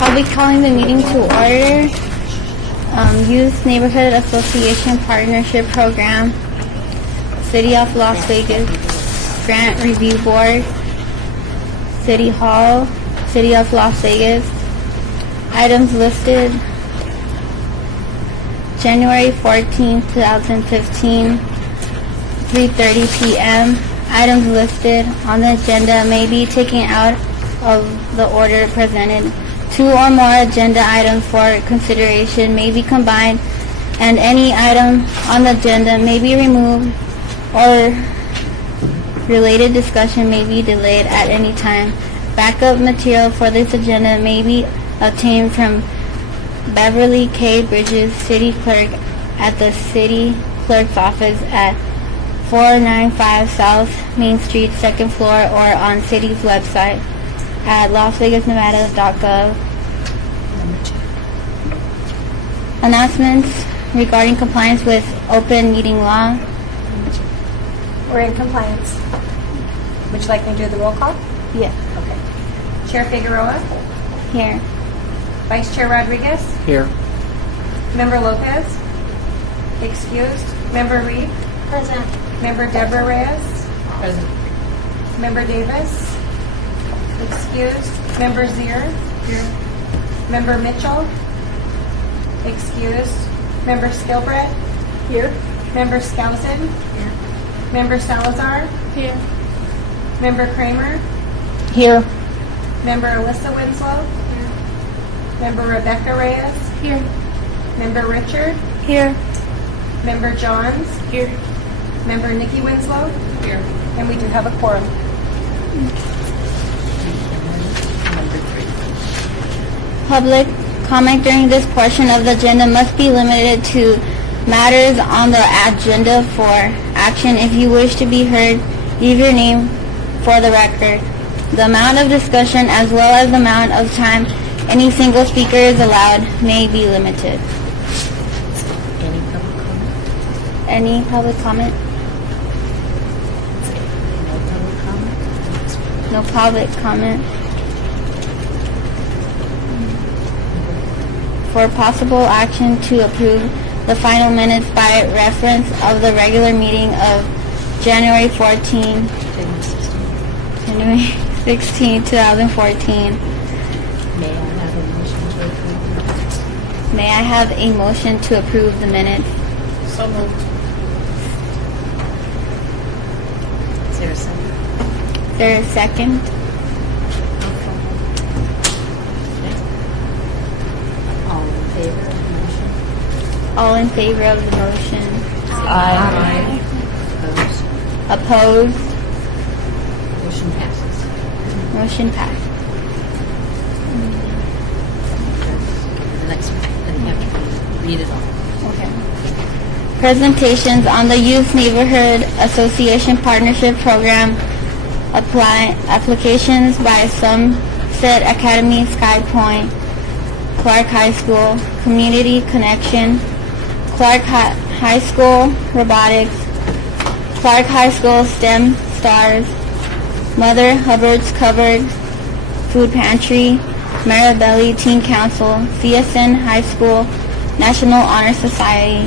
I'll be calling the meeting to order. Youth Neighborhood Association Partnership Program, City of Las Vegas Grant Review Board, City Hall, City of Las Vegas. Items listed: January 14, 2015, 3:30 p.m. Items listed on the agenda may be taken out of the order presented. 2 or more agenda items for consideration may be combined, and any item on the agenda may be removed, or related discussion may be delayed at any time. Backup material for this agenda may be obtained from Beverly K. Bridges, City Clerk, at the City Clerk's office at 495 South Main Street, 2nd floor, or on City's website at lasvegasnevada.gov. Announcements regarding compliance with open meeting law. We're in compliance. Would you like me to do the roll call? Yes. Okay. Chair Figueroa, Here. Vice Chair Rodriguez, Here. Member Lopez, excused. Member Reed, Present. Member Deborah Reyes, Present. Member Davis, excused. Member Zier, here. Member Mitchell, excused. Member Skilbrett, Here. Member Skousen, Here. Member Salazar, Here. Member Kramer, Here. Member Alyssa Winslow, Here. Member Rebecca Reyes, Here. Member Richard, Here. Member Johns, Here. Member Nikki Winslow, Here. and we do have a quorum. Public comment during this portion of the agenda must be limited to matters on the agenda for action. If you wish to be heard, leave your name for the record. The amount of discussion as well as the amount of time any single speaker is allowed may be limited. Any public comment? Any public comment? No public comment? No public comment. For possible action to approve the final minutes by reference of the regular meeting of January 14, January 16, 2014. May I have a motion to approve the minutes? May I have a motion to approve the minutes? So moved. Is there a second? Is there a second? All in favor of the motion? All in favor of the motion? Aye. Opposed? Opposed? Motion passes. Motion passed. The next one, then you have to read it all. Okay. Presentations on the Youth Neighborhood Association Partnership Program. Applications by Sunset Academy, Sky Point, Clark High School, Community Connection, Clark High School Robotics, Clark High School STEM Stars, Mother Hubbard's Covered Food Pantry, Marabelli Teen Council, CSN High School National Honor Society,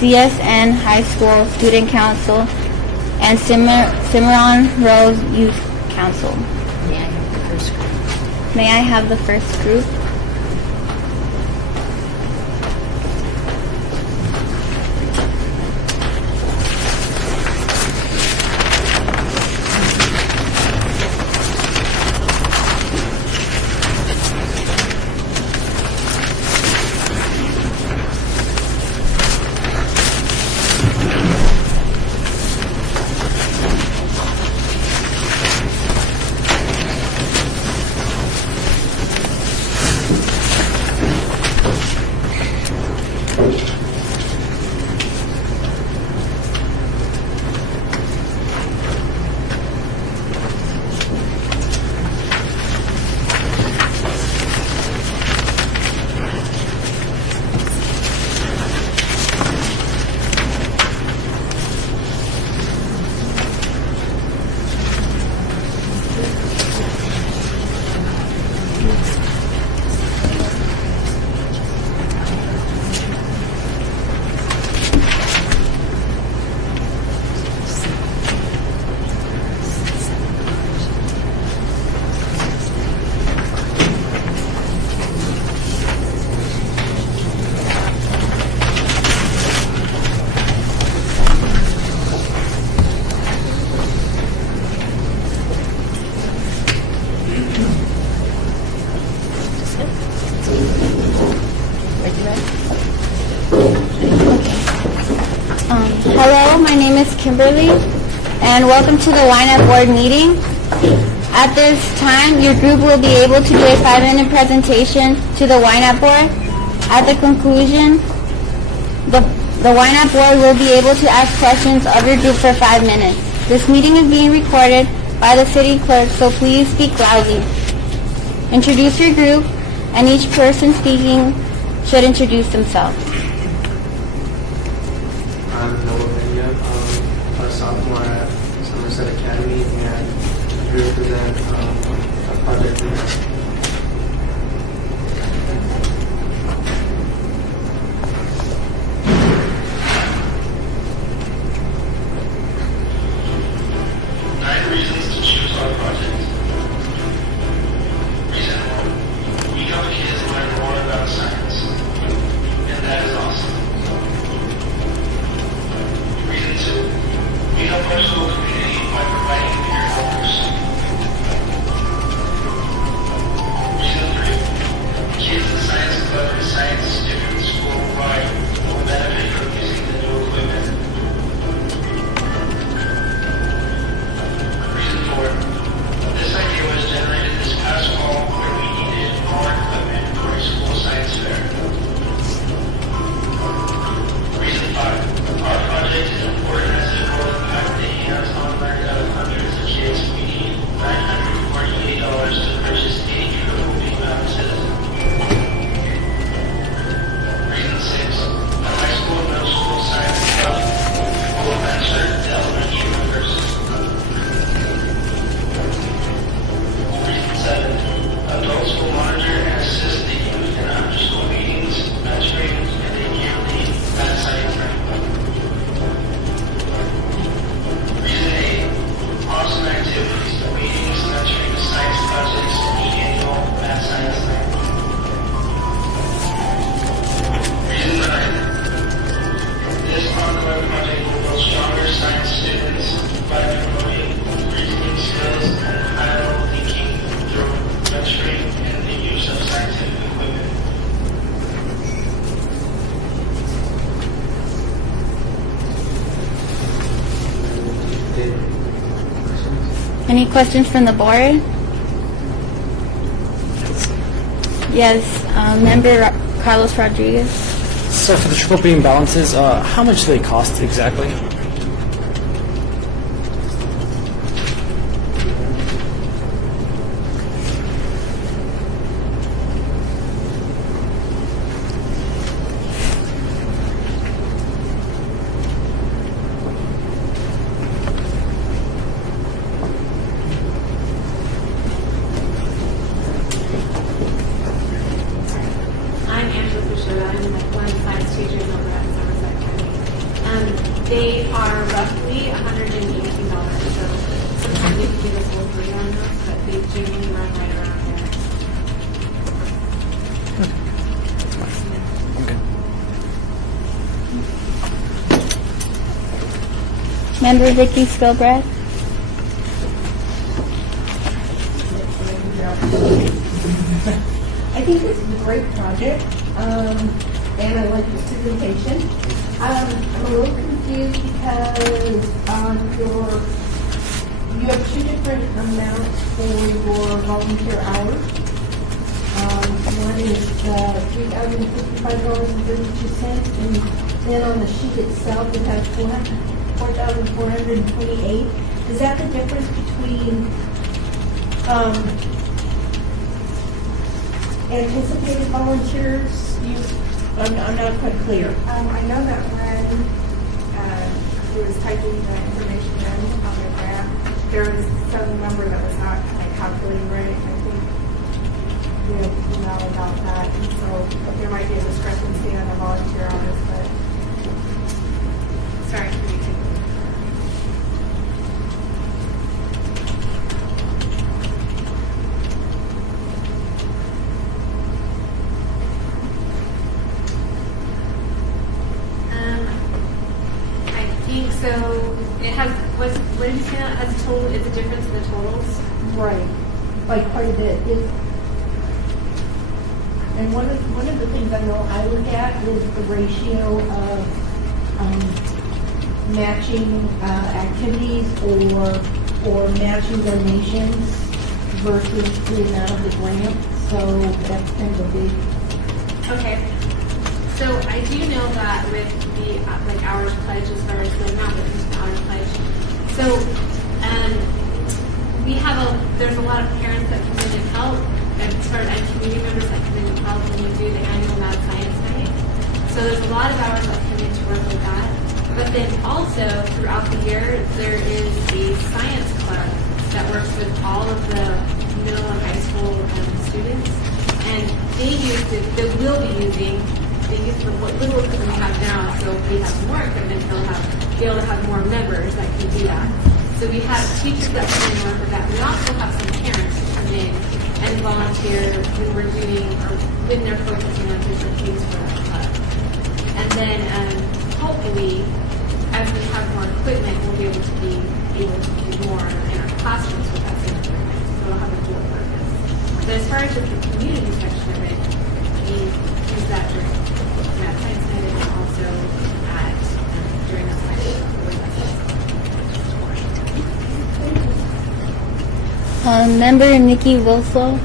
CSN High School Student Council, and Cimarron Rose Youth Council. May I have the first group? May I have the first group? Hello, my name is Kimberly, and welcome to the Ynapp board meeting. At this time, your group will be able to do a 5-minute presentation to the Ynapp board. At the conclusion, the Ynapp board will be able to ask questions of your group for 5 minutes. This meeting is being recorded by the city clerk, so please speak loudly. Introduce your group, and each person speaking should introduce themselves. I'm Noah Pena, a sophomore at Somerset Academy, and I represent a project Ynapp. Any questions from the board? Yes, Member Carlos Rodriguez. So for the triple beam balances, how much do they cost exactly? They are roughly $118, so sometimes they can give us a little free on those, but they generally run right around there. Okay. Member Vicky Skilbreath. I think this is a great project, and I like this presentation. I'm a little confused because you have two different amounts for your volunteer hours. One is $3,055.32, and then on the sheet itself it has $4,428. Is that the difference between anticipated volunteers? I'm not quite clear. I know that when it was typing the information in on the grant, there was some number that was not calculating right. I think we have to email about that. And so there might be a discrepancy on the volunteer hours, but sorry for you. So it has, what did you say that has a total, it's a difference in the totals? Right. by quite a bit. And one of the things I know I look at is the ratio of matching activities or matching donations versus the amount of the grant. So that's kind of a big. Okay. So I do know that with the like hours pledge, as far as the amount that comes to hours pledge. So there's a lot of parents that come in and help, and community members that come in and help when we do the annual Mad Science Night. So there's a lot of hours that come in to work with that. But then also throughout the year, there is a science club that works with all of the middle and high school students, and they will be using. They use the what little equipment we have now. So if we have more equipment, they'll be able to have more members that can do that. So we have teachers that come in and work with that. We also have some parents who come in and volunteer when we're doing or when they're focusing on different things for that club. And then hopefully, as we have more equipment, we'll be able to do more in our classrooms with that same equipment. So we'll have a dual purpose. But as far as the community section of it, we use that during Mad Science Night and also during the science Member Nikki Wilson.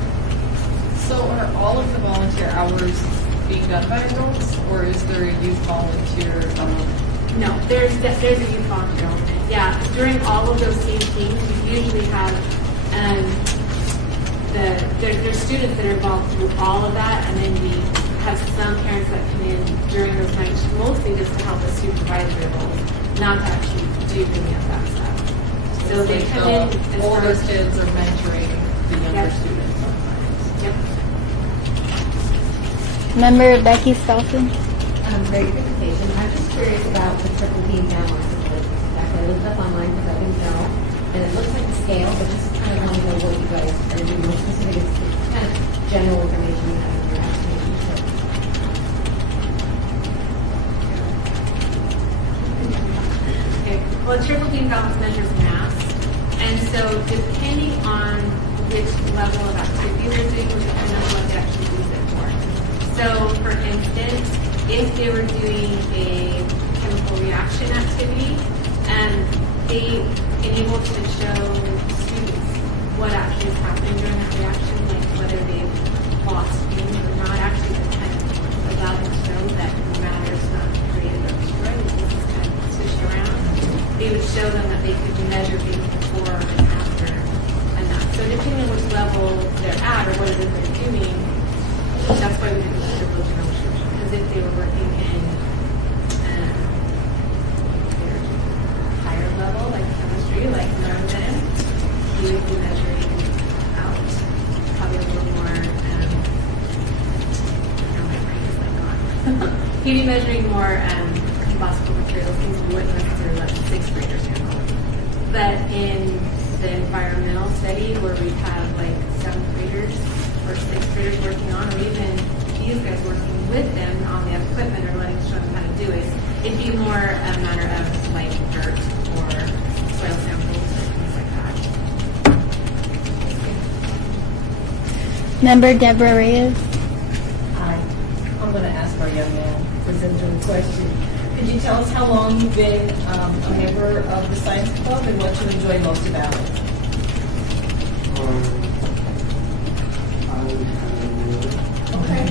So are all of the volunteer hours being done by adults, or is there a youth volunteer element? No, there's a youth volunteer element. Yeah, during all of those same things, we usually have there's students that are involved through all of that, and then we have some parents that come in during those nights, mostly just to help us supervisory roles, not to actually do any of that stuff. So they Like come in the as far older as kids are mentoring the younger Yep. students sometimes. Yep. Member Becky Stelton. Great presentation. I'm just curious about the triple beam balance. I looked up online because I didn't know, and it looks like a scale, but just kind of want to know what you guys are doing more specific. It's kind of general information you have in your application. Okay. Well, triple beam balance measures mass, and so depending on which level of activity they're doing, will depend on what they actually use it for. So, for instance, if they were doing a chemical reaction activity, they enable to show students what actually is happening during that reaction, like whether they've lost things or not. Actually, the kind of allow them to show that matter is not created or destroyed, it's just kind of switched around. They would show them that they could measure things before and after and that. So depending on which level they're at or what it is they're doing, that's why we did the triple genome description. Because if they were working in their higher level, like chemistry, like neurogen, he would be measuring out probably a little more. Now my brain is like gone. He'd be measuring more combustible materials, things we wouldn't necessarily let sixth graders handle. But in the environmental study, where we have like seventh graders or sixth graders working on, or even these guys working with them on the equipment or letting show them how to do it, it'd be more a matter of like dirt or soil samples or things like that. Member Deborah Reyes. Hi. I'm going to ask our young man presenter a question. Could you tell us how long you've been a member of the Science Club and what you enjoy most about it? I would kind of know. Okay.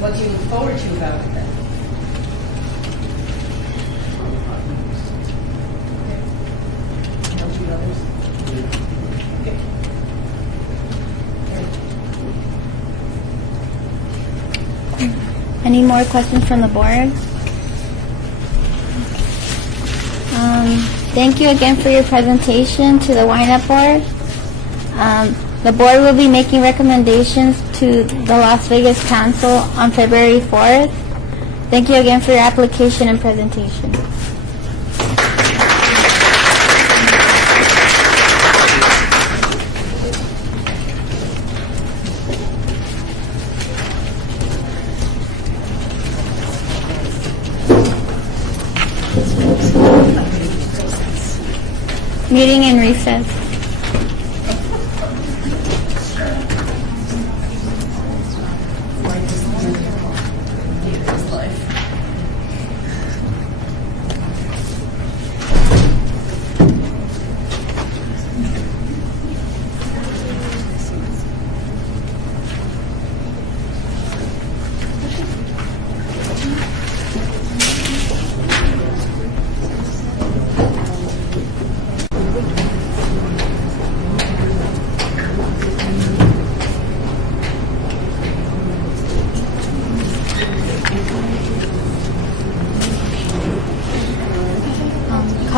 What do you look forward to about it then? Help you others? Okay. Any more questions from the board? Thank you again for your presentation to the Ynapp board. The board will be making recommendations to the Las Vegas Council on February 4th. Thank you again for your application and presentation. Meeting in recess.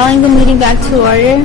Calling the meeting back to order.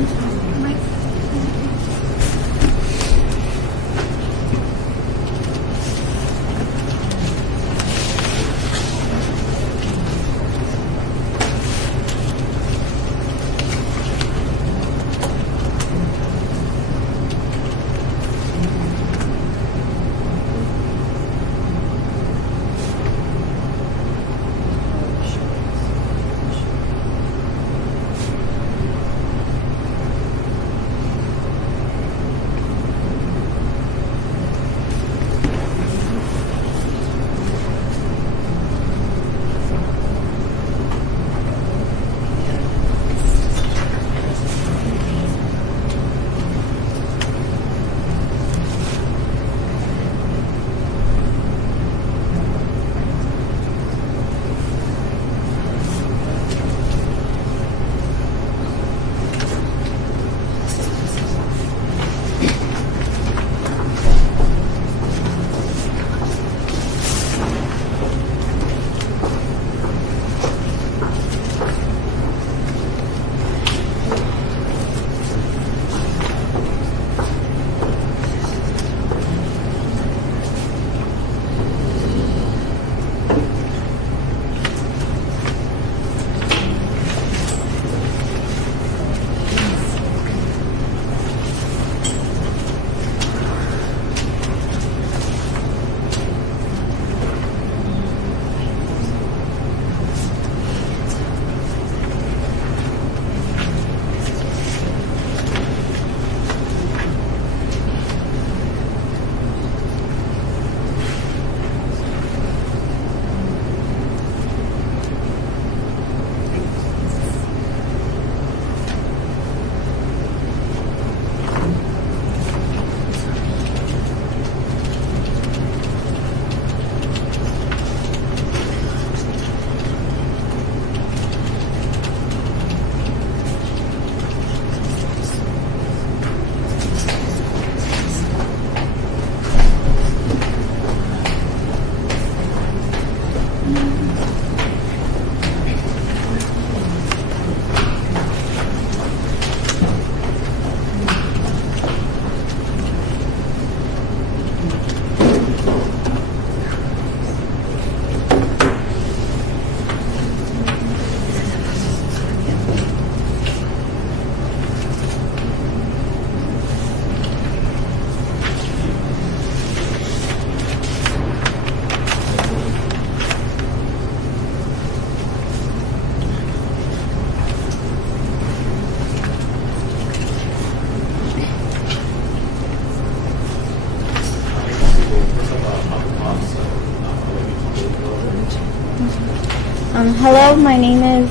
Hello, my name is...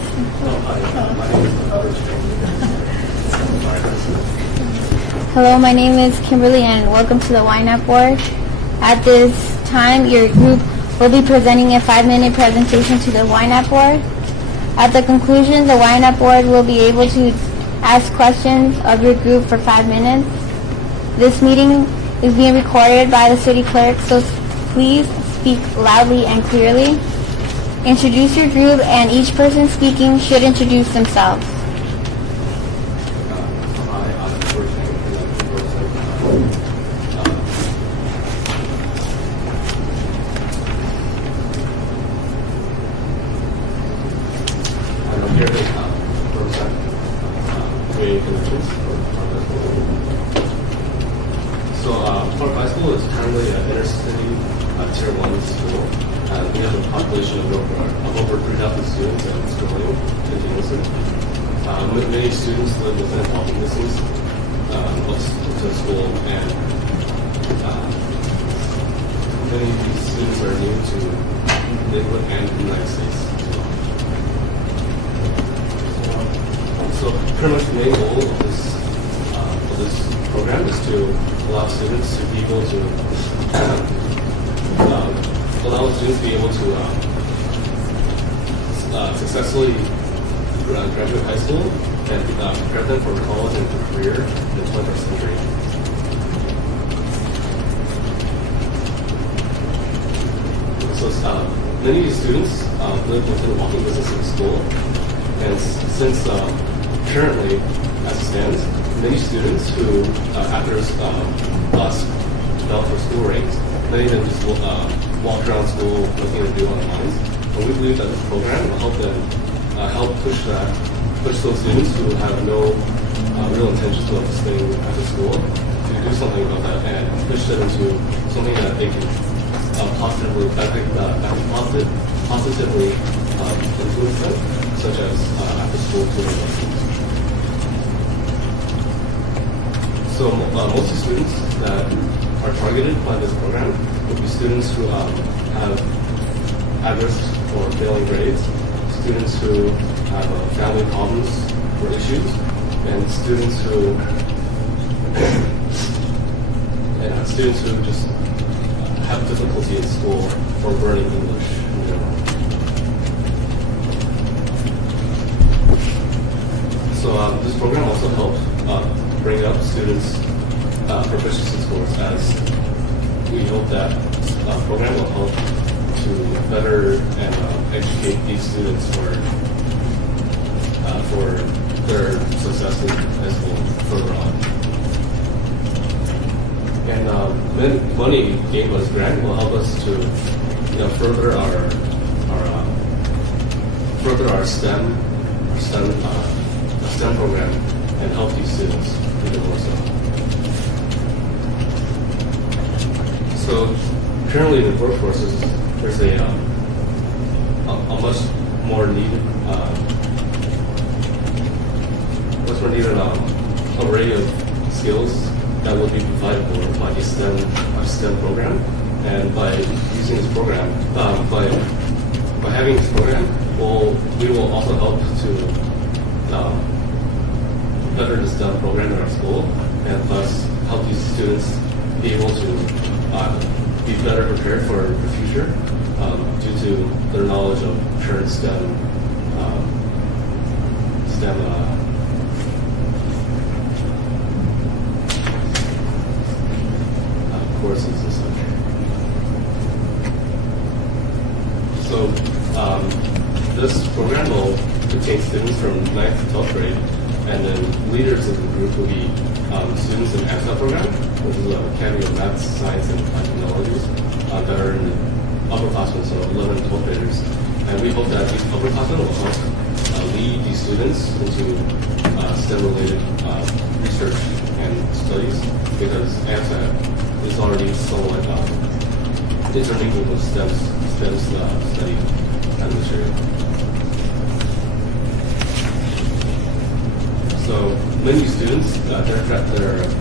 Hello, my name is Kimberly and welcome to the Ynapp board. At this time, your group will be presenting a 5-minute presentation to the Ynapp board. At the conclusion, the Ynapp board will be able to ask questions of your group for 5 minutes. This meeting is being recorded by the city clerk, so please speak loudly and clearly. Introduce your group, and each person speaking should introduce themselves. I'm here to represent community connections. So Park High School is currently an inner city Tier 1 school. We have a population of over 3,000 students and it's growing continuously. Many students live within walking distance to the school, and many of these students are new to Lakewood and the United States as well. So pretty much the main goal of this program is to allow students to be able to successfully graduate high school and prepare them for college and for career in the 21st century. So many of these students live within walking distance of the school, and since currently, as it stands, many students who, after us develop their school ranks, many of them just walk around school looking to do online. And we believe that this program will help them help push those students who have no real intentions of staying after school to do something about that and push them into something that they can positively influence them, such as after school tutoring. So most of the students that are targeted by this program would be students who have adverse or failing grades, students who have family problems or issues, and students who just have difficulty in school or learning English in general. So this program also helps bring up students' proficiency scores, as we hope that program will help to better and educate these students for their success as well further on. And money gained by this grant will help us to further our STEM program and help these students even more so. So currently in the workforces, there's a much more needed array of skills that will be provided for by the STEM program. And by using this program, by having this program, we will also help to better the STEM program in our school, and thus help these students be able to be better prepared for the future due to their knowledge of current STEM courses and such. So this program will contain students from 9th to 12th grade, and then leaders of the group will be students in the EXA program, which is an Academy of Math, Science, and Technologies that are in the upperclassmen, so 11 and 12th graders. And we hope that these upperclassmen will help lead these students into STEM-related research and studies, because EXA is already somewhat intermingled with STEM study and material. So many students, their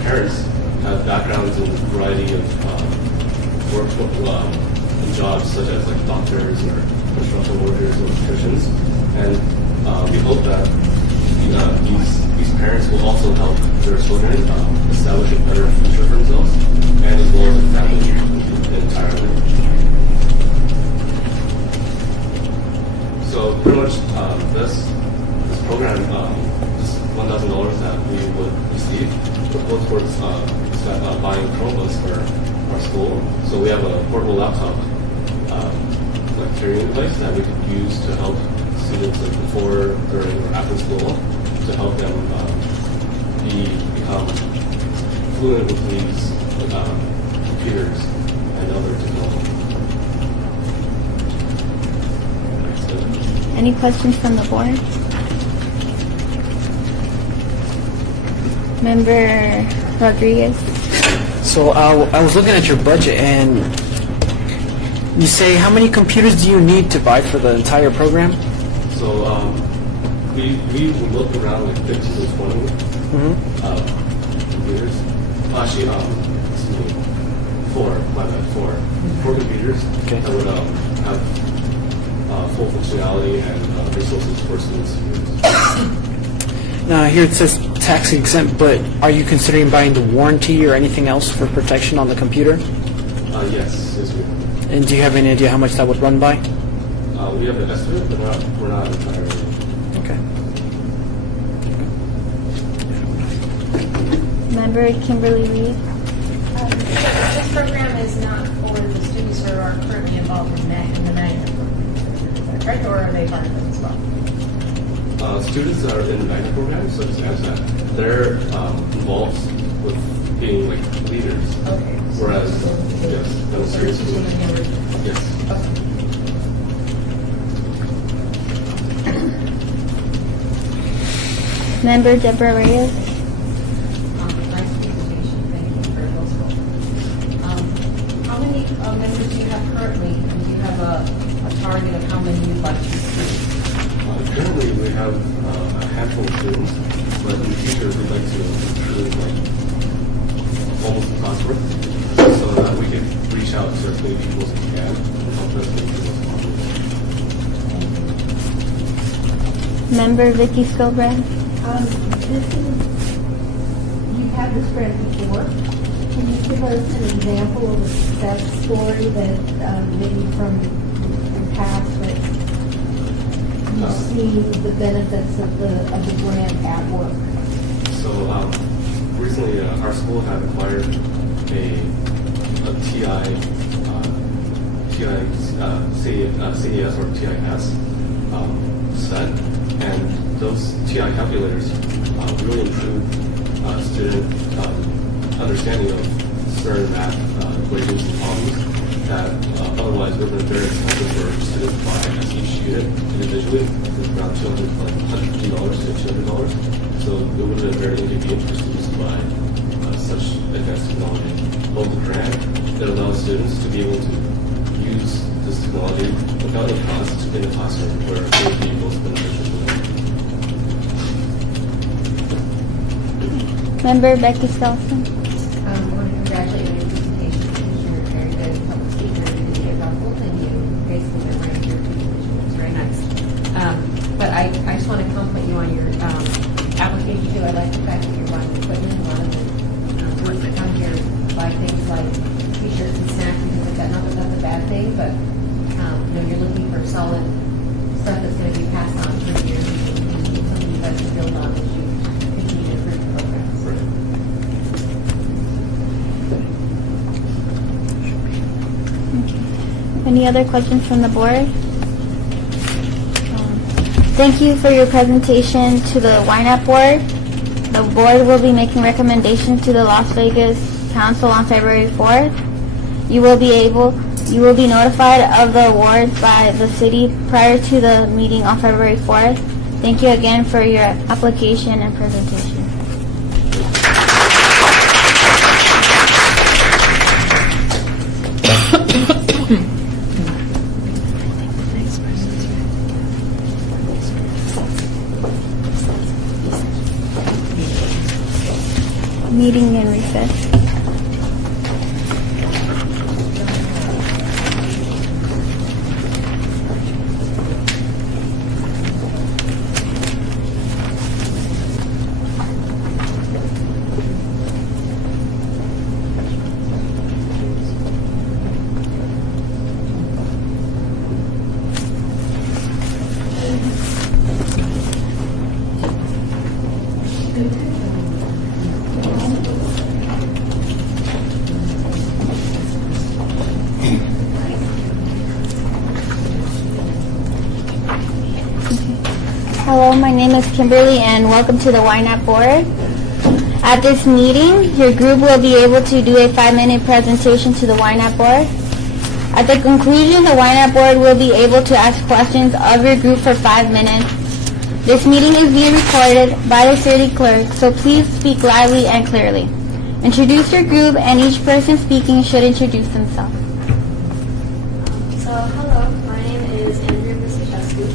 parents have backgrounds in a variety of work jobs, such as like doctors or construction workers or electricians, and we hope that these parents will also help their children establish a better future for themselves, and as well as their family entirely. So pretty much this program, this $1,000 that we would receive would go towards buying Chromebooks for our school. So we have a portable laptop like carrying device that we could use to help students before, during, or after school, to help them become fluent with these computers and other technology. Any questions from the board? Member Rodriguez? So I was looking at your budget, and you say how many computers do you need to buy for the entire program? So we would look around like 15 to 20 computers. Actually, excuse me, four computers that would have full functionality and resources for students to use. Now here it says tax exempt, but are you considering buying the warranty or anything else for protection on the computer? Yes, we do. And do you have any idea how much that would run by? We have an estimate, but we're not entirely. Okay. Member Kimberly Reed? This program is not for the students who are currently involved in the magnet program, is that correct, or are they part of it as well? students that are in Ynapp programs, such as that, they're involved with being like leaders. Okay. Whereas, yes, demonstrators. Yes. Member Deborah Reyes. Nice presentation, thank you for those folks. How many members do you have currently? And do you have a target of how many you'd like to see? Currently, we have a handful of students, but in the future, we'd like to improve like almost the classwork, so that we can reach out to as many people as we can and help as many people as possible. Member Vicky Skilbrand. You've had this grant before. Can you give us an example of a success story that maybe from the past that you've seen the benefits of the grant at work? So recently, our school had acquired a CES or TIS set, and those TI calculators really improved student understanding of certain math equations and problems that otherwise would have been very expensive for students to buy as each unit individually. It's around $150 to $200. So it would have been very inconvenient for students to buy such advanced technology. Both the grant that allows students to be able to use this technology without any cost in the classroom where it would be most beneficial for them. Member Becky Skelton. I want to congratulate you on your presentation. You're a very good public speaker. You did a helpful, and you basically memorized your presentation. It's very nice. But I just want to compliment you on your application too. I like the fact that you're buying equipment. A lot of the folks that come here buy things like t-shirts and snacks and things like that. Not that that's a bad thing, but you're looking for solid stuff that's going to be passed on for years and something you guys can build on as you continue to improve the programs. Any other questions from the board? Thank you for your presentation to the Ynapp board. The board will be making recommendations to the Las Vegas Council on February 4th. You will be notified of the awards by the city prior to the meeting on February 4th. Thank you again for your application and presentation. Meeting in recess. Hello, my name is Kimberly and welcome to the Ynapp board. At this meeting, your group will be able to do a 5-minute presentation to the Ynapp board. At the conclusion, the Ynapp board will be able to ask questions of your group for 5 minutes. This meeting is being recorded by the city clerk, so please speak loudly and clearly. Introduce your group, and each person speaking should introduce themselves. Hello, my name is Andrea Brzezinski,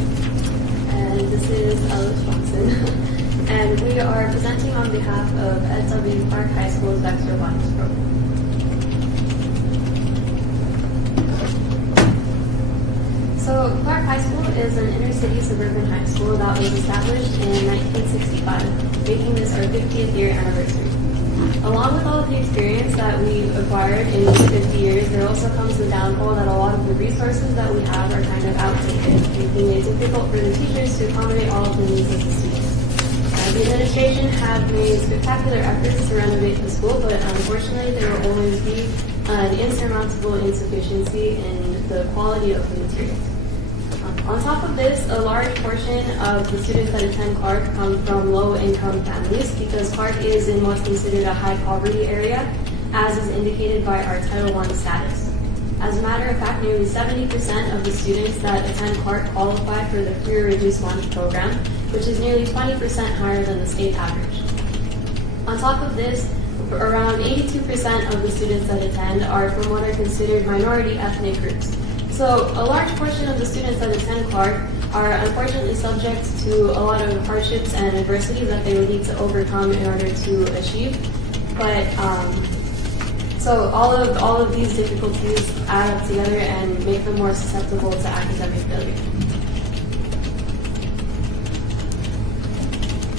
and this is Alice Johnson. And we are presenting on behalf of Ed W. Clark High School's Dexter Alliance program. So Clark High School is an inner-city suburban high school that was established in 1965, making this our 50th year anniversary. Along with all of the experience that we've acquired in these 50 years, there also comes the downfall that a lot of the resources that we have are kind of outdated, making it difficult for the teachers to accommodate all of the needs of the students. The administration have made spectacular efforts to renovate the school, but unfortunately there will always be the insurmountable insufficiency in the quality of the materials. On top of this, a large portion of the students that attend Clark come from low-income families because Clark is in what's considered a high poverty area, as is indicated by our Title I status. As a matter of fact, nearly 70% of the students that attend Clark qualify for the free or reduced lunch program, which is nearly 20% higher than the state average. On top of this, around 82% of the students that attend are from what are considered minority ethnic groups. So a large portion of the students that attend Clark are unfortunately subject to a lot of hardships and adversities that they would need to overcome in order to achieve. But so all of these difficulties add up together and make them more susceptible to academic failure.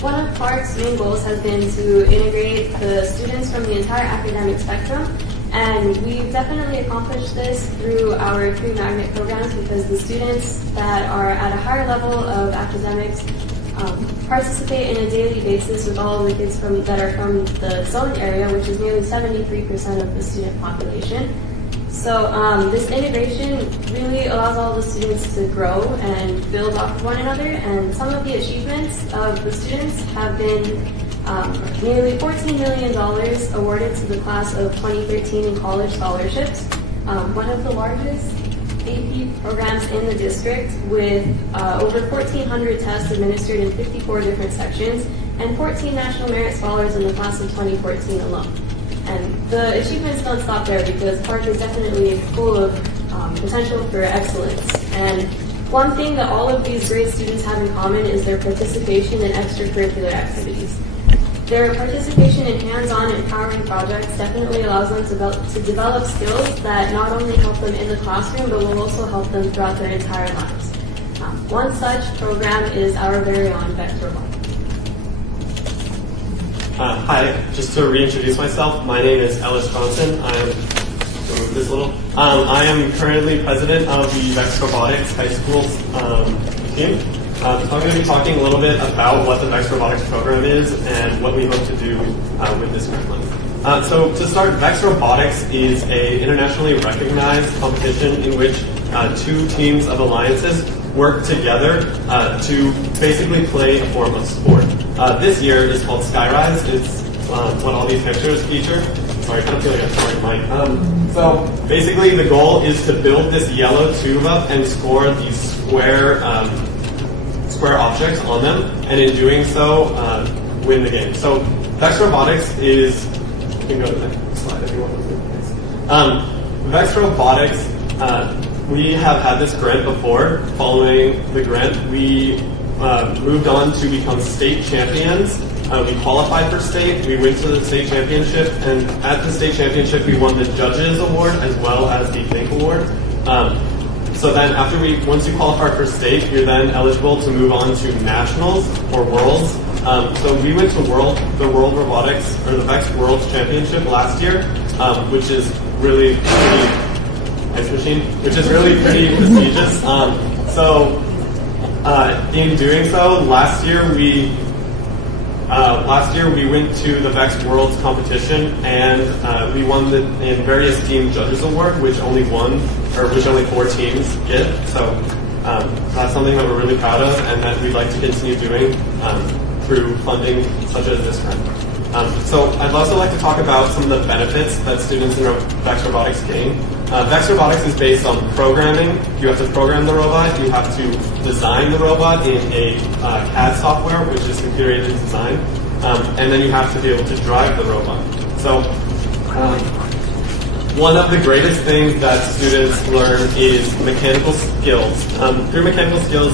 One of Clark's main goals has been to integrate the students from the entire academic spectrum, and we've definitely accomplished this through our pre-magnet programs because the students that are at a higher level of academics participate in a daily basis with all of the kids that are from the zone area, which is nearly 73% of the student population. So this integration really allows all the students to grow and build off of one another, and some of the achievements of the students have been nearly $14 million awarded to the class of 2013 in college scholarships, one of the largest AP programs in the district with over 1,400 tests administered in 54 different sections, and 14 National Merit Scholars in the class of 2014 alone. And the achievements don't stop there because Clark is definitely full of potential for excellence. And one thing that all of these great students have in common is their participation in extracurricular activities. Their participation in hands-on empowering projects definitely allows them to develop skills that not only help them in the classroom, but will also help them throughout their entire lives. One such program is our very own VEX Robotics. Hi, just to reintroduce myself, my name is Ellis Johnson. I am currently president of the VEX Robotics High School team. So I'm going to be talking a little bit about what the VEX Robotics program is and what we hope to do with this curriculum. So to start, VEX Robotics is an internationally recognized competition in which two teams of alliances work together to basically play a form of sport. This year is called Skyrise. It's what all these pictures feature. Sorry, I kind of feel like I'm throwing a mic. So basically the goal is to build this yellow tube up and score these square objects on them, and in doing so, win the game. So VEX Robotics is, you can go to the next slide if you want to. VEX Robotics, we have had this grant before. Following the grant, we moved on to become state champions. We qualified for state, we went to the state championship, and at the state championship we won the Judges Award as well as the Think Award. So then once you qualify for state, you're then eligible to move on to nationals or worlds. So we went to the World Robotics, or the VEX World Championship last year, which is really pretty prestigious. In doing so, last year we went to the VEX Worlds competition, and we won the various team judges award, which only 4 teams get. So that's something that we're really proud of, and that we'd like to continue doing through funding such as this grant. So I'd also like to talk about some of the benefits that students in VEX Robotics gain. VEX Robotics is based on programming. You have to program the robot. You have to design the robot in a CAD software, which is computer-aided design. And then you have to be able to drive the robot. So one of the greatest things that students learn is mechanical skills. Through mechanical skills,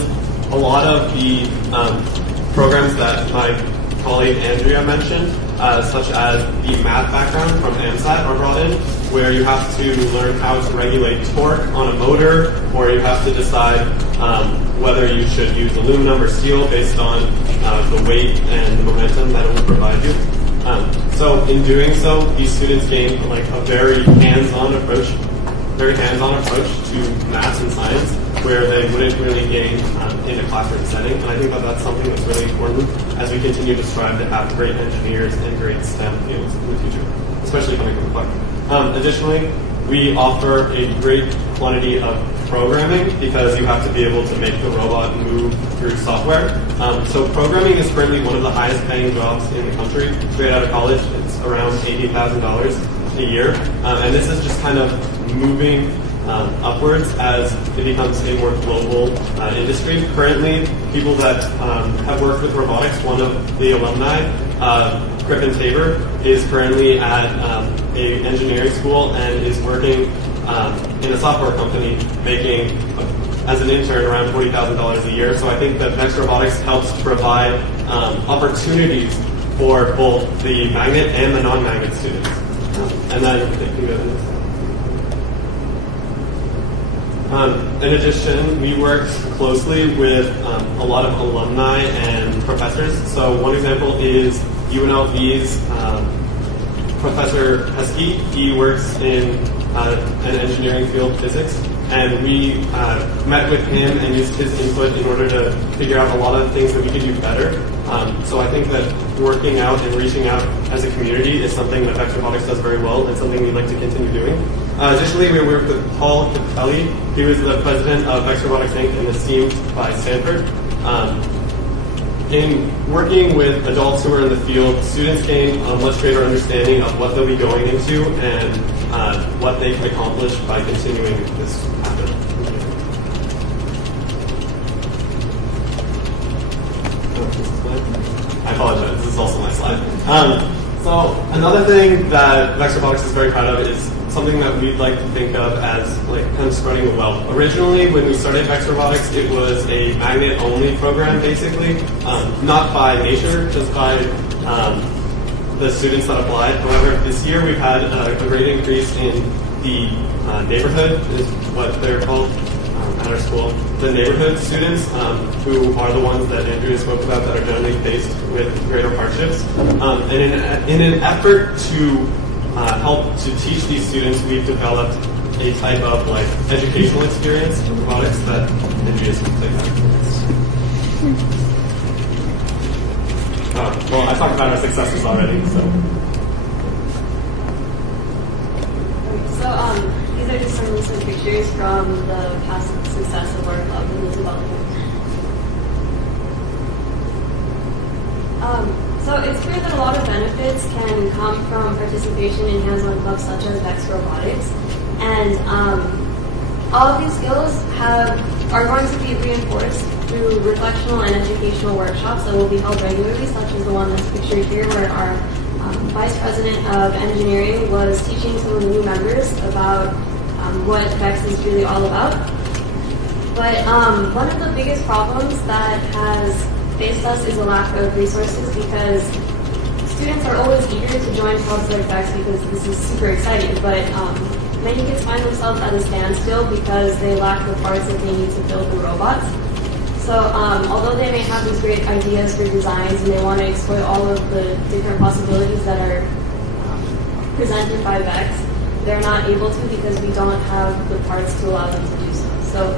a lot of the programs that my colleague Andrea mentioned, such as the math background from AMSAT, are brought in, where you have to learn how to regulate torque on a motor, or you have to decide whether you should use aluminum or steel based on the weight and the momentum that it will provide you. So in doing so, these students gain a very hands-on approach to math and science, where they wouldn't really gain in a classroom setting. And I think that that's something that's really important as we continue to strive to have great engineers and great STEM fields in the future, especially coming from Clark. Additionally, we offer a great quantity of programming because you have to be able to make the robot move through software. So programming is currently one of the highest paying jobs in the country. Straight out of college, it's around $80,000 a year. And this is just kind of moving upwards as it becomes a more global industry. Currently, people that have worked with robotics, one of the alumni, Griffin Tabor, is currently at a engineering school and is working in a software company making, as an intern, around $40,000 a year. So I think that Vex Robotics helps provide opportunities for both the magnet and the non-magnet students. And then, if you go to the next slide. In addition, we worked closely with a lot of alumni and professors. So one example is UNLV's Professor Heskey. He works in an engineering field, physics, and we met with him and used his input in order to figure out a lot of things that we could do better. So I think that working out and reaching out as a community is something that Vex Robotics does very well and something we'd like to continue doing. Additionally, we worked with Paul Capelli. He was the president of Vex Robotics Inc. and esteemed by Stanford. In working with adults who are in the field, students gain a much greater understanding of what they'll be going into and what they can accomplish by continuing this path. I apologize, this is also my slide. So another thing that Vex Robotics is very proud of is something that we'd like to think of as like kind of spreading the wealth. Originally, when we started Vex Robotics, it was a magnet-only program, basically, not by nature, just by the students that applied. However, this year we've had a great increase in the neighborhood, is what they're called at our school. The neighborhood students, who are the ones that Andrea spoke about that are generally faced with greater hardships. And in an effort to help to teach these students, we've developed a type of like educational experience in robotics that Andrea is going to take that. Well, I talked about our successes already, so. So these are just some recent pictures from the past success of our club in the development. So it's clear that a lot of benefits can come from participation in hands-on clubs such as Vex Robotics. And all of these skills are going to be reinforced through reflectional and educational workshops that will be held regularly, such as the one that's pictured here, where our Vice President of Engineering was teaching some of the new members about what Vex is really all about. But one of the biggest problems that has faced us is a lack of resources, because students are always eager to join clubs like Vex because this is super exciting, but many kids find themselves at a standstill because they lack the parts that they need to build the robots. So although they may have these great ideas for designs and they want to exploit all of the different possibilities that are presented by Vex, they're not able to because we don't have the parts to allow them to do so. So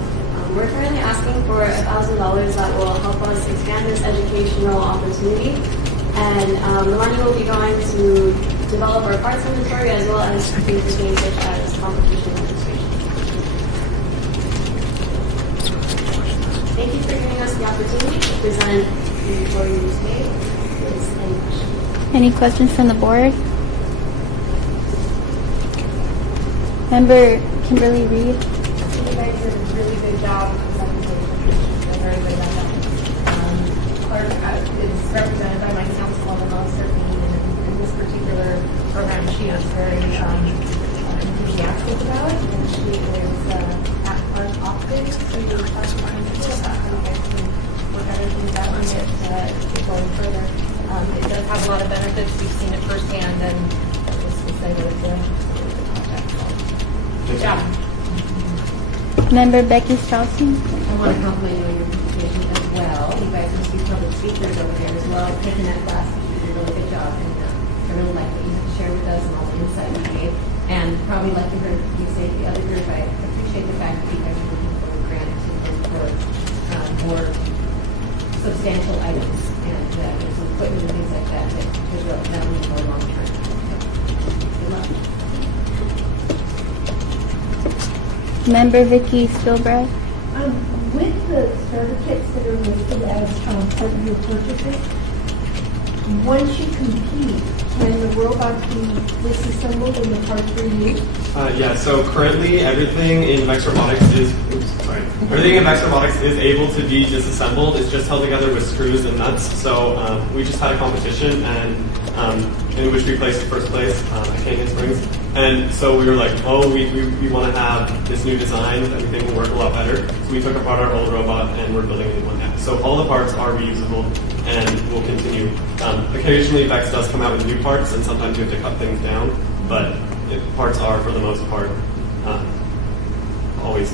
we're currently asking for $1,000 that will help us expand this educational opportunity, and the money will be going to develop our parts inventory as well as things such as competition registration. Thank you for giving us the opportunity to present the report you just made. Is any questions? Any questions from the board? Member Kimberly Reed. You guys did a really good job of presentation. They're very good at that. Clerk is represented by my councilwoman, Melissa Bean, and in this particular program, she is very enthusiastic about it, and she is at first opted to classify into school. So you guys can work everything out and get going further. It does have a lot of benefits. We've seen it firsthand, and just to say that it's a good job. Member Becky Straussen. I want to compliment you on your presentation as well. You guys must be public speakers over there as well. Taking that class, you did a really good job, and I really like what you have to share with us and all the insight you gave. And probably like to hear you say to the other group, I appreciate the fact that you guys are looking for grants and for more substantial items and some equipment and things like that that will go long term. Good luck. Member Vicky Spielberg. With the starter kits that are listed as part of your purchases, once you compete, can the robots be disassembled and the parts reused? Yeah, so currently everything in Vex Robotics is, everything in Vex Robotics is able to be disassembled. It's just held together with screws and nuts. So we just had a competition and in which we placed first place at Canyon Springs. And so we were like, oh, we want to have this new design that we think will work a lot better. So we took apart our old robot and we're building a new one now. So all the parts are reusable and will continue. Occasionally Vex does come out with new parts and sometimes you have to cut things down, but parts are, for the most part, always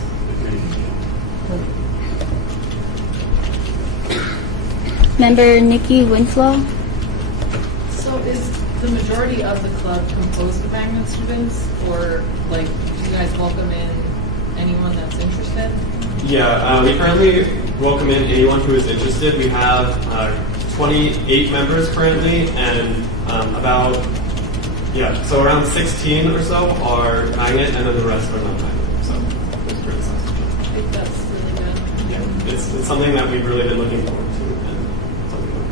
Member Nikki Winslow. So is the majority of the club composed of magnet students, or like do you guys welcome in anyone that's interested? Yeah, we currently welcome in anyone who is interested. We have 28 members currently, and so around 16 or so are magnet, and then the rest are non-magnet. So it's pretty exciting. I think that's really good. Yeah, it's something that we've really been looking forward to, and something like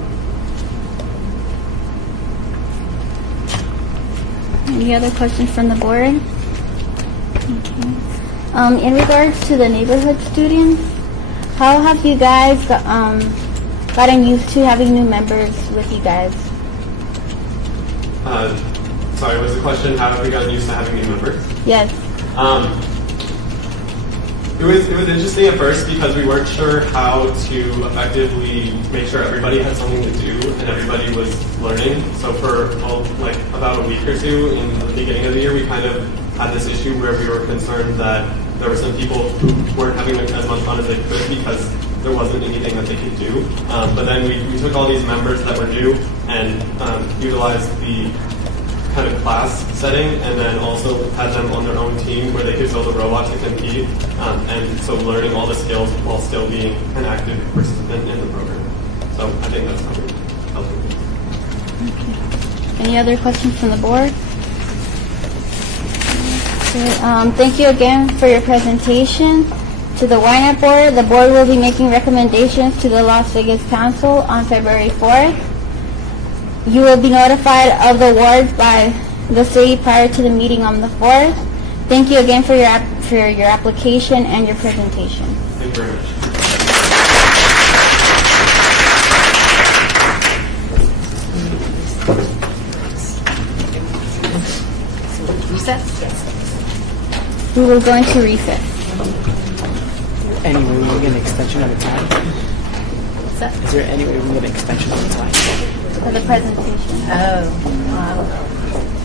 Any other questions from the board? Okay. In regards to the neighborhood students, how have you guys gotten used to having new members with you guys? Sorry, was the question, how have we gotten used to having new members? Yes. It was interesting at first because we weren't sure how to effectively make sure everybody had something to do and everybody was learning. So for about a week or two in the beginning of the year, we kind of had this issue where we were concerned that there were some people who weren't having as much fun as they could because there wasn't anything that they could do. But then we took all these members that were new and utilized the kind of class setting, and then also had them on their own team where they could build a robot to compete, and so learning all the skills while still being an active participant in the program. So I think that's how we helped. Any other questions from the board? Okay, thank you again for your presentation. To the Ynapp board, the board will be making recommendations to the Las Vegas Council on February 4th. You will be notified of the awards by the city prior to the meeting on the 4th. Thank you again for your application and your presentation. Thank you very much. Recess? Yes. We will go into recess. Any way we can get an extension of the time? What's that? Is there any way we can get an extension of the time? For the presentation. I don't know.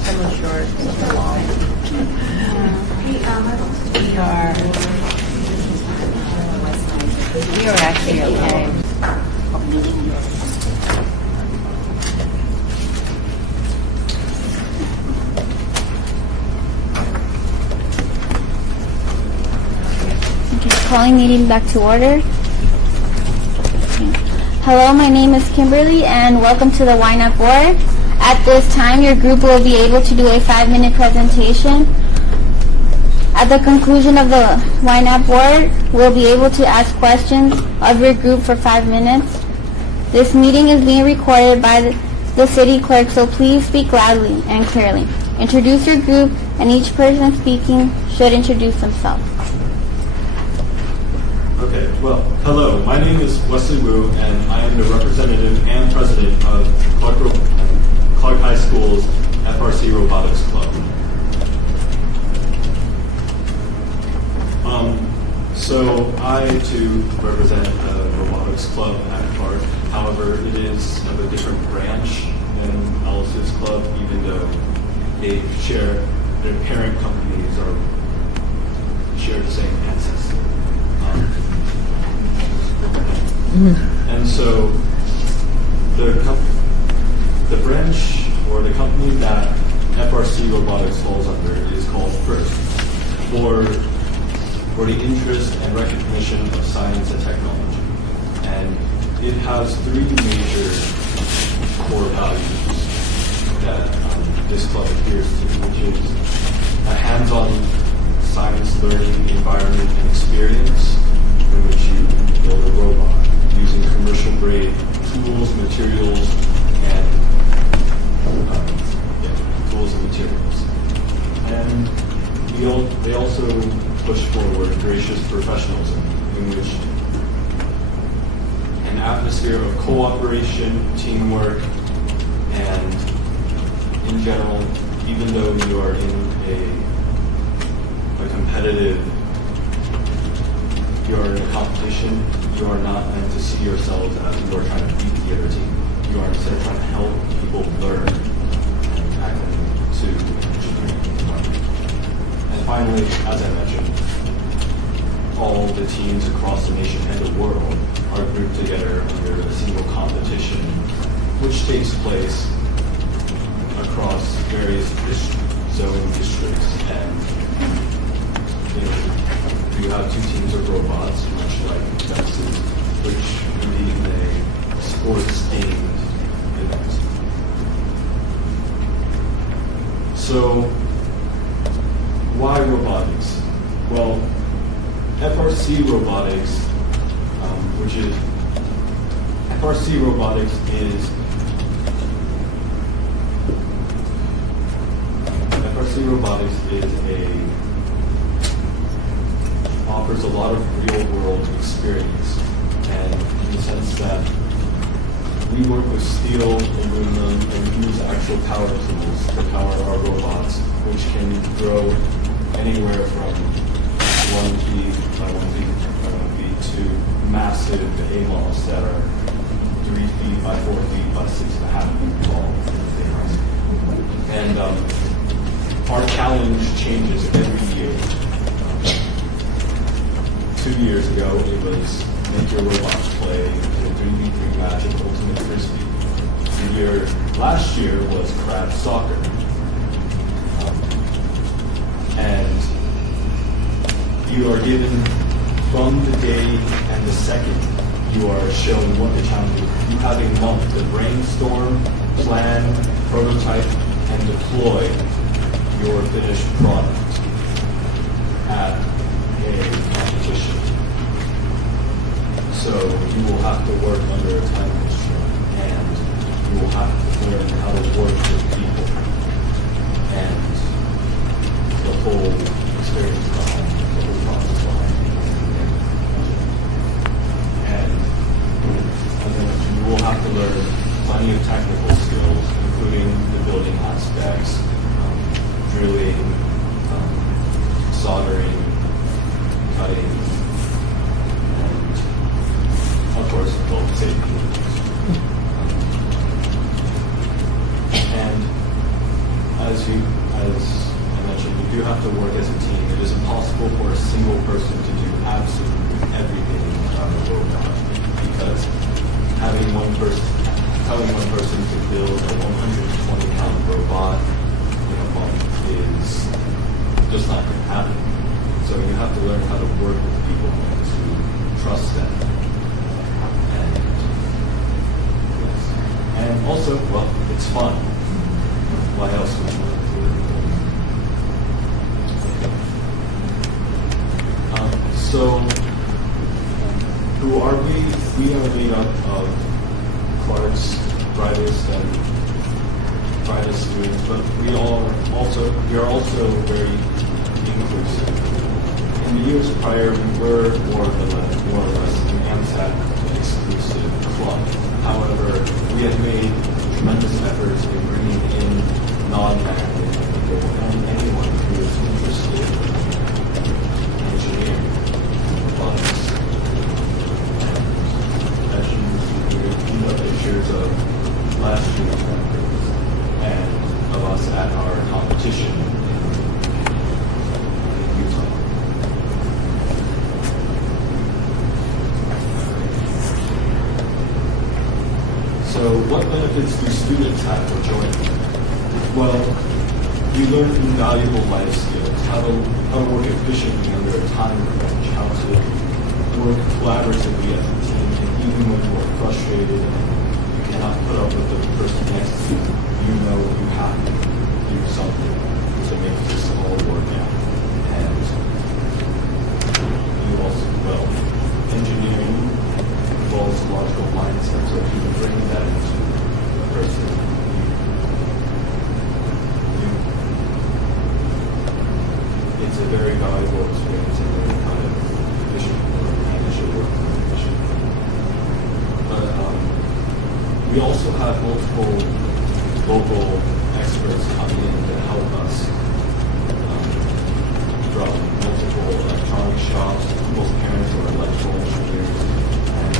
I'm not sure. It's so long. We are actually okay. Okay, calling meeting back to order. Hello, my name is Kimberly, and welcome to the Ynapp board. At this time, your group will be able to do a 5-minute presentation. At the conclusion of the Ynapp board, we'll be able to ask questions of your group for 5 minutes. This meeting is being recorded by the city clerk, so please speak loudly and clearly. Introduce your group, and each person speaking should introduce themselves. Okay, well, hello. My name is Wesley Wu, and I am the representative and president of Clark High School's FRC Robotics Club. So I, too, represent the Robotics Club at Clark. However, it is of a different branch than Alice's club, even though they share, their parent companies share the same ancestor. And so the branch or the company that FRC Robotics falls under is called FIRST, for the interest and recognition of science and technology. And it has 3 major core values that this club adheres to, which is a hands-on science learning environment experience in which you build a robot using commercial grade tools, materials, and tools and materials. And they also push forward gracious professionalism in which an atmosphere of cooperation, teamwork, and in general, even though you are in a competitive, you are in a competition, you are not meant to see yourselves as you are trying to beat the other team. You are instead trying to help people learn and act to engineering. And finally, as I mentioned, all the teams across the nation and the world are grouped together under a single competition, which takes place across various zone districts. And you have two teams of robots, much like Texas, which compete in a sports-aimed event. So, why robotics? Well, FRC robotics, FRC robotics offers a lot of real-world experience, and in the sense that we work with steel, aluminum, and use actual power tools to power our robots, which can grow anywhere from 1 feet by 1 feet by 1 feet to massive AMOS that are 3 feet by 4 feet by 6.5 feet tall. And our challenge changes every year. 2 years ago, it was make your robots play in a 3v3 match of Ultimate Frisbee. Last year was crab soccer. And you are given, from the day and the second, you are shown what the challenge is. You have a month to brainstorm, plan, prototype, and deploy your finished product at a competition. So you will have to work under a time constraint, and you will have to learn how to work with people, and the whole experience behind the whole process behind it. And then you will have to learn plenty of technical skills, including the building aspects, drilling, soldering, cutting, and of course, both safety. And as I mentioned, you do have to work as a team. It is impossible for a single person to do absolutely everything on the robot, because telling one person to build a 120-pound robot in a month is just not going to happen. So you have to learn how to work with people and to trust them. And also, well, it's fun. Why else would you want to do it? So, who are we? We are made up of Clark's brightest and brightest students, but we are also very inclusive. In the years prior, we were more or less an AMSAT exclusive club. However, we have made tremendous efforts in bringing in non-academic people and anyone who is interested in engineering, robotics. As you know, pictures of last year's members and of us at our competition in Utah. So what benefits do students have for joining? Well, you learn invaluable life skills, how to work efficiently under a time crunch, how to work collaboratively as a team, and even when you are frustrated and you cannot put up with the person next to you, you know you have to do something to make this all work out. And you also a very valuable experience and very kind of efficient work, initial work very efficient. But we also have multiple local experts coming in to help us from multiple electronic shops, most parents who are electrical engineers, and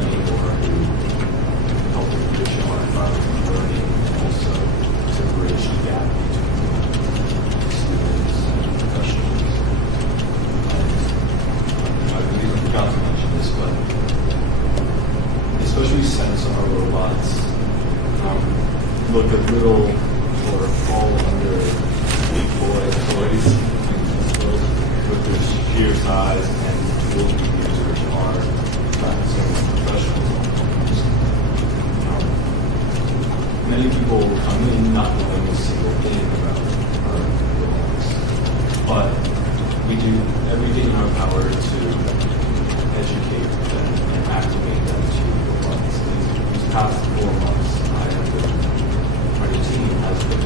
many more who help with traditional environmental learning and also to bridge the gap between students and professionals. And I believe I forgot to mention this, but especially since our robots look a little or fall under big boy toys with their sheer size and will be users are practicing professionals almost. Many people come in not knowing a single thing about our robots, but we do everything in our power to educate them and activate them to robots. These past 4 months, our team has been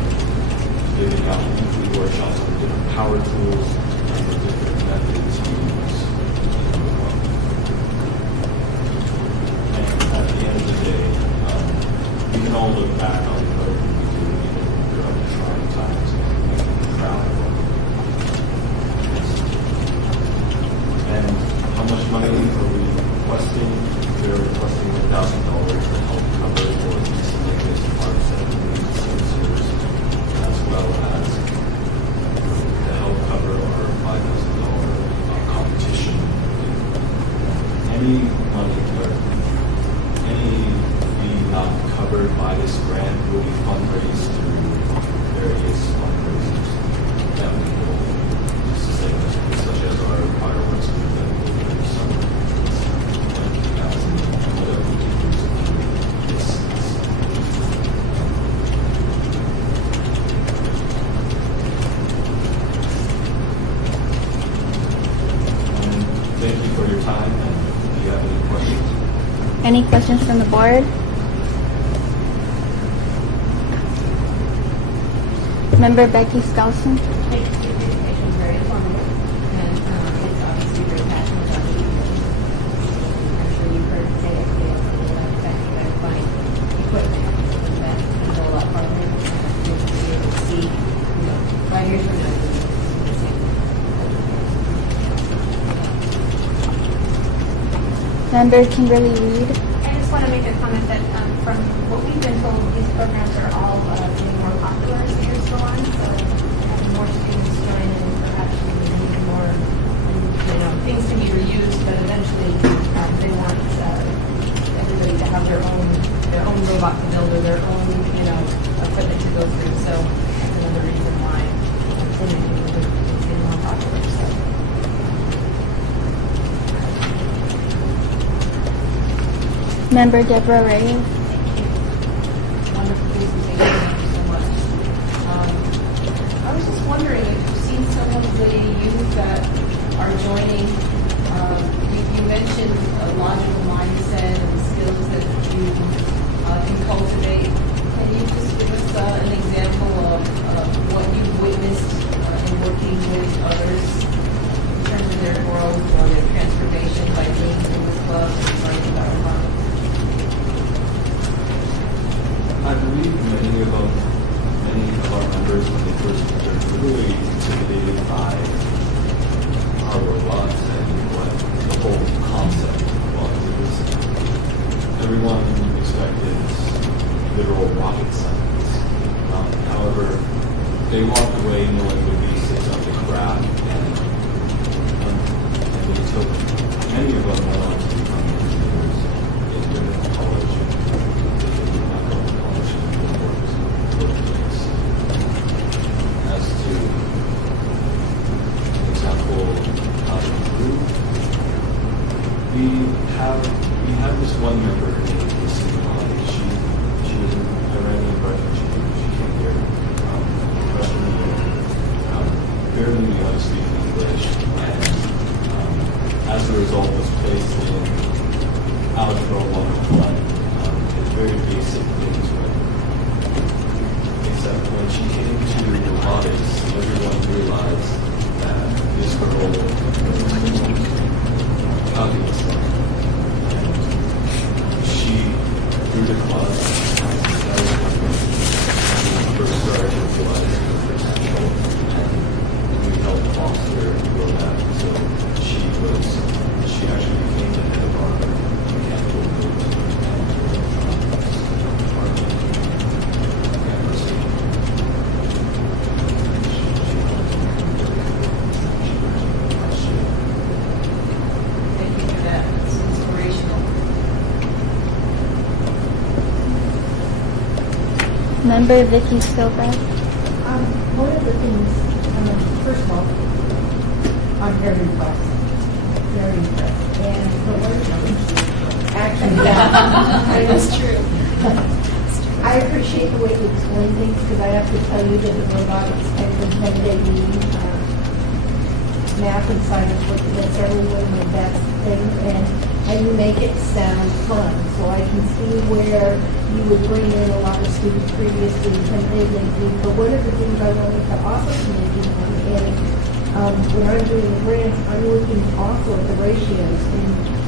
giving out weekly workshops on different power tools and the different methods used in the robot. And at the end of the day, we can all look back on what we do even throughout the trying times and be proud of what we do. And how much money are we requesting? We're requesting $1,000 to help cover for these latest parts that we need sensors, as well as to help cover our $5,000 competition. Any money or any fee not covered by this grant will be fundraised through various fundraisers that we will sustain, such as our fireworks group that we will do this summer. Whatever we can do to keep this. Thank you for your time, and if you have any questions. Any questions from the board? Member Becky Skousen. Thank you for your presentation, very informative, and it's obviously very passionate about what you do. I'm sure you've heard say it today, the fact you guys find equipment that can go a lot farther, and you'll be able to see, 5 years from now, you'll be the same. Member Kimberly Reed. I just want to make a comment that from what we've been told, these programs are all getting more popular as the years go on. So having more students join in, perhaps we need more, things can be reused, but eventually they want everybody to have their own robot to build or their own, equipment to go through. So that's another reason why so many people are getting more popular. So. Member Deborah Reyes. Wonderful presentation. Thank you so much. I was just wondering if you've seen some of the youth that are joining. You mentioned a logical mindset and skills that you can cultivate. Can you just give us an example of what you've witnessed in working with others in terms of their growth or their transformation by being in the club and learning about robotics? I believe many of our members, when they first entered, were really intimidated by our robots and what the whole concept was. It was everyone expected literal rocket science. However, they walked away knowing the basics of the craft, and they took many of them went on to become engineers in their college. As to an example how to improve, we have this one member named Lucy. She was an Iranian refugee. She came here freshman year, barely knew how to speak English, and as a result was placed in Algebra 101. Very basic things, except when she came to robotics, everyone realized Member Vicky Silva. One of the things, first of all, I'm very impressed. Very impressed. And the one actually, yeah, That's true. I appreciate the way you explain things because I have to tell you that the robotics has been 10-day math and science work necessarily wasn't the best thing, and you make it sound fun. So I can see where you would bring in a lot of students previously intimidating. But one of the things I wanted to also mention is when I'm doing the grants, I'm looking also at the ratios,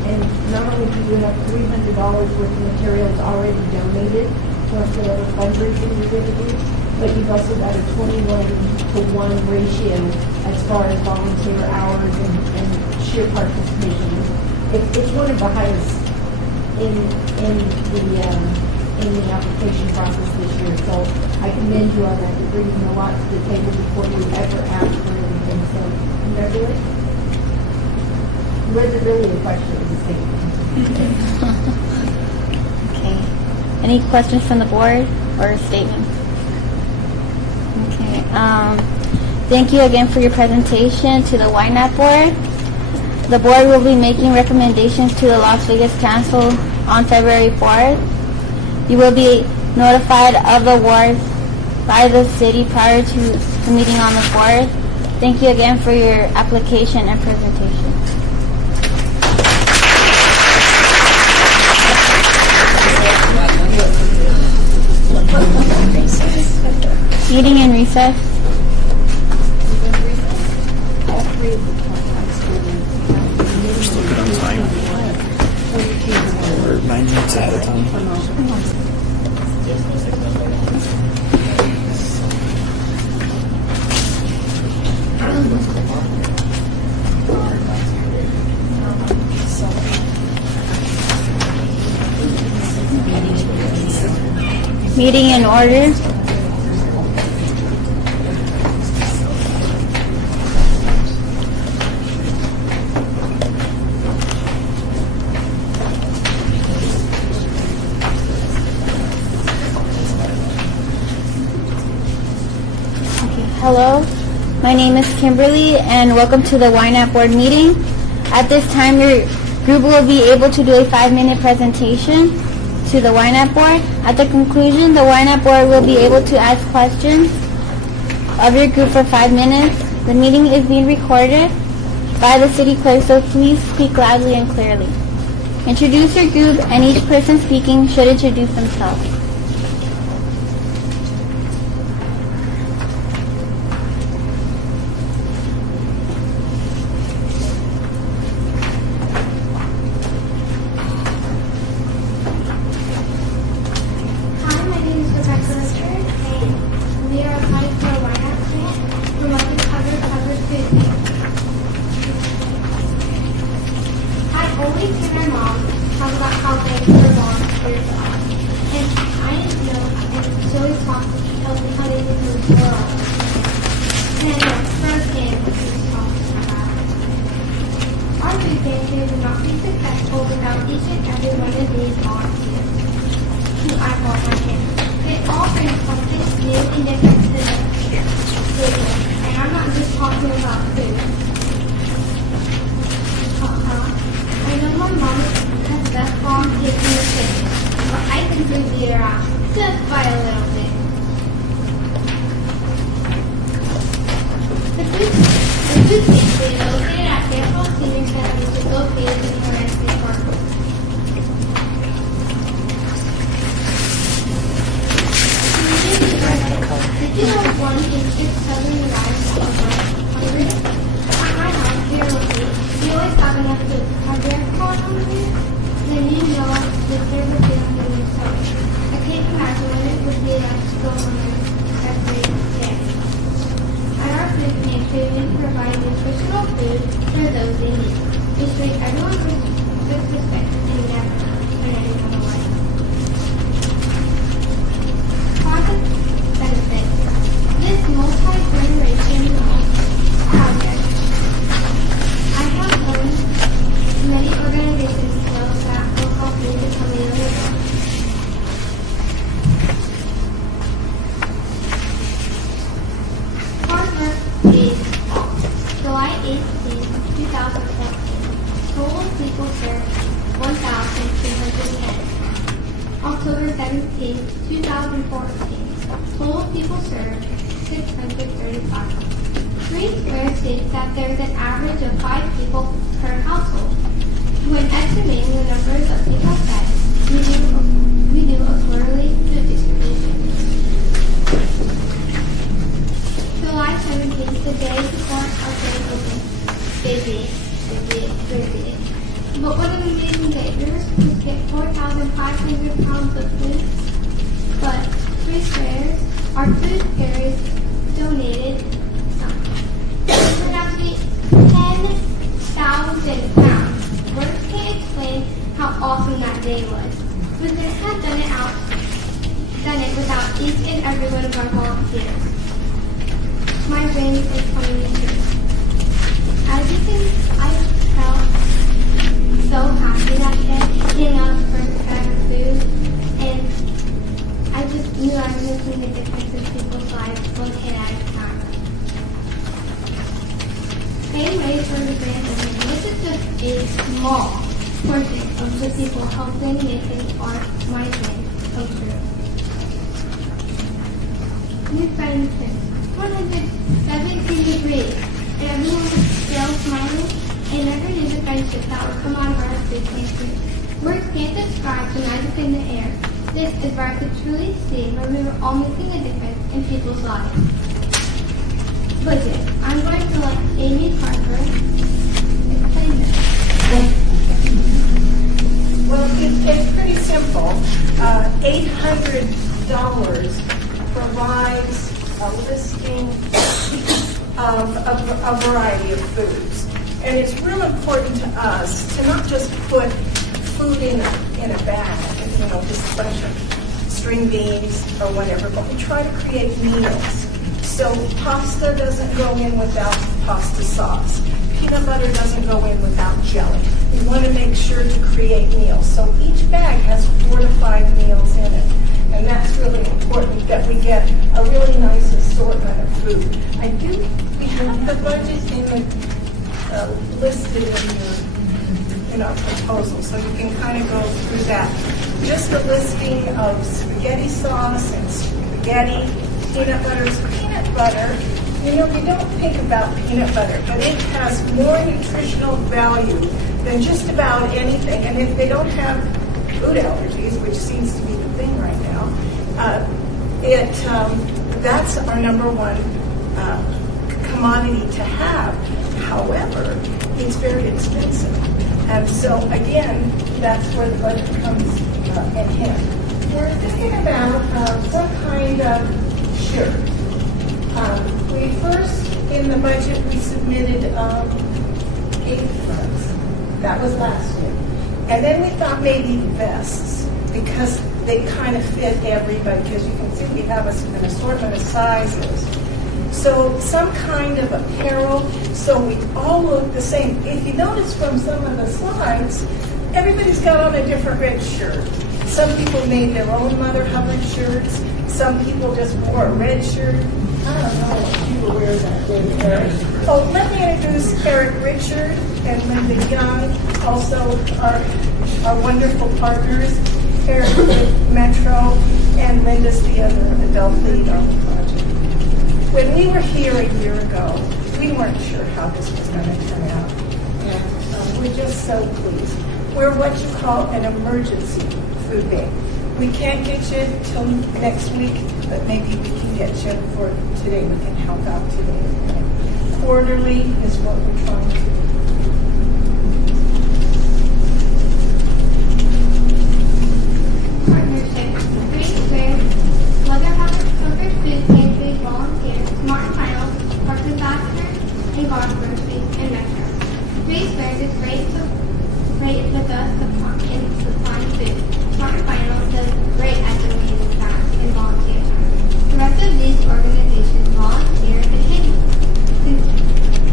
and not only do you have $300 worth of materials already donated, plus whatever fundraising you're going to do, but you've also got a 21-to-1 ratio as far as volunteer hours and sheer participation. It's one of the highest in the application process this year. So I commend you on that. You're bringing a lot to the table before we ever ask for anything. So congratulations. Was it really a question? It was a statement. Okay. Any questions from the board or a statement? Okay. Thank you again for your presentation to the Ynapp board. The board will be making recommendations to the Las Vegas Council on February 4th. You will be notified of the awards by the city prior to the meeting on the 4th. Thank you again for your application and presentation. Meeting in recess. Still good on time. We're 9 minutes ahead of time. Meeting in order. Hello, my name is Kimberly and welcome to the Ynapp board meeting. At this time, your group will be able to do a 5-minute presentation to the Ynapp board. At the conclusion, the Ynapp board will be able to ask questions of your group for 5 minutes. The meeting is being recorded by the city clerk, so please speak loudly and clearly. Introduce your group, and each person speaking should introduce themselves. 17th, 2014. Total people served, 635. 3 Square states that there is an average of 5 people per household. When estimating the numbers of people fed, we do a quarterly food distribution. July 17th, the day before our grand opening. Busy. But what an amazing day. We were supposed to get 4,500 pounds of food, but 3 Squares, our food carriers, donated some. It turned out to be 10,000 pounds. Words can't explain how awesome that day was. We couldn't have done it without each and every one of our volunteers. My brain is coming in true. As you can, I felt so happy that day, getting out the first bag of food, and I just knew I was making a difference in people's lives one kid at a time. Same way for the grand opening. This is just a small portion of the people helping making my dream come true. New friends, 117 degrees, and everyone was still smiling, and never knew the friendship that would come out of our food pantry. Words can't describe the magic in the air. This is where I could truly see where we were all making a difference in people's lives. Budget. I'm going to let Amy Parker explain this. Well, it's pretty simple. $800 provides a listing of a variety of foods. And it's real important to us to not just put food in a bag, just a bunch of string beans or whatever, but we try to create meals. So pasta doesn't go in without pasta sauce. Peanut butter doesn't go in without jelly. We want to make sure to create meals. So each bag has 4 to 5 meals in it. And that's really important that we get a really nice assortment of food. We have the budget listed in our proposal, so you can kind of go through that. Just a listing of spaghetti sauce and spaghetti, peanut butter. Peanut butter, we don't think about peanut butter, but it has more nutritional value than just about anything. And if they don't have food allergies, which seems to be the thing right now, that's our number one commodity to have. However, it's very expensive. And so, again, that's where the budget comes in hand. We're thinking about some kind of shirt. We first, in the budget, we submitted aprons. That was last year. And then we thought maybe vests, because they kind of fit everybody, because you can see we have an assortment of sizes. So some kind of apparel, so we all look the same. If you notice from some of the slides, everybody's got on a different red shirt. Some people made their own Mother Hubbard shirts. Some people just wore a red shirt. I don't know if people wear that, Eric. Oh, let me introduce Eric Richard and Linda Young, also our wonderful partners. Eric with Metro, and Linda's the other adult lead on the project. When we were here a year ago, we weren't sure how this was going to turn out. And we're just so pleased. We're what you call an emergency food bank. We can't get you till next week, but maybe we can get you for today. We can help out today. Quarterly is what we're trying to do. Partnership. 3 Squares, Mother Hubbard Food Pantry volunteers, Smart Finals, Park Ambassador, and God Groceries, and Metro. 3 Squares is great with us in supplying food. Smart Finals does great at donating staff and volunteer time. The rest of these organizations volunteer and hang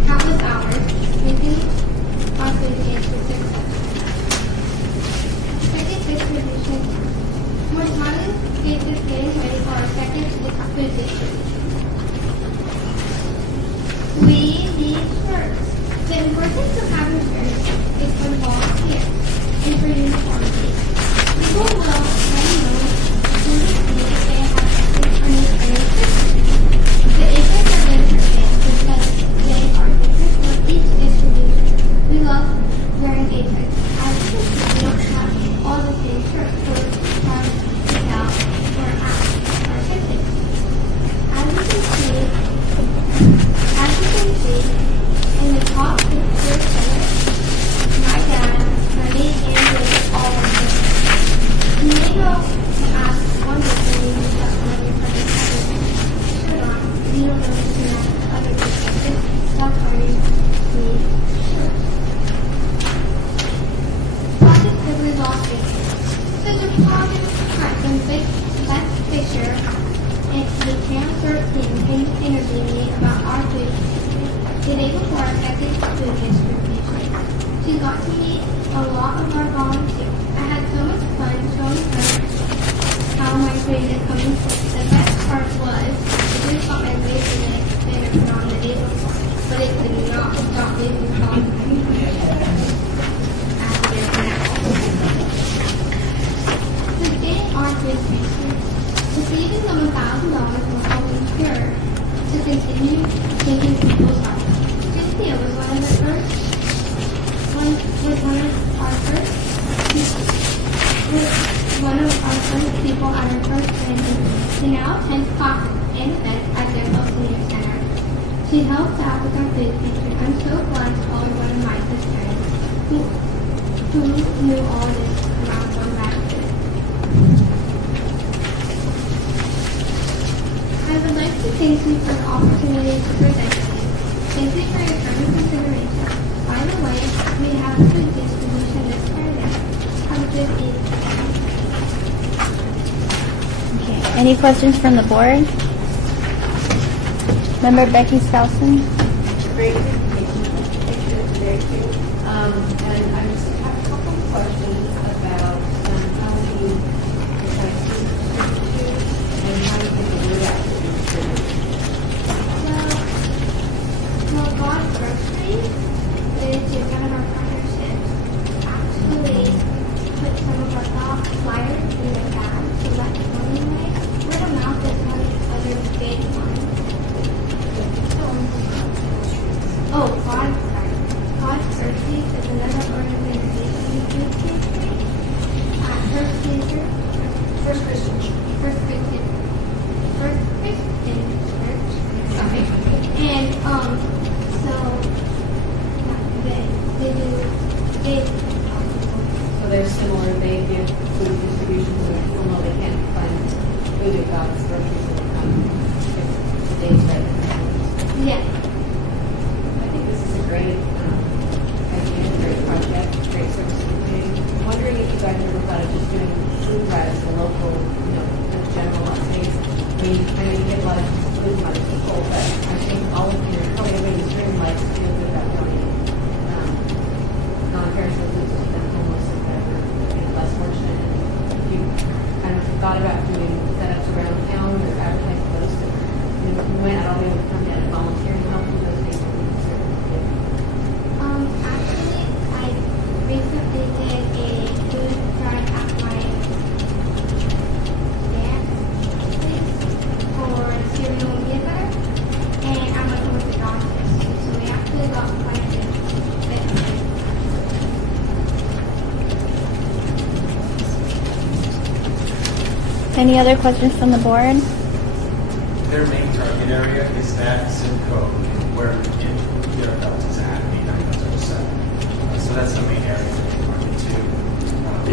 countless hours, making our food pantry successful. 56 tradition. Mortali is getting ready for our second food distribution. We need shirts. The importance of having shirts is for the volunteers and for uniformity. People will then know the distribution. She got to meet a lot of our volunteers. I had so much fun showing her how my grade is coming forward. The best part was, I just got my grade in it and put on the day before, but it did not stop me from falling behind as it is now. To get our distribution, receiving the $1,000 will help ensure to continue changing people's hearts. Cynthia was one of our first people at our first training. She now attends classes and events at Dental Senior Center. She helps out with our food pantry. I'm so glad to call her one of my sisters who knew all this around one rapid. I would like to thank you for the opportunity to present to you. Thank you for your time and consideration. By the way, we have food distribution this Friday. Have a good evening. Okay. Any questions from the board? Member Becky Skousen? Great presentation. Thank you today too. And I just have a couple of questions about how you decide to distribute and how you get the word out to distribute. Well, God's Grocery, which is one of our partnerships, actually put some of our flyers in their bag to let people away. Word of mouth is one other big one. God's Grocery is another organization food pantry at First Christian Church. Sorry. And so they do So they're similar, they give food distribution so that people know they can't find food at God's grocery store. The days right. yeah. I think this is a great idea, great project, great service to the community. I'm wondering if you guys ever thought of just doing food drives, the local, the general space. I mean, I know you get a lot of food from other people, but I think all of you, probably everybody in this room likes to feel good about donating non-perishable foods to them homeless and whatever, less fortunate. And if you kind of thought about doing setups around town or advertising those, we might not all be able to come down and volunteer and help with those things. Actually, I recently did a food drive at my dance place for cereal and peanut butter, and I went over to Dodgers, so we actually got quite a bit of it. Any other questions from the board? Their main target area is that zip code where their belt is at, 8907. So that's the main area that they market to.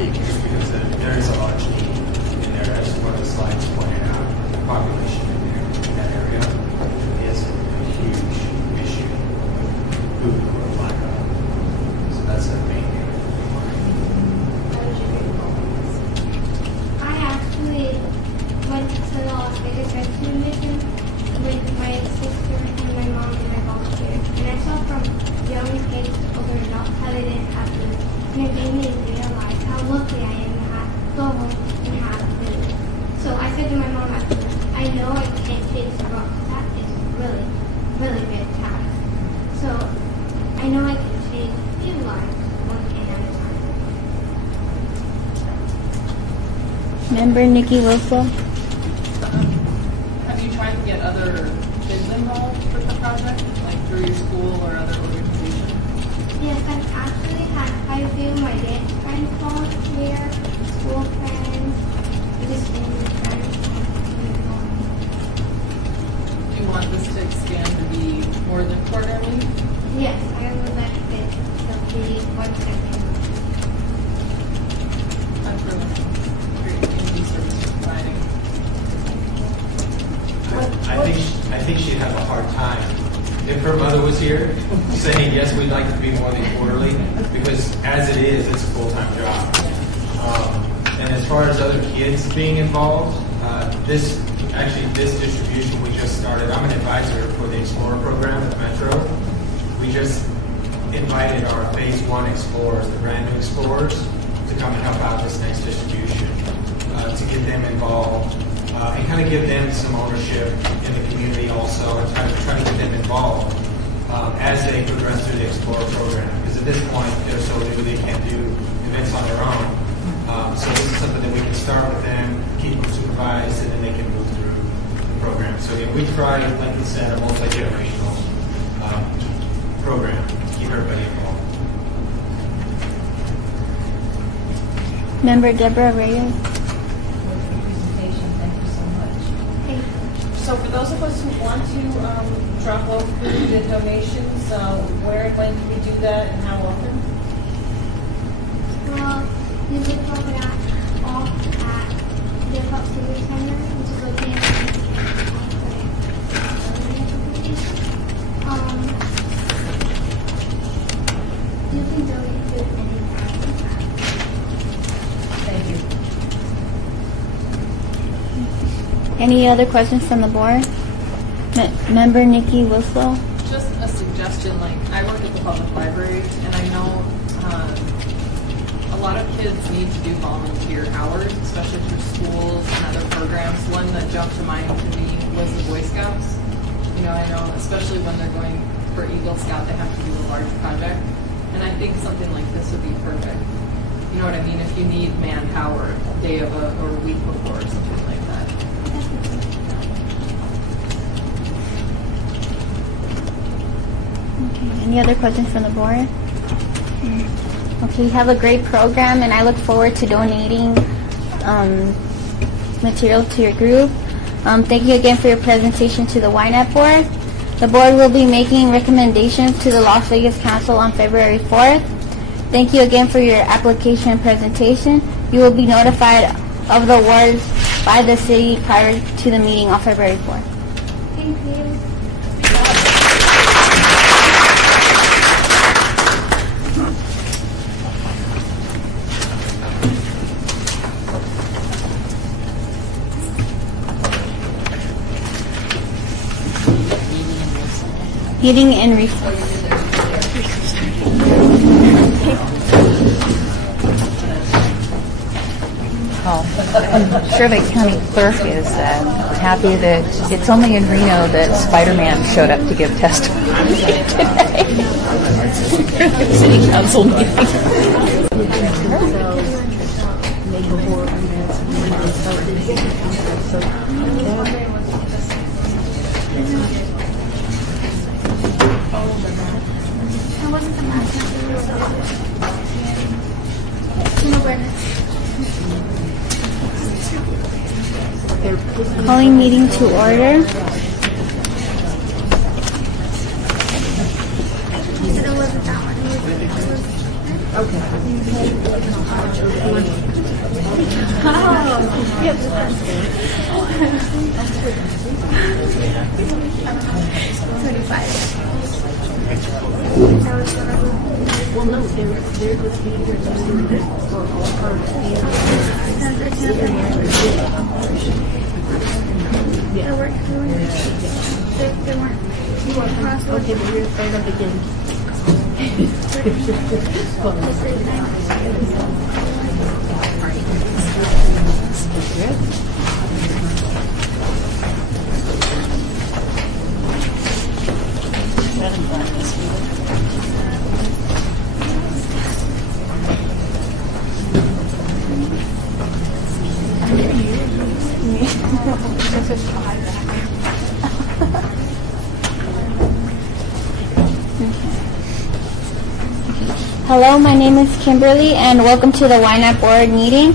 Just because there is a large need in there, as one of the slides pointed out, the population in that area is a huge issue of food or lack of. So that's their main area that they market. How did you get involved in this? I actually went to the Las Vegas Rescue Mission with my sister and my mom and my volunteers. And I saw from young kids to older adults how they didn't have food. And it made me realize how lucky I am to go home and have food. So I said to my mom afterwards, I know I can't change the world. That is really, really big task. So I know I can change a few lives one can at a time. Member Nikki Wilson? Have you tried to get other kids involved with the project, like through your school or other organizations? Yes, I've actually had quite a few of my dance friends volunteer, school friends, just family friends. Do you want this to expand to be more than quarterly? Yes, I would like it to be one second. That's really great community service you're providing. I think she'd have a hard time if her mother was here saying, yes, we'd like it to be more than quarterly, because as it is, it's a full-time job. And as far as other kids being involved, this distribution we just started, I'm an advisor for the Explorer program at Metro. our Phase 1 Explorers, the brand new Explorers, to come and help out this next distribution, to get them involved and kind of give them some ownership in the community also, and try to get them involved as they progress through the Explorer program. Because at this point, they're so new, they can't do events on their own. So this is something that we can start with them, keep them supervised, and then they can move through the program. So yeah, we try, like you said, a multi-generational program to keep everybody involved. Member Deborah Reyes. Presentation. Thank you so much. So for those of us who want to drop off food and donations, where and when can we do that and how often? Well, you could drop it off at the Cup Civic Center, which is located you can donate food anytime. Thank you. Any other questions from the board? Member Nikki Whistle. Just a suggestion, like I work at the public library and I know a lot of kids need to do volunteer hours, especially through schools and other programs. One that jumped to mind to me was the Boy Scouts. You know, I know especially when they're going for Eagle Scout, they have to do a large project. And I think something like this would be perfect. You know what I mean? If you need manpower day of or a week before or something like that. Okay. Any other questions from the board? Okay, you have a great program, and I look forward to donating material to your group. Thank you again for your presentation to the Ynapp board. The board will be making recommendations to the Las Vegas Council on February 4th. Thank you again for your application and presentation. You will be notified of the awards by the city prior to the meeting on February 4th. Thank you. Heating and refilling. Sure, the county clerk is happy that it's only in Reno that Spider-Man showed up to give testimony today. City council meeting. That wasn't the last one. Calling meeting to order. Well, no, they're the speakers for all parts. They weren't. Okay, but you're right up again. Hello, my name is Kimberly, and welcome to the Ynapp board meeting.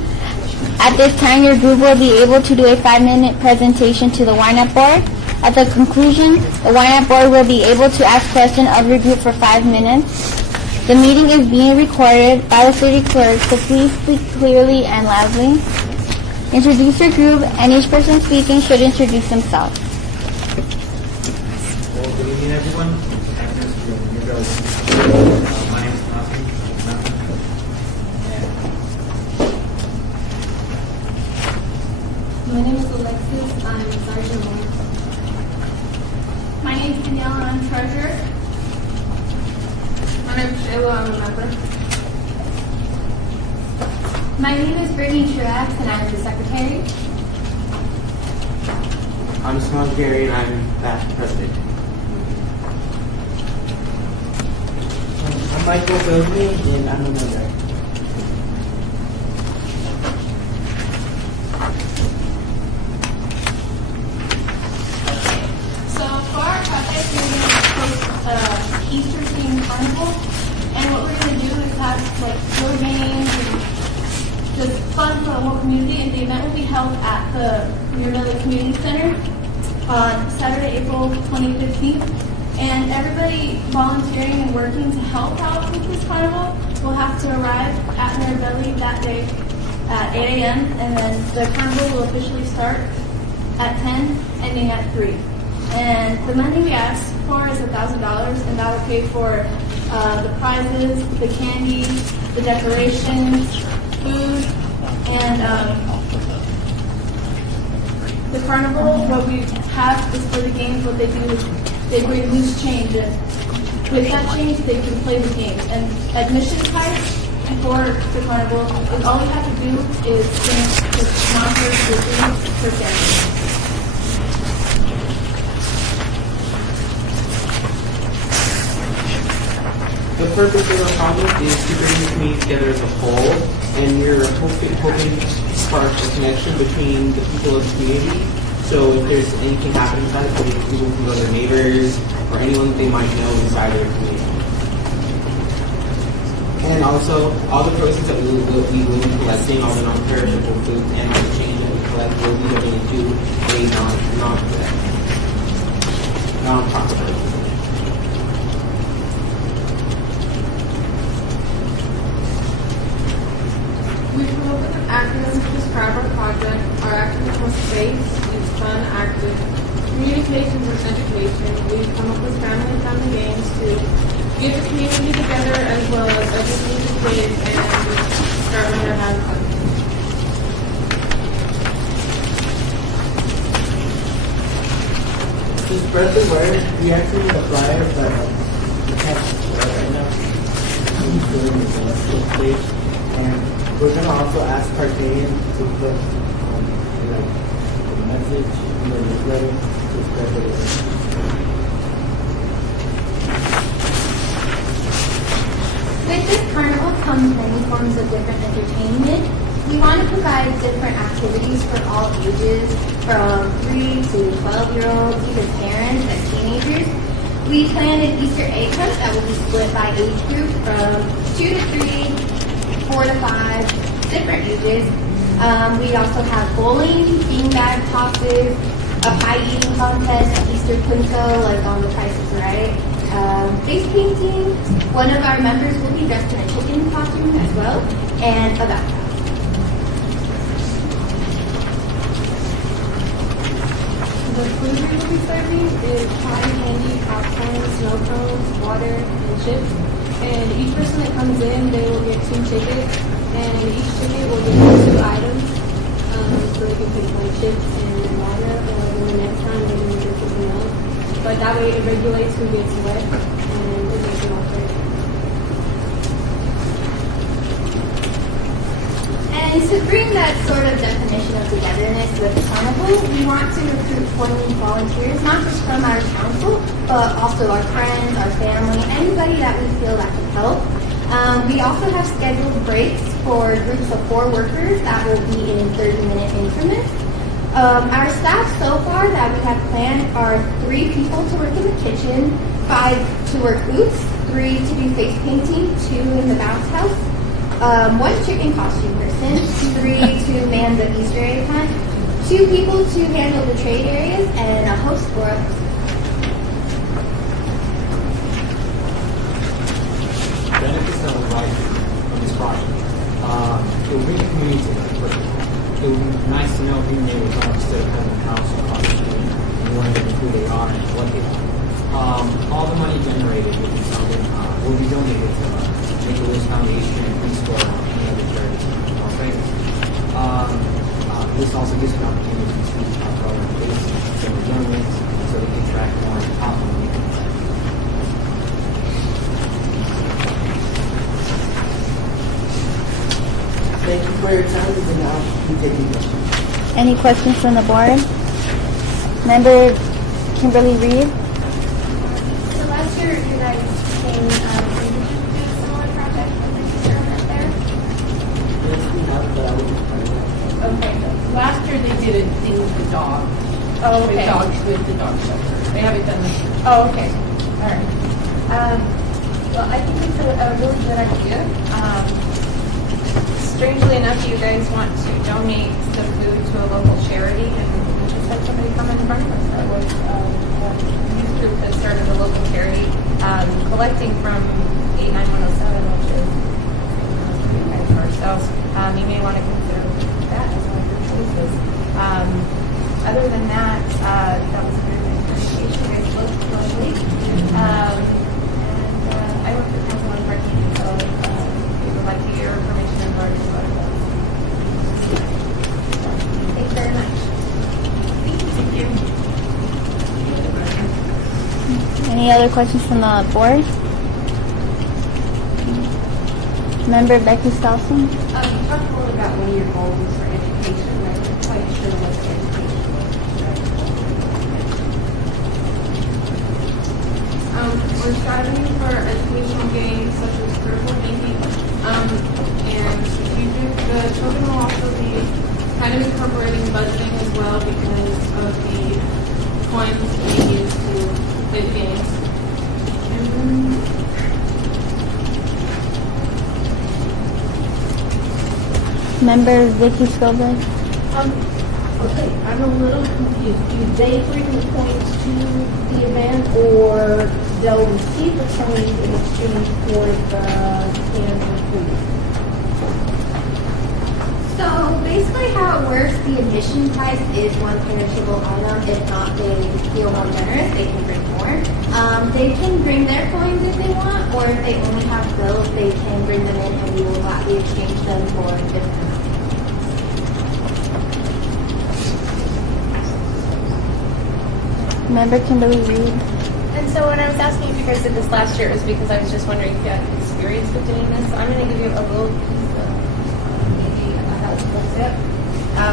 At this time, your group will be able to do a 5-minute presentation to the Ynapp board. At the conclusion, the Ynapp board will be able to ask questions of your group for 5 minutes. The meeting is being recorded by the city clerk, so please speak clearly and loudly. Introduce your group, and each person speaking should introduce themselves. Well, good evening, everyone. My name is Matthew. My name is Alexis. I'm Sergeant Lawrence. My name's Danielle, and I'm treasurer. My My name is Shayla. I'm a member. My name is Brittany Truax, and I'm the secretary. I'm Smells Gary, and I'm past president. I'm Michael Bilby, and I'm a member. So for our project, we're going to host Easter themed carnival, and what we're going to do is have like floor games and just fun for the whole community. And the event will be held at the Muir Community Center on Saturday, April 2015. And everybody volunteering and working to help out with this carnival will have to arrive at Mirabelli that day at 8 a.m. And then the carnival will officially start at 10, ending at 3. And the money we asked for is $1,000, and that will pay for the prizes, the candy, the decorations, food, and the carnival. What we have is for the games. What they do is they bring loose change, and with that change, they can play the games. And admission price for the carnival is all you have to do is drink the sponsors the drinks for family. The purpose of the project is to bring the community together as a whole, and we're hoping to spark a connection between the people of the community. So if there's anything happening inside the community, people can go to their neighbors or anyone that they might know inside their community. And also, all the proceeds that we will be collecting, all the non-perishable foods and all the change that we collect will be donated to a non-profit organization. We come up with an acronym to describe our project. Our acronym was SPACE. It's fun, active. Communications is education. We come up with family games to get the community together as well as educate the kids and start when they're having fun. To spread the word, we actually need a flyer, but we can't right now. We're doing the celestial stage, and we're gonna also ask Cartanian to put like a message in the newsletter to spread the word. With this carnival comes many forms of different entertainment. We want to provide different activities for all ages, from 3 to 12-year-olds, even parents and teenagers. We planned an Easter egg hunt that will be split by age group from 2 to 3, 4 to 5, different ages. We also have bowling, beanbag tosses, a pie eating contest, Easter Punko, like on The Price is Right. Face painting. One of our members will be dressed in a chicken costume as well, and a backpack. The food we will be serving is cotton candy, popcorn, snow cones, water, and chips. And each person that comes in, they will get 2 tickets, and each ticket will get 2 items, so they can pick like chips and water, or then the next time they can get something else. But that way it regulates who gets what, and it makes it all fair. And to bring that sort of definition of togetherness with the carnival, we want to recruit 20 volunteers, not just from our council, but also our friends, our family, anybody that we feel that can help. We also have scheduled breaks for groups of 4 workers that will be in 30-minute increments. Our staff so far that we have planned are 3 people to work in the kitchen, 5 to work booths, 3 to do face painting, 2 in the bounce house, 1 chicken costume person, 3 to man the Easter egg hunt, 2 people to handle the trade areas, and a host for us. Benefits that we're writing from this project. It will bring the community together. It would be nice to know who neighbors are instead of having a house across the street and wondering who they are and what they are. All the money generated will be something will be donated to Make-A-Wish Foundation and Preschool and other charities or friends. This also gives an opportunity to teach our program basics to the young ones so they can track more on top of the very excited to now be taking questions. Any questions from the board? Member Kimberly Reed? So last year, you guys came, did you do a similar project with the experiment there? Yes, we have, but I will find out. Okay. Last year they did a thing with the dog. Oh, okay. With the dog shelter. They haven't done this. Oh, okay. All right. Well, I think it's a really good idea. Strangely enough, you guys want to donate some food to a local charity, and we just had somebody come in front of us that was a youth group that started a local charity, collecting from 89107, which is where you guys are. So you may want to consider that as one of your choices. Other than that, that was a very nice presentation. You guys looked lovely. And I work for Council on Parking, so we would like to hear your information in regards to what it was. Thank you very much. Thank you. Any other questions from the board? Member Becky Stelson? You talked a little about one of your goals for education, and I'm not quite sure what the education was. We're striving for educational gains such as critical thinking and strategic. The children will also be kind of incorporating budgeting as well because of the coins being used to play the games. Member Vicky Scobie? Okay, I'm a little confused. Do they bring the points to the event, or they'll receive the coins in exchange for the cans of food? So basically how it works, the admission price is one perishable item. If not, they feel more generous, they can bring more. They can bring their coins if they want, or if they only have bills, they can bring them in and we will gladly exchange them for different. Member Kimberly Reed? And so when I was asking if you guys did this last year, it was because I was just wondering if you had experience with doing this. I'm going to give you a little piece of maybe a helpful tip.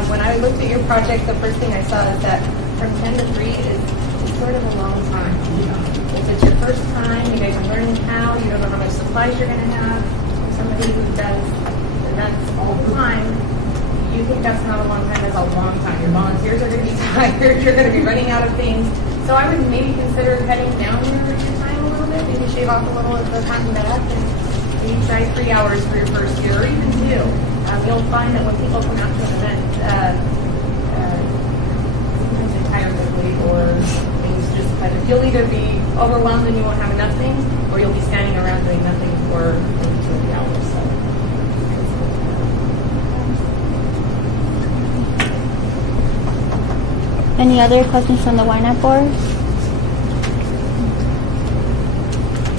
When I looked at your project, the first thing I saw is that from 10 to 3 is sort of a long time. If it's your first time, you guys are learning how, you don't know how much supplies you're going to have. For somebody who does events all the time, you think that's not a long time, that's a long time. Your volunteers are going to be tired, you're going to be running out of things. So I would maybe consider cutting down your time a little bit, maybe shave off a little of the front and back, and maybe try 3 hours for your first year, or even 2. You'll find that when people come out to an event, sometimes they tire quickly, or things just kind of, you'll either be overwhelmed and you won't have enough things, or you'll be standing around doing nothing for maybe 2 or 3 hours. So. Any other questions from the Ynapp board?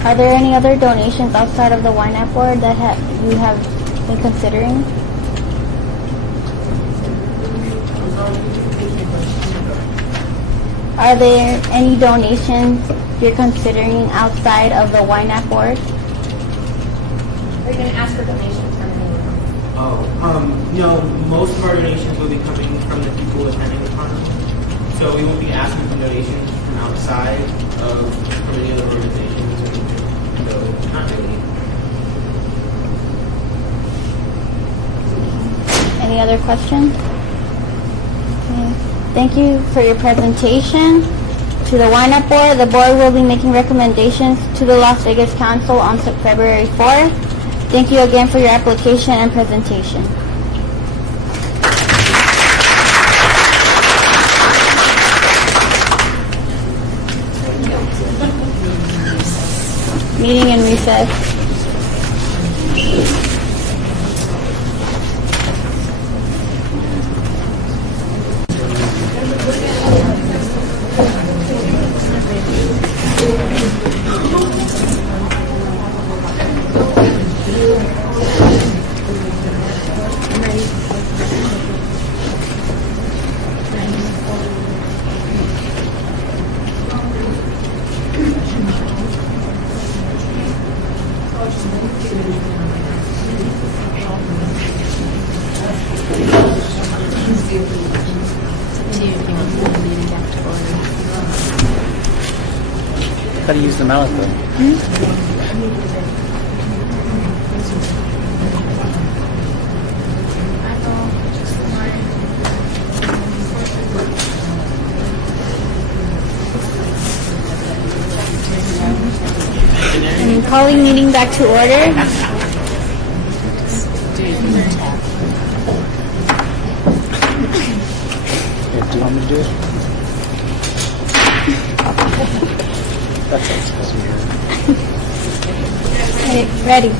Are there any other donations outside of the Ynapp board that you have been considering? Are there any donations you're considering outside of the Ynapp board? Are you going to ask for donations from anyone? No, most of our donations will be coming from the people attending the carnival. So we won't be asking for donations from outside from any other organizations or anything. So not really. Any other questions? Okay. Thank you for your presentation. To the Ynapp board, the board will be making recommendations to the Las Vegas Council on February 4th. Thank you again for your application and presentation. Meeting in recess. how to use the mallet though. And calling meeting back to order. Do you want me to do it? That's how it's supposed to be. Okay, ready.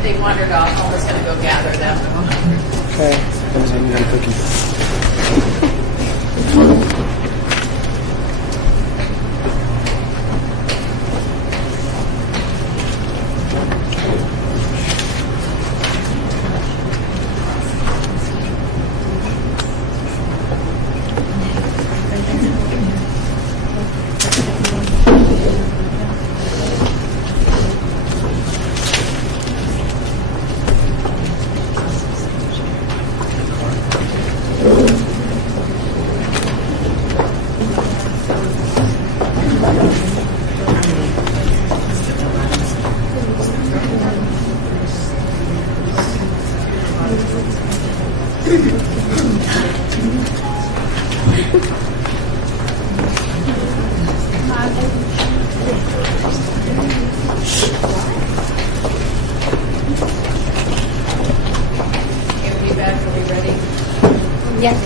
They wandered off. I was going to go gather them. Okay. That was me cooking. Everybody back? Are we ready? Yes.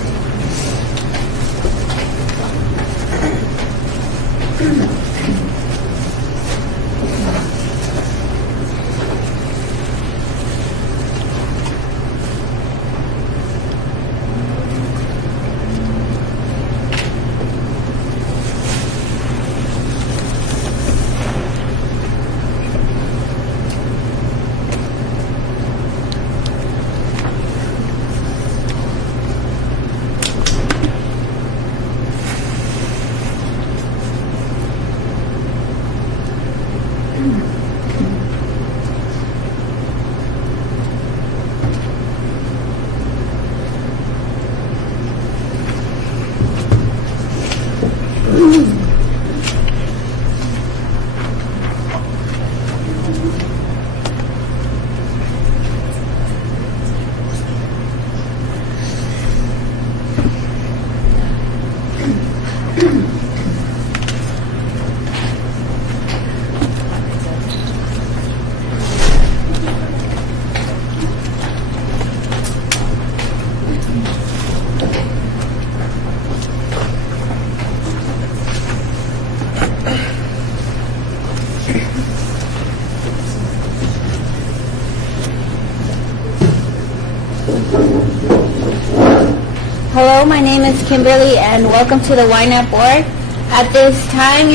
Hello, my name is Kimberly, and welcome to the Ynapp board. At this time,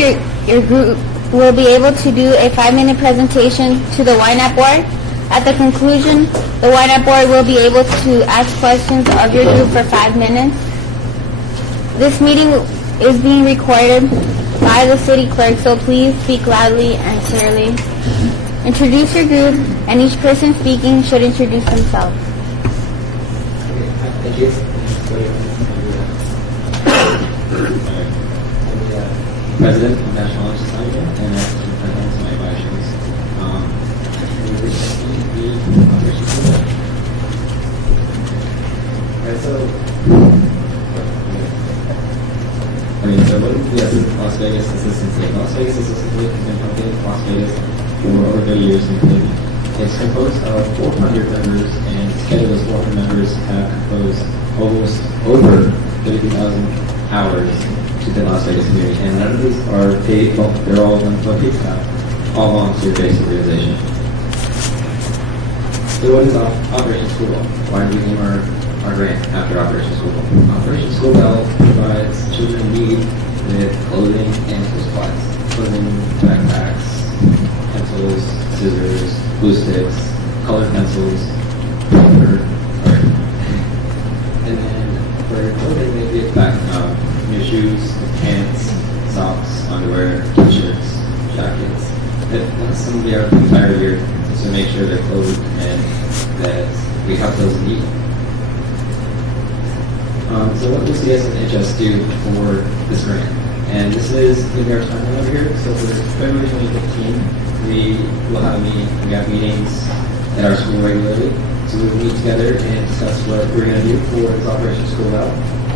your group will be able to do a 5-minute presentation to the Ynapp board. At the conclusion, the Ynapp board will be able to ask questions of your group for 5 minutes. This meeting is being recorded by the city clerk, so please speak loudly and clearly. Introduce your group, and each person speaking should introduce themselves. Thank you. President of National Honor Society and Superintendent of my advisors. Yes, Las Vegas Assistant State. Las Vegas Assistant State has been helping Las Vegas for over 30 years in community. It's composed of 400 members, and together those 400 members have composed almost over 30,000 hours to the Las Vegas community. And none of these are paid, well, they're all unpaid staff, all volunteer-based organization. So what is Operation School? Why do we name our our grant after Operation School Bell. Operation School Bell provides children in need with clothing and school supplies. Clothing, backpacks, pencils, scissors, glue sticks, colored pencils, paper, art. And then for clothing, they get back new shoes, pants, socks, underwear, t-shirts, jackets. That's some of the entire year to make sure they're clothed and that we help those in need. So what does CSNHS do for this grant? And this is the our timeline over here. So for February 2015, we will have a meeting. We have meetings at our school regularly. So we'll meet together and discuss what we're going to do for this Operation School Bell.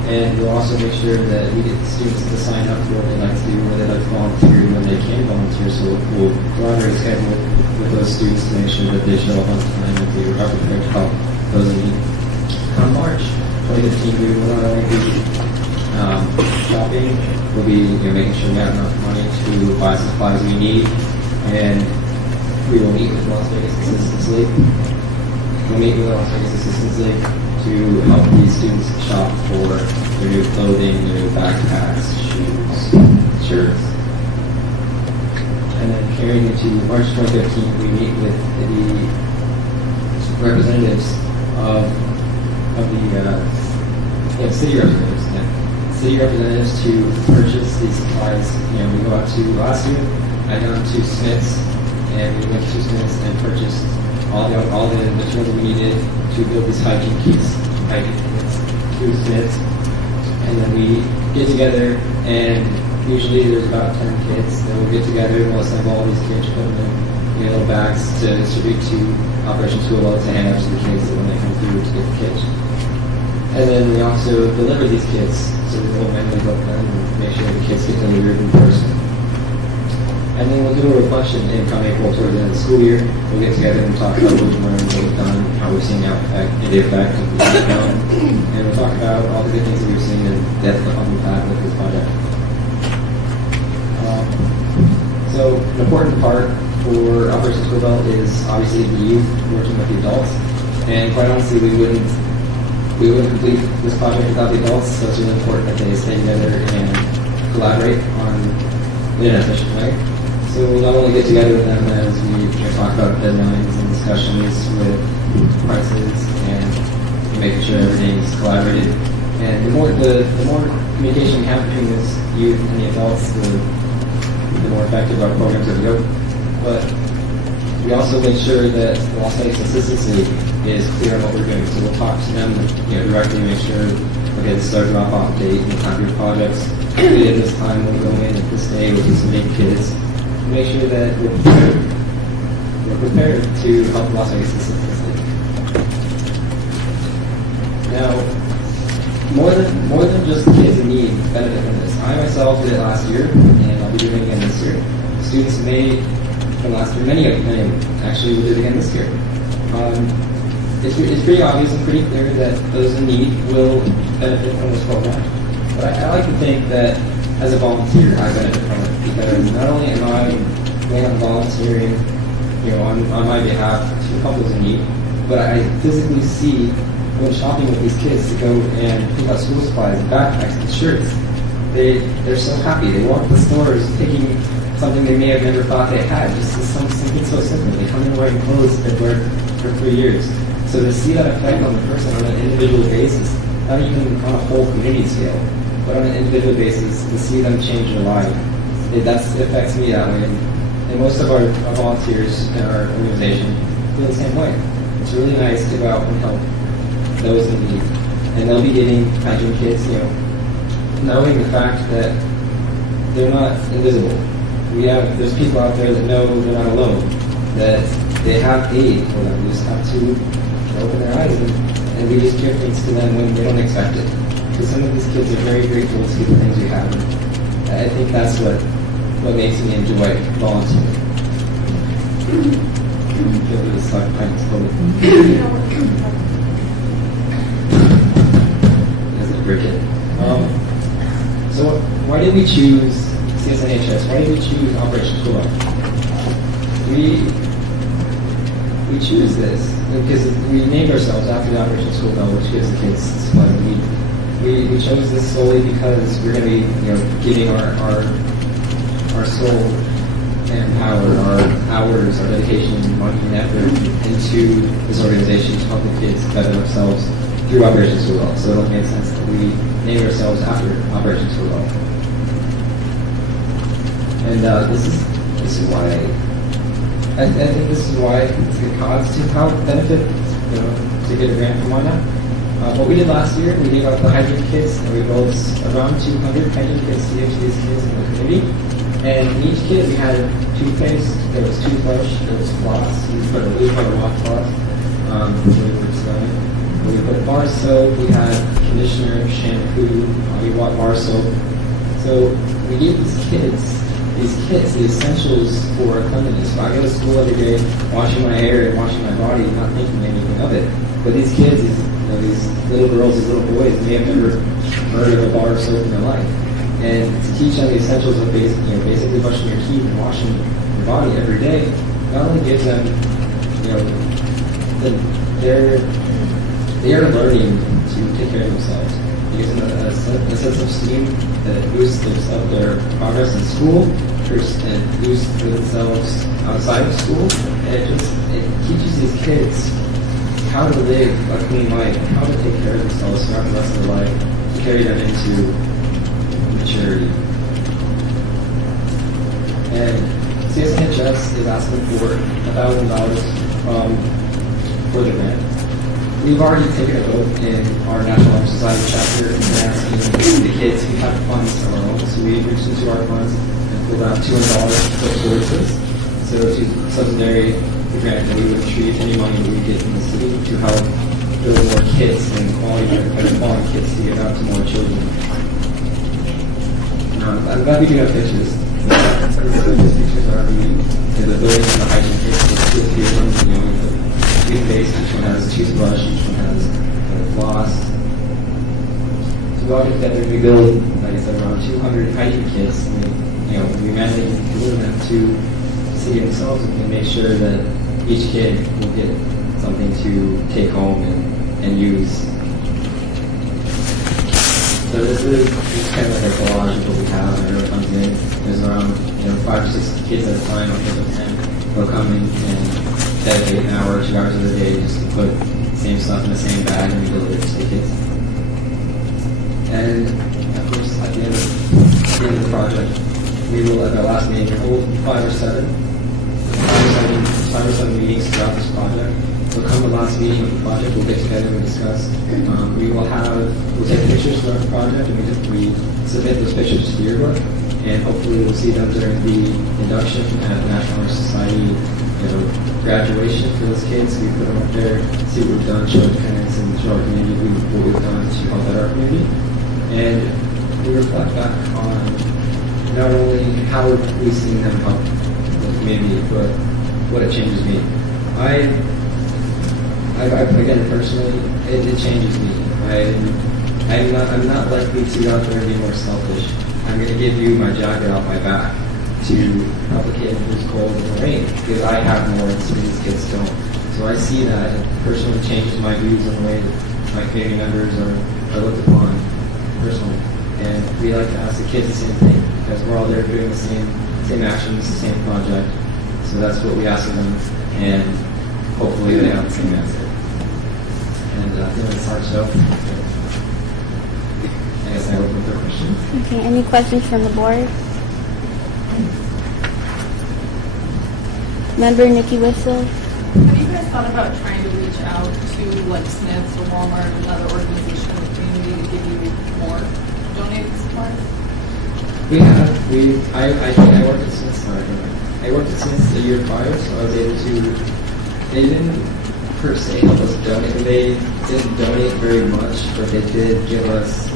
And we'll also make sure that we get students to sign up for what they'd like to do, where they'd like to volunteer, when they can volunteer. So we'll collaborate schedule with those students to make sure that they show up on time and they are prepared to help those in need. On March 2015, we will not only be shopping, we'll be making sure we have enough money to buy supplies we need, and we will meet with Las Vegas Assistance League. We'll meet with Las Vegas Assistance League to help these students shop for their new clothing, their new backpacks, shoes, shirts. And then carrying into March 2015, we meet with the representatives of the city representatives. City representatives to purchase these supplies. We go out to last year. I went to Smith's, and we went to Smith's and purchased all the materials we needed to build these hygiene kits through Smith's. And then we get together, and usually there's about 10 kids that will get together and we'll assemble all these kits, put them in little bags to distribute to Operation School Bell to hand out to the kids when they come through to get the kits. And then we also deliver these kits, so we'll manually book them and make sure the kids get delivered in person. And then we'll do a reflection in come April towards the end of the school year. We'll get together and talk about what we've learned, what we've done, how we've seen the effect of what we've done. And we'll talk about all the good things that we've seen and that's the fun we've had with this project. So an important part for Operation School Bell is obviously the youth working with the adults. And quite honestly, we wouldn't complete this project without the adults, so it's really important that they stay together and collaborate in an efficient way. So we'll not only get together with them as we talk about deadlines and discussions with prices and making sure everything is collaborated. And the more communication we have between this youth and the adults, the more effective our programs are going to go. But we also make sure that the Las Vegas Assistance League is clear on what we're doing. So we'll talk to them directly and make sure, okay, this is our drop-off date and time for your projects. At this time, we'll go in at this day with these many kids. Make sure that we're prepared to help Las Vegas Assistance League. Now, more than just the kids in need benefit from this. I myself did it last year, and I'll be doing it again this year. Students from last year, many of them actually will do it again this year. It's pretty obvious and pretty clear that those in need will benefit from this program. But I like to think that as a volunteer, I benefit from it because not only am I going out volunteering, on my behalf to help those in need, but I physically see when shopping with these kids to go and pick up school supplies and backpacks and shirts. They're so happy. They walk the stores picking something they may have never thought they had. Just something so simple. They come in wearing clothes they've wear for 3 years. So to see that effect on the person on an individual basis, not even on a whole community scale, but on an individual basis, to see them change their life, it affects me that way. And most of our volunteers in our organization feel the same way. It's really nice to go out and help those in need. And they'll be getting hygiene kits, knowing the fact that they're not invisible. There's people out there that know they're not alone, that they have aid for them. We just have to open their eyes and we just give things to them when they don't expect it. Because some of these kids are very grateful to see the things we have. I think that's what makes me enjoy volunteering. Doesn't break it. So why did we choose CSNHS? Why did we choose Operation School Bell? We we choose this because we named ourselves after the Operation School Bell, which gives the kids supply. We chose this solely because we're going to be, giving our soul and power, our hours, our dedication, money, and effort into this organization to help the kids better themselves through Operation School Bell. So it'll make sense that we named ourselves after Operation School Bell. And this is why I think this is why it's a good cause to help benefit, to get a grant from Ynapp. What we did last year, we gave out the hygiene kits, and we rolled around 200 hygiene kits to give to these kids in the community. And in each kit, we had toothpaste, there was toothbrush, there was floss. We put a washcloth. We put bar soap. We had conditioner, shampoo. We bought bar soap. So we gave these kits, the essentials for cleanliness. So I go to school every day, washing my hair and washing my body, not thinking anything of it. But these kids, these little girls, these little boys, they have never heard of a bar of soap in their life. And to teach them the essentials of basically brushing your teeth and washing your body every day, not only gives them, they are learning to take care of themselves. It gives them a sense of esteem that boosts their progress in school, and boosts themselves outside of school, and it teaches these kids how to live a clean life, how to take care of themselves throughout the rest of their life, to carry them into maturity. And CSNHS is asking for $1,000 for the grant. We've already taken a vote in our National Honor Society chapter and asking the kids, we have funds of our own, so we reached into our funds and pulled out $200 towards this. So to subsidiary the grant, that we would treat any money that we get from the city to help build more kits and better quality kits to give out to more children. I'm glad we do have pictures. These pictures are the building and the hygiene kits. There's 2 of them, toothpaste, each one has a toothbrush, each one has a floss. So we all get together and we build, like I said, around 200 hygiene kits. And we manually deliver them to the city themselves and make sure that each kid will get something to take home and use. So this is kind of like a collage of what we have, and everyone comes in. There's around 5 or 6 kids at a time, or 10. They'll come in and dedicate an hour or 2 hours of the day just to put the same stuff in the same bag and we deliver it to the kids. And of course, at the end of the project, we will at our last meeting hold 5 or 7 meetings throughout this project. We'll come to the last meeting of the project, we'll get together and discuss. We'll take pictures from our project and we submit those pictures to the yearbook, and hopefully we'll see them during the induction at the National Honor Society graduation for those kids. We put them up there, see what we've done, show the parents and show our community what we've done to help out our community. And we reflect back on not only how we've seen them help the community, but what it changes me. Again, personally, it changes me. I'm not likely to go out there and be more selfish. I'm going to give you my jacket off my back to help a kid who's cold in the rain, because I have more and some of these kids don't. So I see that it personally changes my views on the way that my family members are looked upon personally. And we like to ask the kids the same thing, because we're all there doing the same actions, the same project. So that's what we ask of them, and hopefully they have the same answer. And I think it's hard show. I guess I open for questions. Okay, any questions from the board? Member Nikki Whistle. Have you guys thought about trying to reach out to like Smith's or Walmart or another organization in the community to give you more donated supplies? We have. I worked at Smith's. I worked at Smith's the year prior, so I was able to. They didn't per se help us donate. They didn't donate very much, but they did give us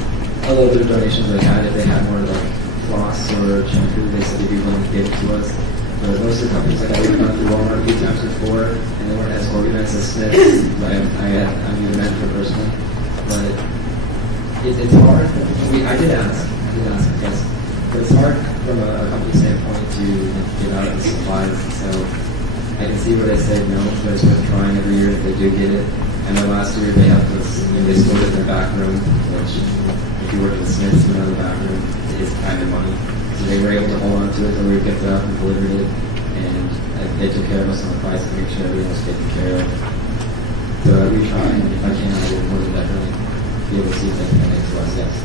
a little bit of donations they had. If they had more like floss or shampoo, they said they'd be willing to give it to us. But most of the companies like we've gone through Walmart a few times before, and they weren't as organized as Smith's. I'm even mentor personally, but it's hard. I did ask, yes, but it's hard from a company standpoint to get out of the supplies. So I can see where they said no, so it's worth trying every year if they do get it. I know last year they helped us, they stored it in their back room, which if you work at the Smiths, you know the back room is kind of money. So they were able to hold on to it, or we picked it up and delivered it, and they took care of us on the price to make sure everything was taken care of. So we try, and if I can, I would more than definitely be able to see if they can connect to us, yes.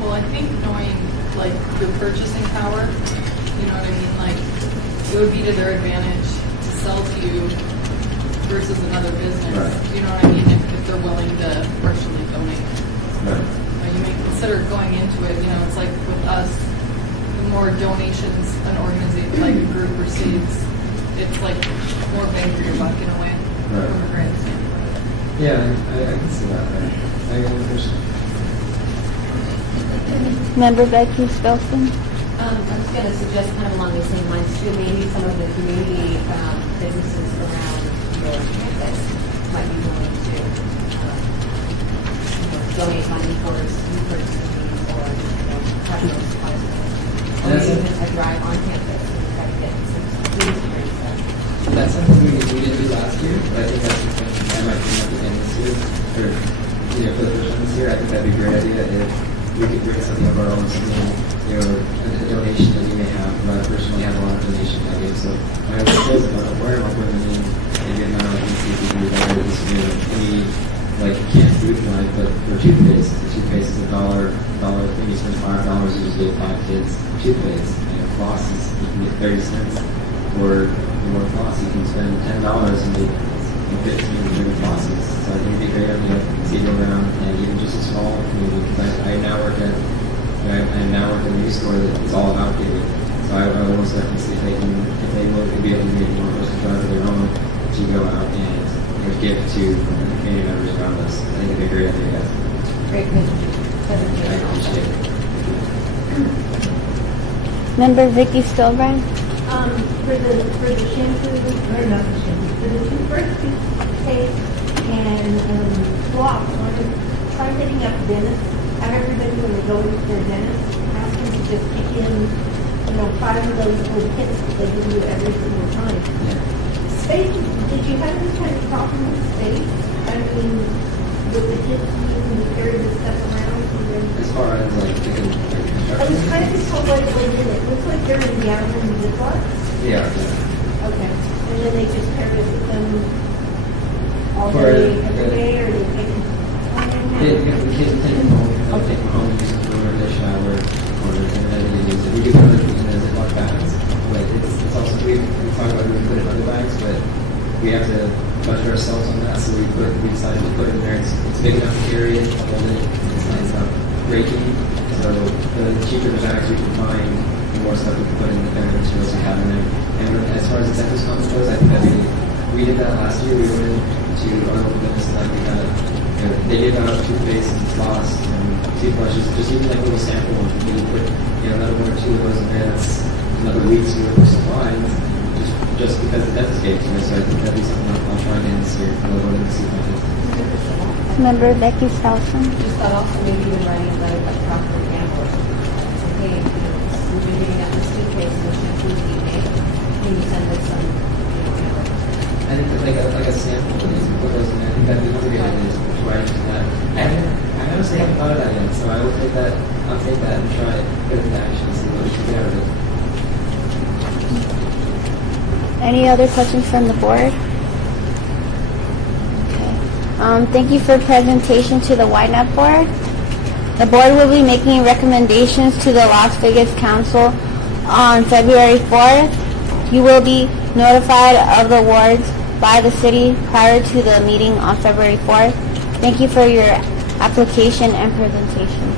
Well, I think knowing like your purchasing power, you know what I mean? Like it would be to their advantage to sell to you versus another business. Right. You know what I mean? If they're willing to partially donate. Right. You may consider going into it. You know, it's like with us, the more donations an organization like a group receives, it's like more bang for your buck in a way. Right. From a grant standpoint. Yeah, I can see that. Right. I understand. Member Becky Spelson. I was going to suggest kind of along the same lines too, maybe some of the community businesses around your campus might be willing to donate money towards new purchases or practical supplies. Or even a drive on campus and try to get some food experience there. That's something we didn't do last year, but I think that's something I might come up again this year, or for the first time this year. I think that'd be a great idea if we could bring something of our own, something, a donation that you may have. I personally have a lot of donations I give, so I was close about where am I putting in maybe an amount and see if we can do better this year. Any, like, you can't food line, but for toothpaste, the toothpaste is $1. I think you spend $5, you just get 5 kids toothpaste. Floss is, you can get 30 cents. Or more floss, you can spend $10 and get 15 different flosses. So I think it'd be a great idea to go around and even just a small community, because I now work at a new store that is all about giving. So I would most definitely see if they will be able to make one person drive their own to go out and give to the community members around us. I think it'd be a great idea, guys. Great I appreciate it. Member Vicky Stilbrand. For the shampoo, or not the shampoo, for the toothpaste and floss, try hitting up dentists. Have everybody when they go into their dentist, ask them to just kick in, 5 of those little kits that they give you every single time. Space, did you have any kind of problem with space? I mean, with the kids using to carry this stuff around? As far as like the construction? I was kind of told like it looks like they're in gallon ziplocs. Yeah. Okay. And then they just carry it with them all day, every day, or they take them? The kids take them home. They'll take them home, use them for their shower, or and then they use it. We do put it in the Ziploc bags, but it's also we talk about we put it in other bags, but we have to budget ourselves on that. So we decided to put it in there. It's big enough to carry it, hold it. It's not breaking. So the cheaper the bags we can find, the more stuff we can put in the better materials we have in there. And as far as the dentist conference goes, I think that we did that last year. We went into our local dentist and we had. They gave out toothpaste and floss and toothbrushes, just even like little sample ones. You can put another 1 or 2 of those in there. That's another week's worth of supplies, just because the dentist gave it to me. So I think that'd be something I'll try again this year. I'll go and see if I can. Member Becky Spelson. Just thought also maybe even writing a letter like Procter & Gamble. Hey, we've been giving out this toothpaste and the shampoos that you make. Can you send us some? I think like a sample of these and put those in there. I think that'd be one great idea. Right to that. I honestly haven't thought of that yet, so I will take that. I'll take that and try it, put it into action, and see what we can get out of it. Any other questions from the board? Okay. Thank you for presentation to the Ynapp board. The board will be making recommendations to the Las Vegas Council on February 4th. You will be notified of the awards by the city prior to the meeting on February 4th. Thank you for your application and presentation.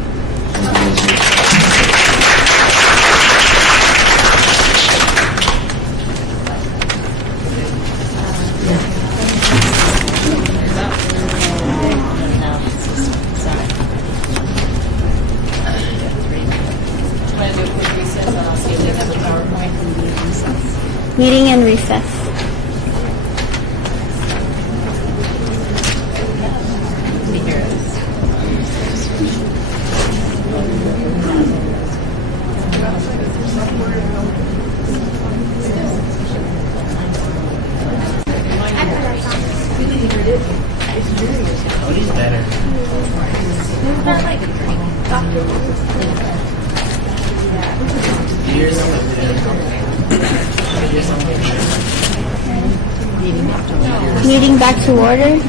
Meeting in recess. Meeting back to order.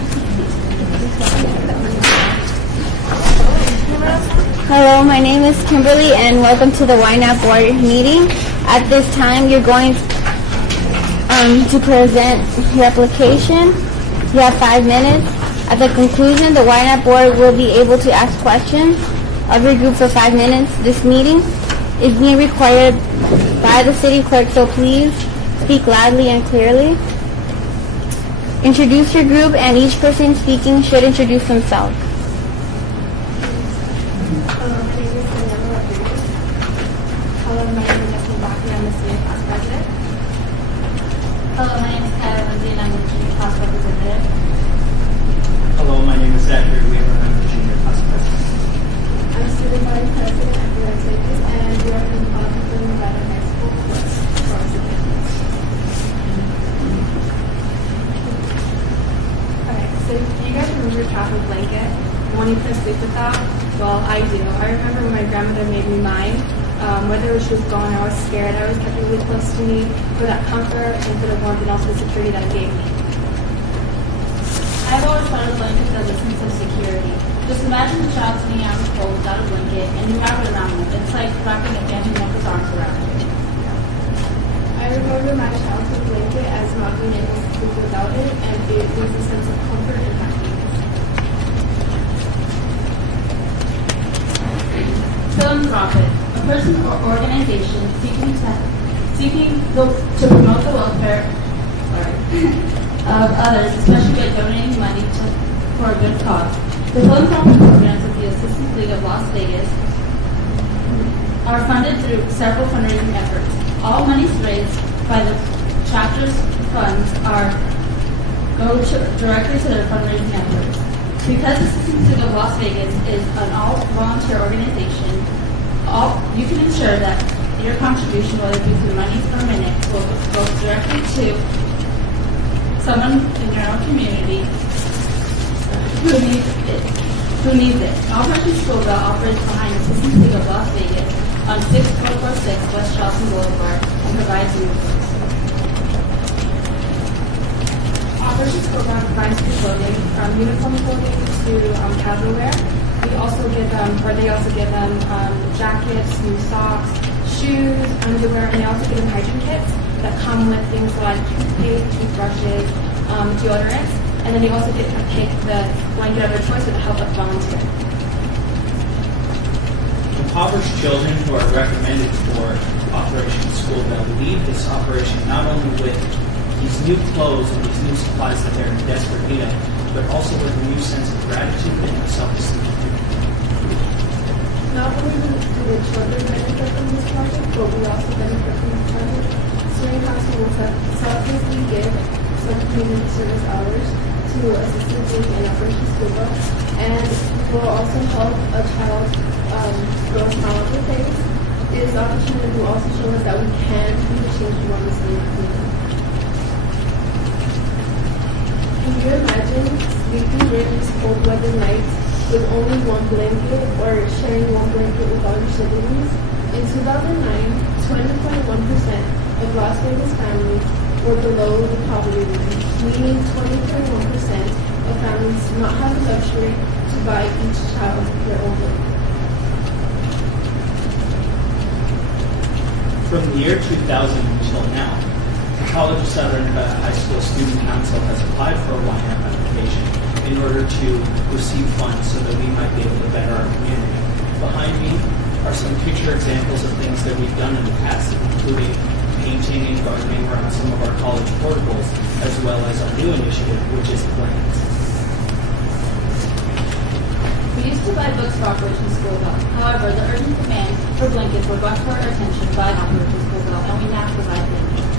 Hello, my name is Kimberly and welcome to the Ynapp board meeting. At this time, you're going to present your application. You have 5 minutes. At the conclusion, the Ynapp board will be able to ask questions of your group for 5 minutes. This meeting is being recorded by the city clerk, so please speak loudly and clearly. Introduce your group, and each person speaking should introduce themselves. Hello, my name is Ynapp. Hello, my name is Justin Baki. I'm the senior class president. Hello, my name is Kyla Lindsay, and I'm the junior class representative. Hello, my name is Zachary Weaver. I'm the junior class president. I'm student body president at the Activities, and we are in the Washington Nevada High School for Okay, so do you guys remember your travel blanket? The one you couldn't sleep without? Well, I do. I remember when my grandmother made me mine. Whether she was gone, I was scared. I always kept it really close to me for that comfort and for the warmth and also the security that it gave me. I've always thought of blankets as a sense of security. Just imagine a child sitting out in the cold without a blanket, and you have it around them. It's like wrapping a family member's arms around you. I remember my childhood blanket as not being able to sleep without it, and it was a sense of comfort and happiness. Philanthropic, a person or organization seeking to promote the welfare of others, especially by donating money for a good cause. The philanthropic programs of the Assistance League of Las Vegas are funded through several fundraising efforts. All monies raised by the chapter's funds go directly to their fundraising efforts. Because the Assistance League of Las Vegas is an all-volunteer organization, you can ensure that your contribution, whether it be through monies or minutes, will go directly to someone in your own community who needs it. Operation School Bell operates behind the Assistance League of Las Vegas on 6446 West Charleston Boulevard and provides uniforms. Operation School Bell provides free clothing, from uniform clothing to casual wear. They also give them jackets, new socks, shoes, underwear, and they also give them hygiene kits that come with things like toothpaste, toothbrushes, deodorants, and then they also get to pick the blanket of their choice with the help of volunteer. Impoverished children who are recommended for Operation School Bell leave this operation not only with these new clothes and these new supplies that they're in desperate need of, but also with a new sense of gratitude and self-esteem. Not only do the children benefit from this project, but we also benefit from this project. Spring Council will selflessly give some community service hours to Assistance League and Operation School Bell, and will also help a child grow a smile on their face. This opportunity will also show us that we can be the change we want to see in our community. Can you imagine sleeping during these cold weather nights with only one blanket or sharing one blanket with all your siblings? In 2009, 20.1% of Las Vegas families were below the poverty line, meaning 20.1% of families do not have the luxury to buy each child their own blanket. From the year 2000 until now, the College of Southern Nevada High School Student Council has applied for a Ynapp application in order to receive funds so that we might be able to better our community. Behind me are some picture examples of things that we've done in the past, including painting and gardening around some of our college portables, as well as our new initiative, which is blankets. We used to buy books for Operation School Bell. However, the urgent demand for blankets were brought to our attention by Operation School Bell, and we now provide blankets.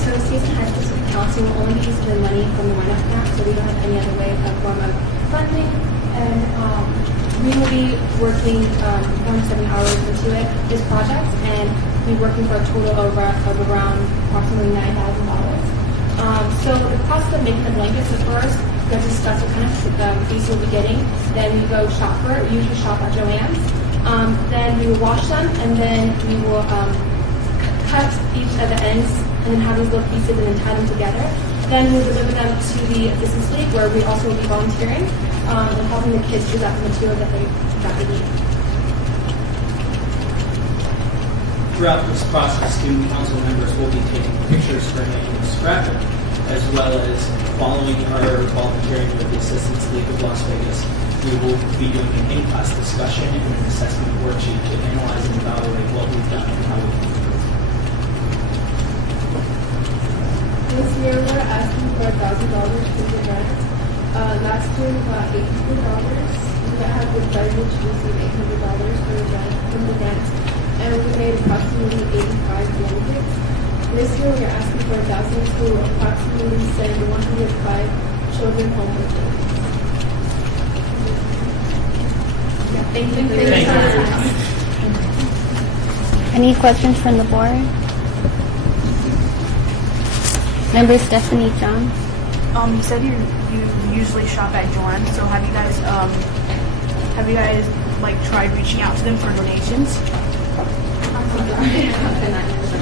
So Season High School City Council will only be using the money from the Ynapp grant, so we don't have any other way of form of funding, and we will be working 170 hours into this project, and be working for a total of around approximately $9,000. So the process of making the blankets, at first, go discuss what kind of fees we'll be getting. Then we go shop for it. We usually shop at Joann's. Then we will wash them, and then we will cut each of the ends, and then have these little pieces, and then tie them together. Then we'll deliver them to the Assistance League, where we also will be volunteering and helping the kids choose out the material that they need. Throughout this process, student council members will be taking pictures for this graphic, as well as following our volunteering with the Assistance League of Las Vegas. We will be doing an in-class discussion and an assessment worksheet to analyze and evaluate what we've done and how we can improve. This year we're asking for $1,000 for the grant. Last year we got $800. We have decided to receive $800 for the grant from the grant, and we made approximately 85 delegates. This year we are asking for $1,000 to approximately send 105 children home with them. Thank you for your time. Any questions from the board? Member Stephanie John. You said you usually shop at Joanne, so have you guys like tried reaching out to them for donations?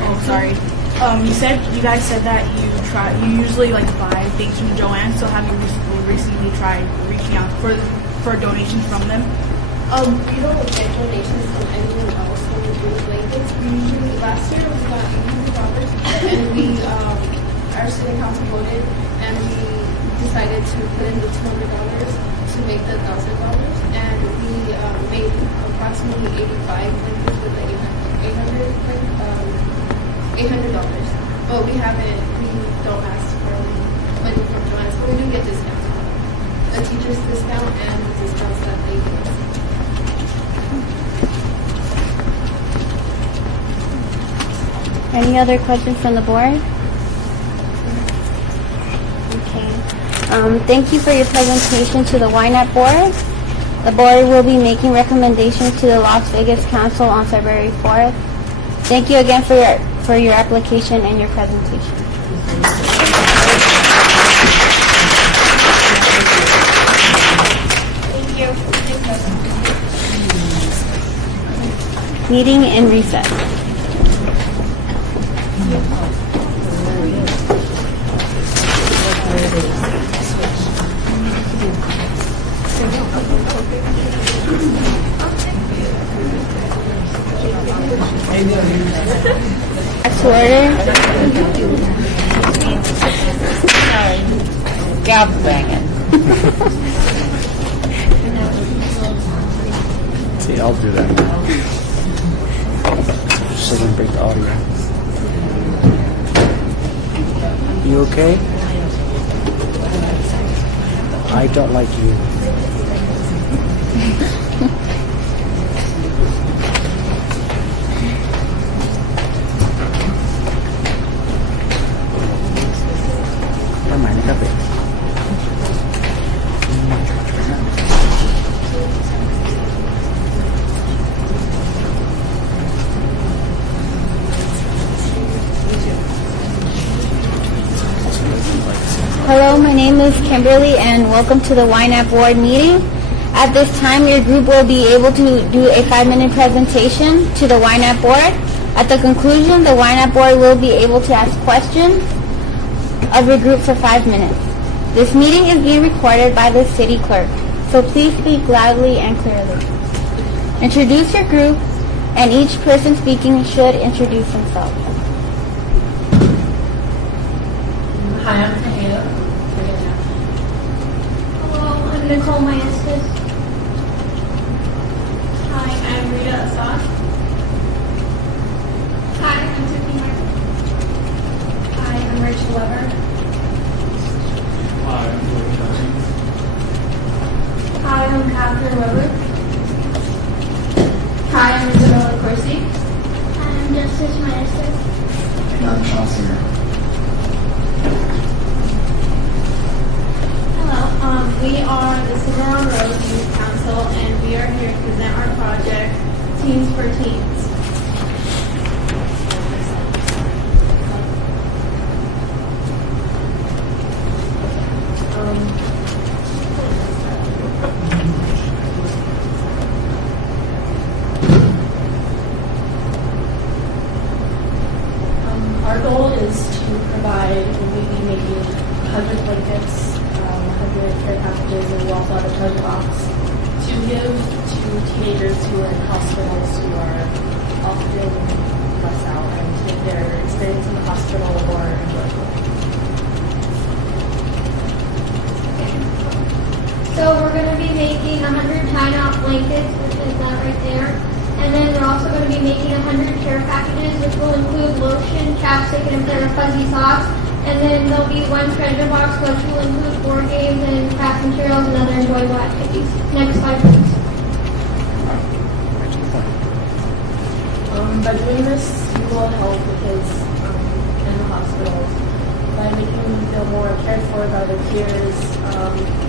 Oh, sorry. You guys said that you usually like buy things from Joanne, so have you recently tried reaching out for donations from them? We don't get donations from anyone else when we do the blankets. We usually, last year it was about $800, and our student council voted, and we decided to put in the $200 to make the $1,000, and we made approximately 85 blankets with the $800. But we don't ask for money from Joanne's, but we do get discounts on it. A teacher's discount and discounts that they give us. Any other questions from the board? Okay. Thank you for your presentation to the Ynapp board. The board will be making recommendations to the Las Vegas Council on February 4th. Thank you again for your application and your presentation. Thank you. Meeting in recess. Back to order. Gavel banging. See, I'll do that. Just doesn't break the audio. You okay? I don't like you. Tama, kape. Hello, my name is Kimberly and welcome to the Ynapp board meeting. At this time, your group will be able to do a 5-minute presentation to the Ynapp board. At the conclusion, the Ynapp board will be able to ask questions of your group for 5 minutes. This meeting is being recorded by the city clerk, so please speak loudly and clearly. Introduce your group, and each person speaking should introduce himself. Hi, I'm Tahila. Hello, I'm Nicole Maestas. Hi, I'm Rita Assad. Hi, I'm Tiffany Martin. Hi, I'm Rachel Weber. Hi, I'm Jordan Johnson. Hi, I'm Catherine Weber. Hi, I'm Isabella Corsi. Hi, I'm Justice Maestas. And I'm Sean Singer. We are the Cimarron Road Youth Council, and we are here to present our project, Teens for Teens. teenagers who are in hospitals who are often left out and to make their experience in the hospital more enjoyable. So we're going to be making 100 tie-knot blankets, which is that right there. And then we're also going to be making 100 care packages, which will include lotion, chapstick, and a pair of fuzzy socks. And then there'll be one treasure box, which will include board games and craft materials and other enjoyable activities. Next slide, please. By doing this, you will help the kids in the hospitals by making them feel more cared for by their peers.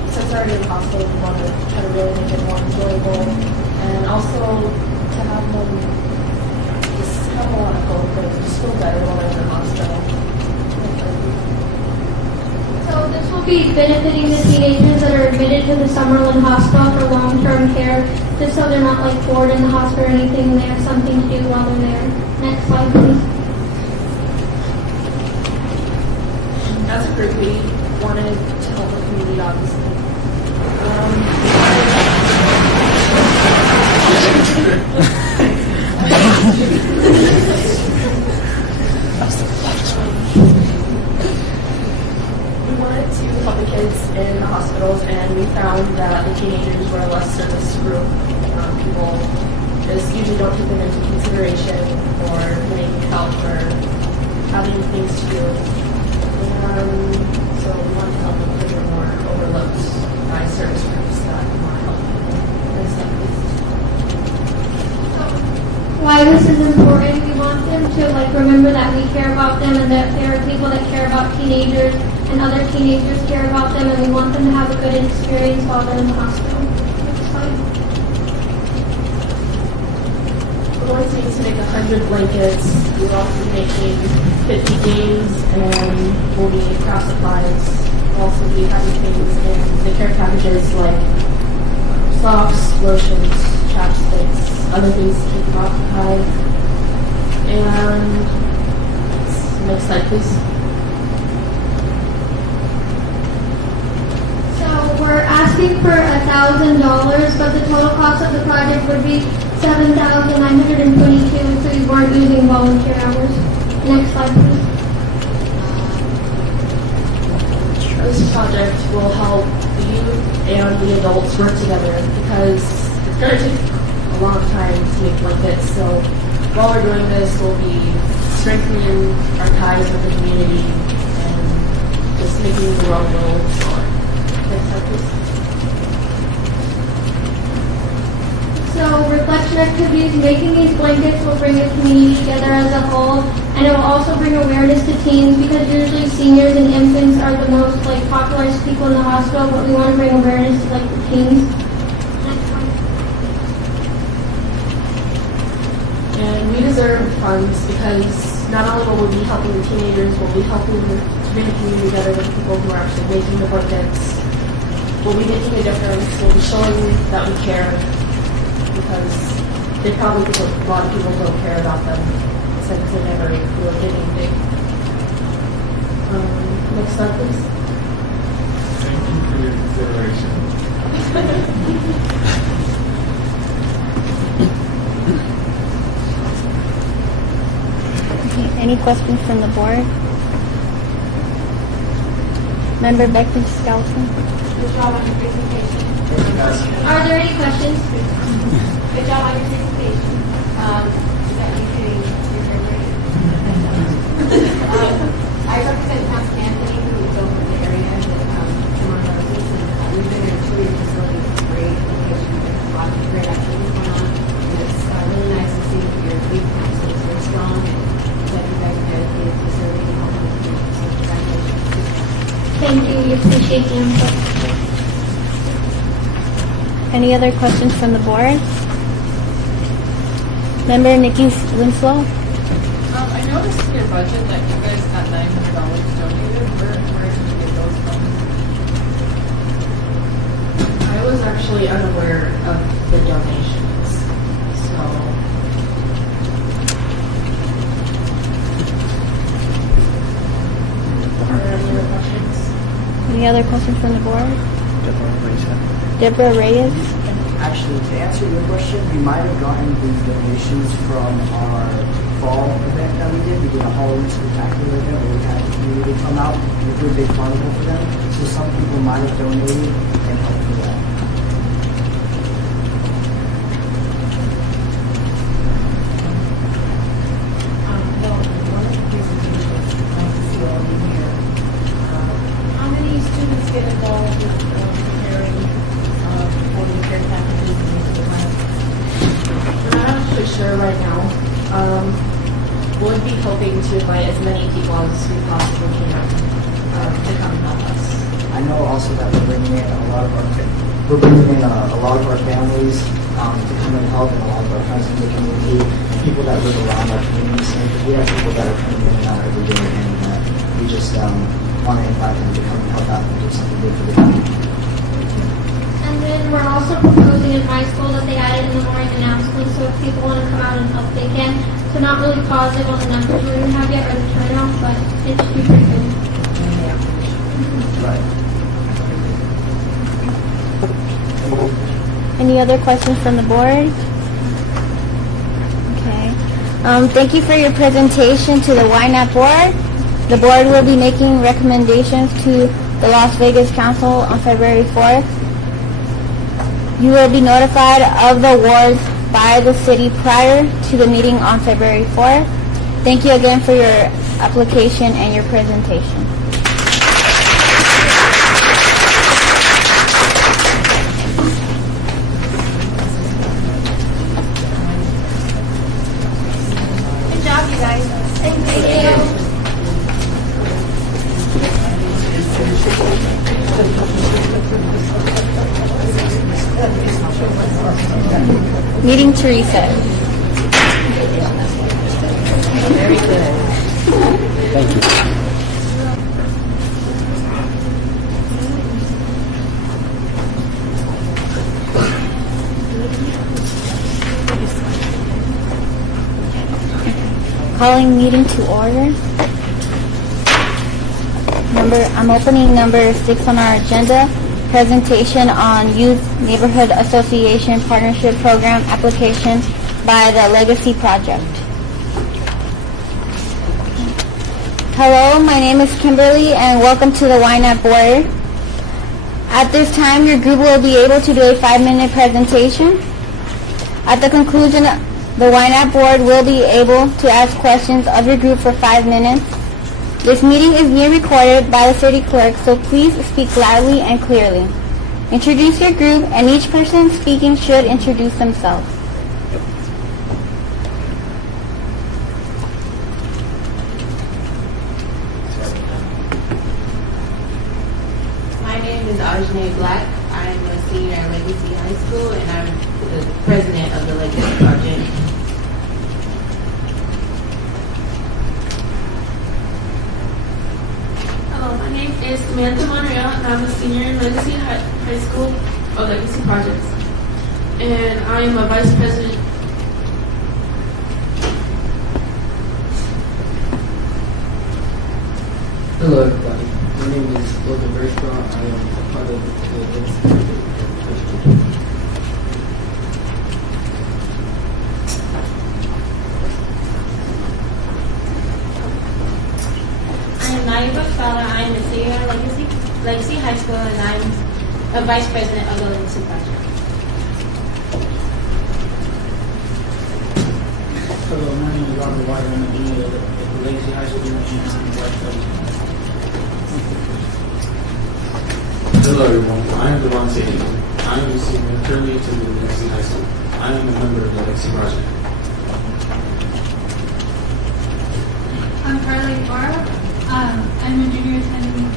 Since they're already in the hospital, we want to try to really make it more enjoyable, and also to have them just have a lot of hope and just feel better while they're in the hospital. So this will be benefiting the teenagers that are admitted to the Summerlin Hospital for long-term care, just so they're not like bored in the hospital or anything. They have something to do while they're there. Next slide, please. As a group, we wanted to help the community, obviously. We wanted to help the kids in the hospitals, and we found that the teenagers were a less service group. People just usually don't take them into consideration or getting help or having things to do. So we want to help them because they're more overlooked by service groups that want to help people. Why this is important, we want them to like remember that we care about them and that there are people that care about teenagers and other teenagers care about them, and we want them to have a good experience while they're in the hospital. Next slide. We're going to make 100 blankets. We'll also be making 50 games, and we'll be craft supplies. We'll also be having things in the care packages like socks, lotions, chapsticks, other things to keep them occupied. And next slide, please. So we're asking for $1,000, but the total cost of the project would be $7,922 if we weren't using volunteer hours. Next slide, please. This project will help the youth and the adults work together because it's going to take a long time to make blankets. So while we're doing this, we'll be strengthening our ties with the community and just making the world a little smaller. Next slide, please. So reflection activities, making these blankets will bring the community together as a whole, and it will also bring awareness to teens because usually seniors and infants are the most like popular people in the hospital, but we want to bring awareness to like the teens. And we deserve funds because not only will we be helping the teenagers, we'll be helping to bring the community together with the people who are actually making the blankets. We'll be making a difference. We'll be showing that we care because they probably think a lot of people don't care about them since they never really did anything. Next slide, please. Thank you for your consideration. Okay, any questions from the board? Member Beckman Skelton. Good job on your presentation. Are there any questions? Good job on your presentation. Is that you doing your favorite? I represent Council Anthony, who is over in the area that Jamar Roses, and we've been there 2 years. Facility is great location. There's a lot of great activities going on. And it's really nice to see that your lead council is very strong and that you guys are dedicated to serving and helping the community. So congratulations. Thank you. We appreciate the input. Any other questions from the board? Member Nikki Winslow. I noticed in your budget that you guys got $900 donated. Where did you get those from? I was actually unaware of the donations, so are there any other questions? Any other questions from the board? Deborah Reyes. Actually, to answer your question, we might have gotten the donations from our fall event that we did. We did a Halloween spectacular event where we had the community come out and do a big carnival for them. So some people might have donated and helped for that. How many students get involved with preparing for the care packages and these events? I'm not actually sure right now. We'll be hoping to invite as many people as we possibly can to come and help us. I know also that we're bringing in a lot of our families to come and help, and a lot of our friends in the community, and people that live around our community. So we have people that are coming in and out every day, and we just want to invite them to come and help out and do something good for the community. And then we're also proposing in high school that they add it in the morning announcements, so if people want to come out and help, they can. So not really positive on the numbers we even have yet or the turnout, but it should be pretty good. Right. Any other questions from the board? Okay. Thank you for your presentation to the Ynapp board. The board will be making recommendations to the Las Vegas Council on February 4th. You will be notified of the awards by the city prior to the meeting on February 4th. Thank you again for your application and your presentation. Good job, you guys. Thank you. Meeting to recess. Very good. Thank you. Calling meeting to order. I'm opening number 6 on our agenda. Presentation on Youth Neighborhood Association Partnership Program application by the Legacy Project. Hello, my name is Kimberly and welcome to the Ynapp board. At this time, your group will be able to do a 5-minute presentation. At the conclusion, the Ynapp board will be able to ask questions of your group for 5 minutes. This meeting is being recorded by the city clerk, so please speak loudly and clearly. Introduce your group, and each person speaking should introduce themselves. My name is Ajne Black. I'm a senior at Legacy High School, and I'm the president of the Legacy Project. Hello, my name is Samantha Monreal, and I'm a senior in Legacy High School of Legacy Projects. And I am a vice president. Hello, everybody. My name is Logan Bergeron. I am a part of the Legacy Project. I am Nadia Bashfala. I am a senior at Legacy High School, and I'm a vice president of the Legacy Project. Hello, my name is Robert White. I'm a dean of the Legacy High School, and I'm vice president. Hello everyone, I am Devontae Hickman. I am a senior currently attending Legacy High School. I am a member of the Legacy Project. I'm Carly Barr. I'm a junior attending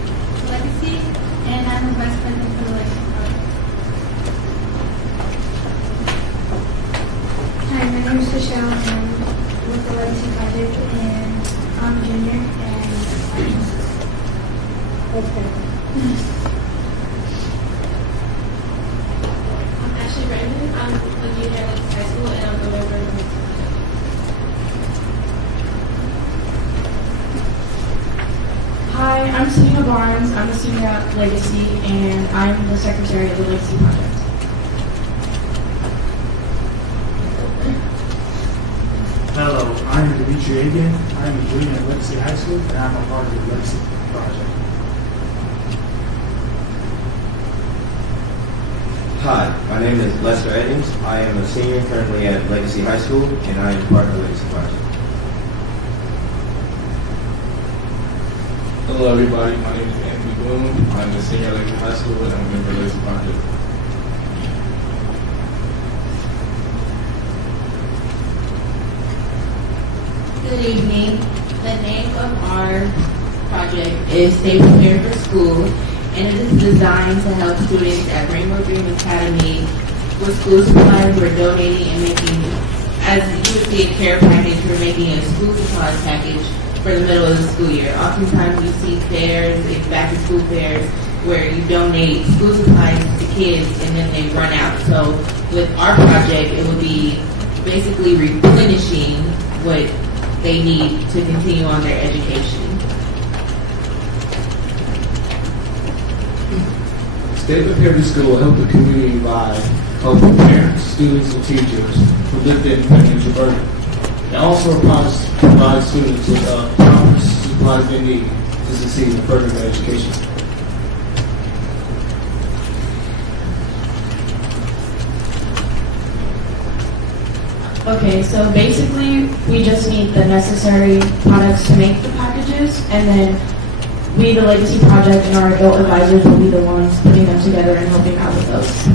Legacy, and I'm a vice president for the Legacy Project. Hi, my name is Michelle, and I'm with the Legacy Project, and I'm a junior, and I'm Ashley Brandon. I'm a junior at Legacy High School, and I'm a member of the Legacy Project. Hi, I'm Selena Barnes. I'm a senior at Legacy, and I'm the secretary of the Legacy Project. I am Dimitri Agan. I am a junior at Legacy High School, and I'm a part of the Legacy Project. Hi, my name is Lester Eddings. I am a senior currently at Legacy High School, and I am part of the Legacy Project. Hello, everybody. My name is Anthony Bloom. I'm a senior at Legacy High School, and I'm a member of the Legacy Project. Good evening. The name of our project is Stay Prepared for School, and it is designed to help students at Rainbow Dream Academy with school supplies. We're donating and making, as you would see a care package, we're making a school supplies package for the middle of the school year. Oftentimes you see fairs, back to school fairs, where you donate school supplies to kids and then they run out. So with our project, it will be basically replenishing what they need to continue on their education. Stay Prepared for School will help the community by helping parents, students, and teachers to lift their financial burden. It also provides students with proper supplies they need to succeed in furthering their education. Okay, so basically we just need the necessary products to make the packages, and then we, the Legacy Project, and our adult advisors will be the ones putting them together and helping out with those.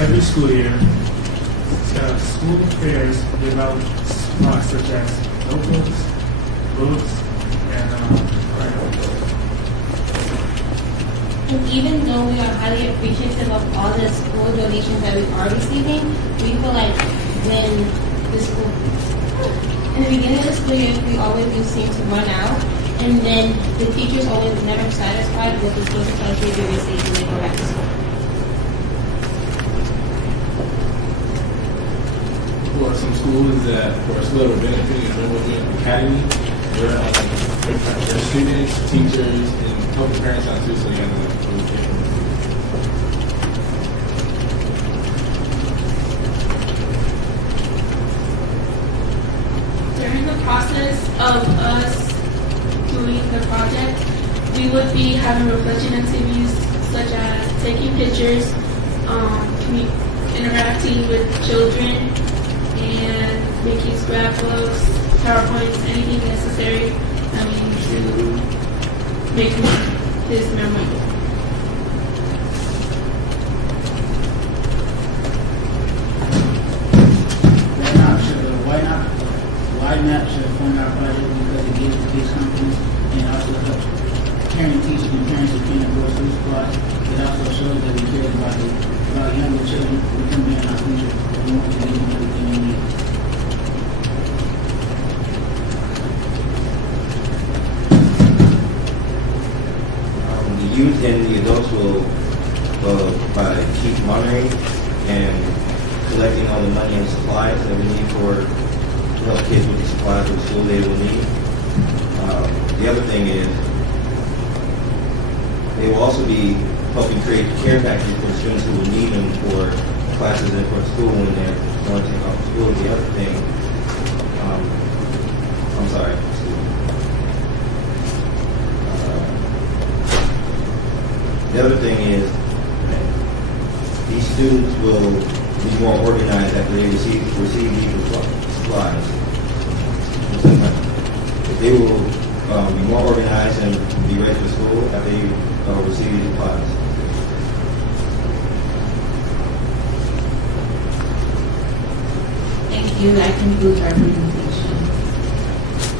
Every school year, school fairs give out supplies such as notebooks, books, and And even though we are highly appreciative of all the school donations that we are receiving, we feel like when the school, in the beginning of the school year, we always do seem to run out, and then the teachers always never satisfied with the school supplies they do receive when they go back to school. For some schools that, for a school that we're benefiting from within the academy, their students, teachers, and helping parents out too, so you have to During the process of us doing the project, we would be having reflection activities such as taking pictures, interacting with children, and making scrapbooks, PowerPoints, anything necessary to make this memorable. Ynapp should fund our project because it gives to these companies and also helps parent teachers and parents who can't afford school supplies. It also shows that we care about younger children who can be in our future and we want to give them everything they need. The youth and the adults will by keep monitoring and collecting all the money and supplies that we need for to help kids with the supplies for the school they will need. The other thing is they will also be helping create care packages for students who will need them for classes and for school when they're going to take off school. The other thing, I'm sorry. The other thing is these students will be more organized after they receive these supplies. They will be more organized and be ready for school after they receive these supplies. Thank you. That concludes our presentation.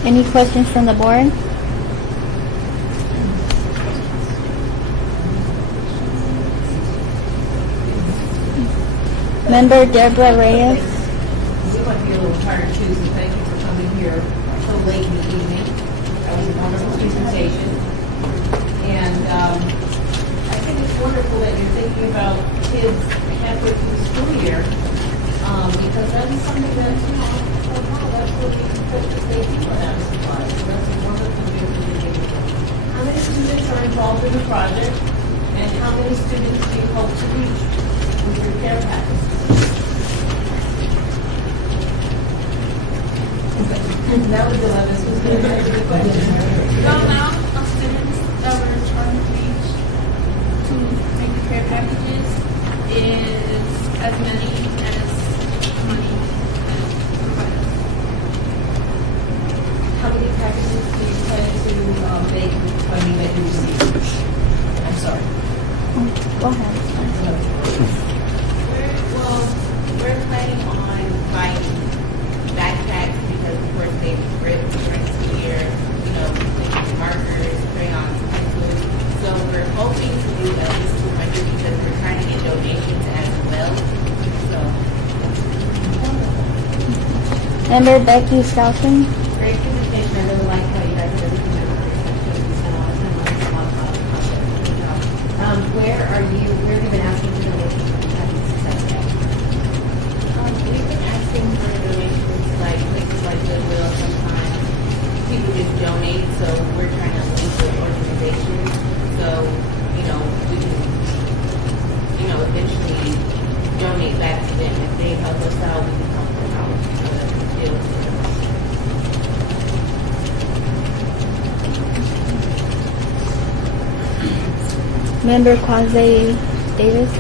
Any questions from the board? Member Deborah Reyes. It might be a little tired too, so thank you for coming here so late in the evening. That was a wonderful presentation. And I think it's wonderful that you're thinking about kids halfway through the school year, because that is something that, that's what we put the safety run out of supplies. So that's a wonderful thing to do. How many students are involved in the project? And how many students do you hope to reach with your care package? That was 11. Who's going to answer the question? The amount of students that we're trying to reach to make the care packages is as many as money can provide us. How many packages do you plan to make with the funding that you receive? I'm sorry. Go ahead. We're planning on buying backpacks because, of course, they rip during the year, markers, crayons, pencils. So we're hoping to do at least 200 because we're trying to get donations as well. So, Member Becky Skelton. Great presentation. I really like how you guys did everything in order. We spent a lot of time on this, a lot of projects. Good job. Where have you been asking for donations from? Have you success yet? we've been asking for donations like places like Goodwill sometimes. People just donate, so we're trying to link with organizations. So, we can, eventually donate back to them. If they help us out, we can help them out. Deal with it. Member Quasi Davis.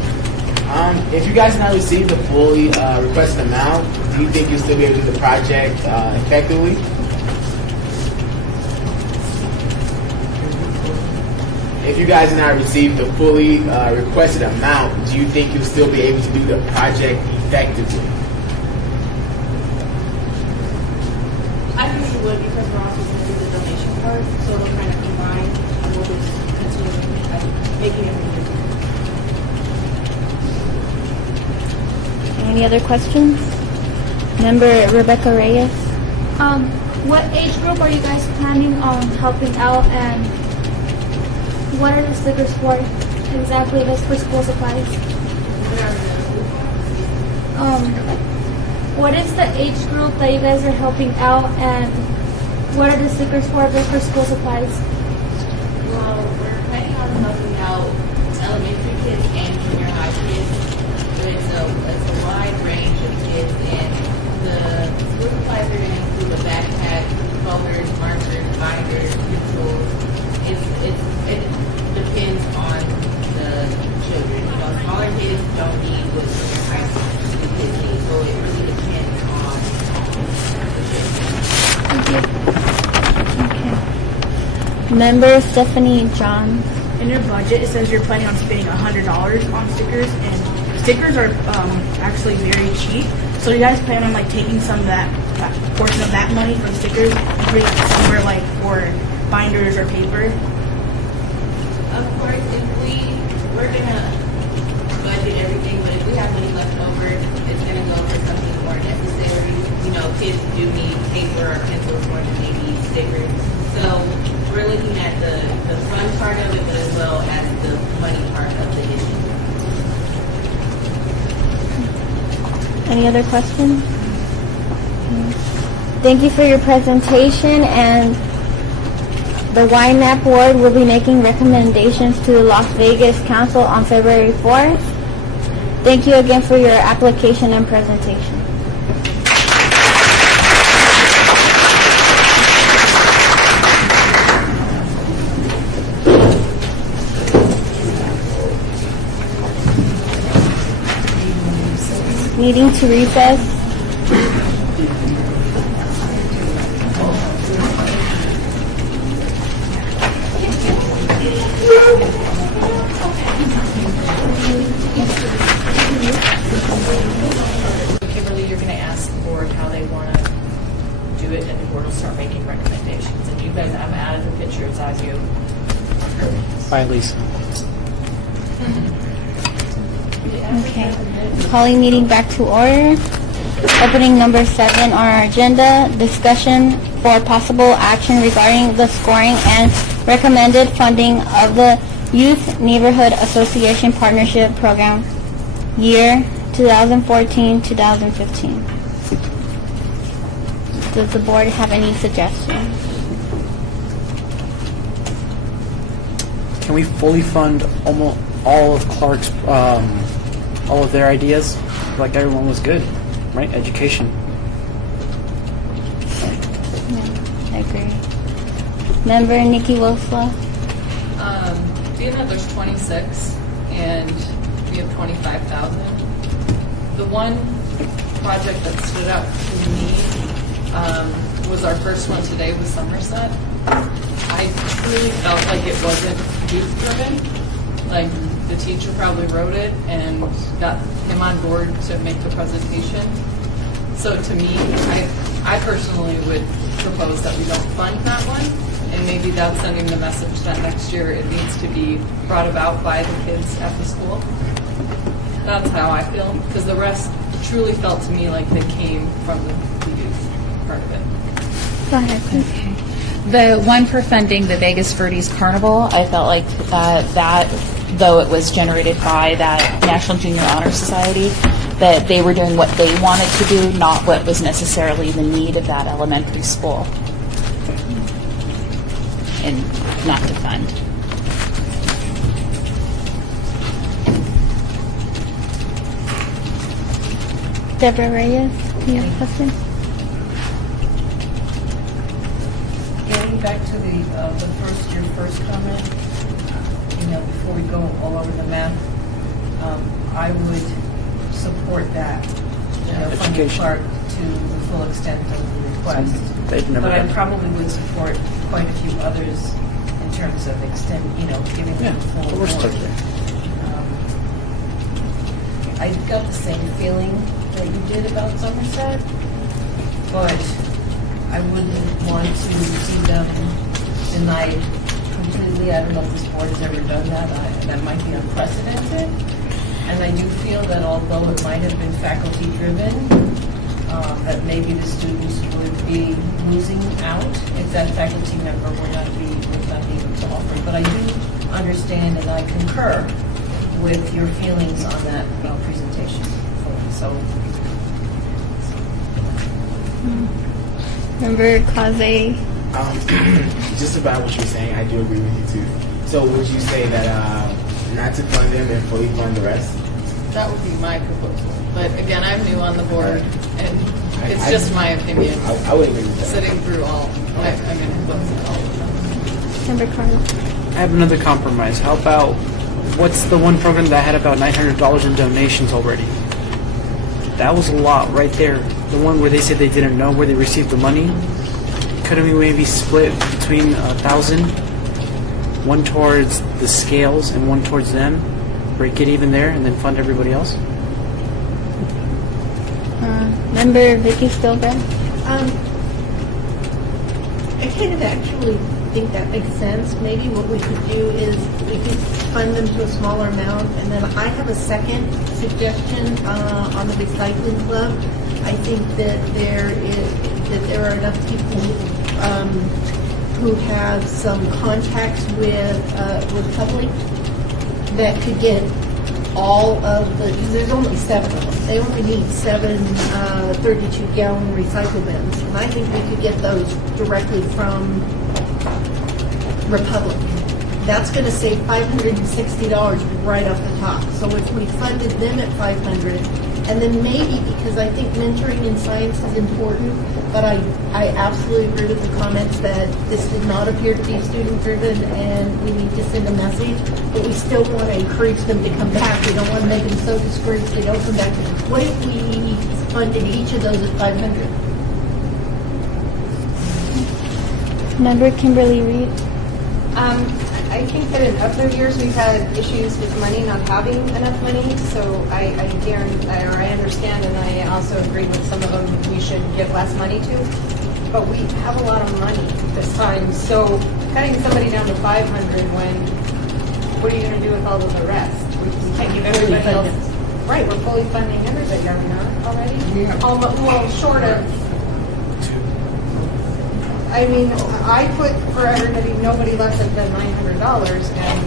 If you guys not received the fully requested amount, do you think you'll still be able to do the project effectively? If you guys not received the fully requested amount, do you think you'll still be able to do the project effectively? I think we would because we're also going to do the donation part, so we're kind of combined and we'll just continue making it. Any other questions? Member Rebecca Reyes. What age group are you guys planning on helping out, and what are the stickers for exactly? That's for school supplies. What is the age group that you guys are helping out, and what are the stickers for? They're for school supplies. Well, we're planning on helping out elementary kids and junior high kids. So it's a wide range of kids, and the school supplies are going to include a backpack, colors, markers, binders, pencils. It depends on the children. Smaller kids don't need what junior high school kids need, so it really depends on the children. Member Stephanie Johns. In your budget, it says you're planning on spending $100 on stickers, and stickers are actually very cheap. So you guys plan on taking some of that portion of that money from stickers and putting it somewhere for binders or paper? Of course, if we're gonna budget everything, but if we have money left over, it's gonna go for something more necessary. Kids do need paper or pencils more than they need stickers. So we're looking at the fun part of it, but as well as the money part of the issue. Any other questions? Thank you for your presentation, and the Ynapp Board will be making recommendations to the Las Vegas Council on February 4th. Thank you again for your application and presentation. Meeting to recess. Kimberly, you're going to ask the board how they want to do it, and the board will start making recommendations. And you guys, I'm out of the picture. It's as you. Bye, Lisa. Okay. Calling meeting back to order. Opening number 7 on our agenda, discussion for possible action regarding the scoring and recommended funding of the Youth Neighborhood Association Partnership Program, year 2014-2015. Does the board have any suggestions? can we fully fund almost all of Clark's, all of their ideas? Like everyone was good, right? Education. Yeah, I agree. Member Nikki Wolfla. Being that there's 26 and we have 25,000, the one project that stood out to me was our first one today with Somerset. I truly felt like it wasn't youth driven. Like the teacher probably wrote it and got him on board to make the presentation. So to me, I personally would propose that we don't fund that one, and maybe that's sending the message that next year it needs to be brought about by the kids at the school. That's how I feel, because the rest truly felt to me like they came from the youth part of it. Go ahead, please. The one for funding the Vegas Verdes Carnival, I felt like that, though it was generated by that National Junior Honor Society, that they were doing what they wanted to do, not what was necessarily the need of that elementary school, and not to fund. Deborah Reyes, do you have a question? Getting back to the your first comment, before we go all over the math, I would support that, funding Clark to the full extent of the request. But I probably would support quite a few others in terms of giving them the full award. I got the same feeling that you did about Somerset, but I wouldn't want to see them denied completely. I don't know if this board has ever done that. That might be unprecedented. And I do feel that although it might have been faculty driven, that maybe the students would be losing out if that faculty member would not be able to offer. But I do understand and I concur with your feelings on that presentation. So. Member Claze. Just about what you're saying, I do agree with you too. So would you say that not to fund them and fully fund the rest? That would be my proposal. But again, I'm new on the board, and it's just my opinion. I would agree with that. Sitting through all, I'm going to look at all of them. Member Carla. I have another compromise. How about, what's the one program that had about $900 in donations already? That was a lot right there. The one where they said they didn't know where they received the money. Couldn't we maybe split between 1,000? One towards the scales and one towards them? Break it even there and then fund everybody else? Member Vicky Stilbert. I kind of actually think that makes sense. Maybe what we could do is we could fund them to a smaller amount, and then I have a second suggestion on the recycling club. I think that there are enough people who have some contacts with public that could get all of the, because there's only 7 of them. They only need 7 32-gallon recycle bins. And I think we could get those directly from Republic. That's going to save $560 right off the top. So if we funded them at $500, and then maybe, because I think mentoring in science is important, but I absolutely agree with the comments that this did not appear to be student-driven, and we need to send a message, but we still want to encourage them to come back. We don't want to make them so discouraged they don't come back. What if we funded each of those at $500? Member Kimberly Reed. I think that in other years we've had issues with money, not having enough money. So I understand, and I also agree with some of them we should give less money to. But we have a lot of money this time. So cutting somebody down to 500 when, what are you going to do with all of the rest? We can't give everybody else. Right, we're fully funding everybody, are we not already? Well, short of. I mean, I put for everybody, nobody less than $900, and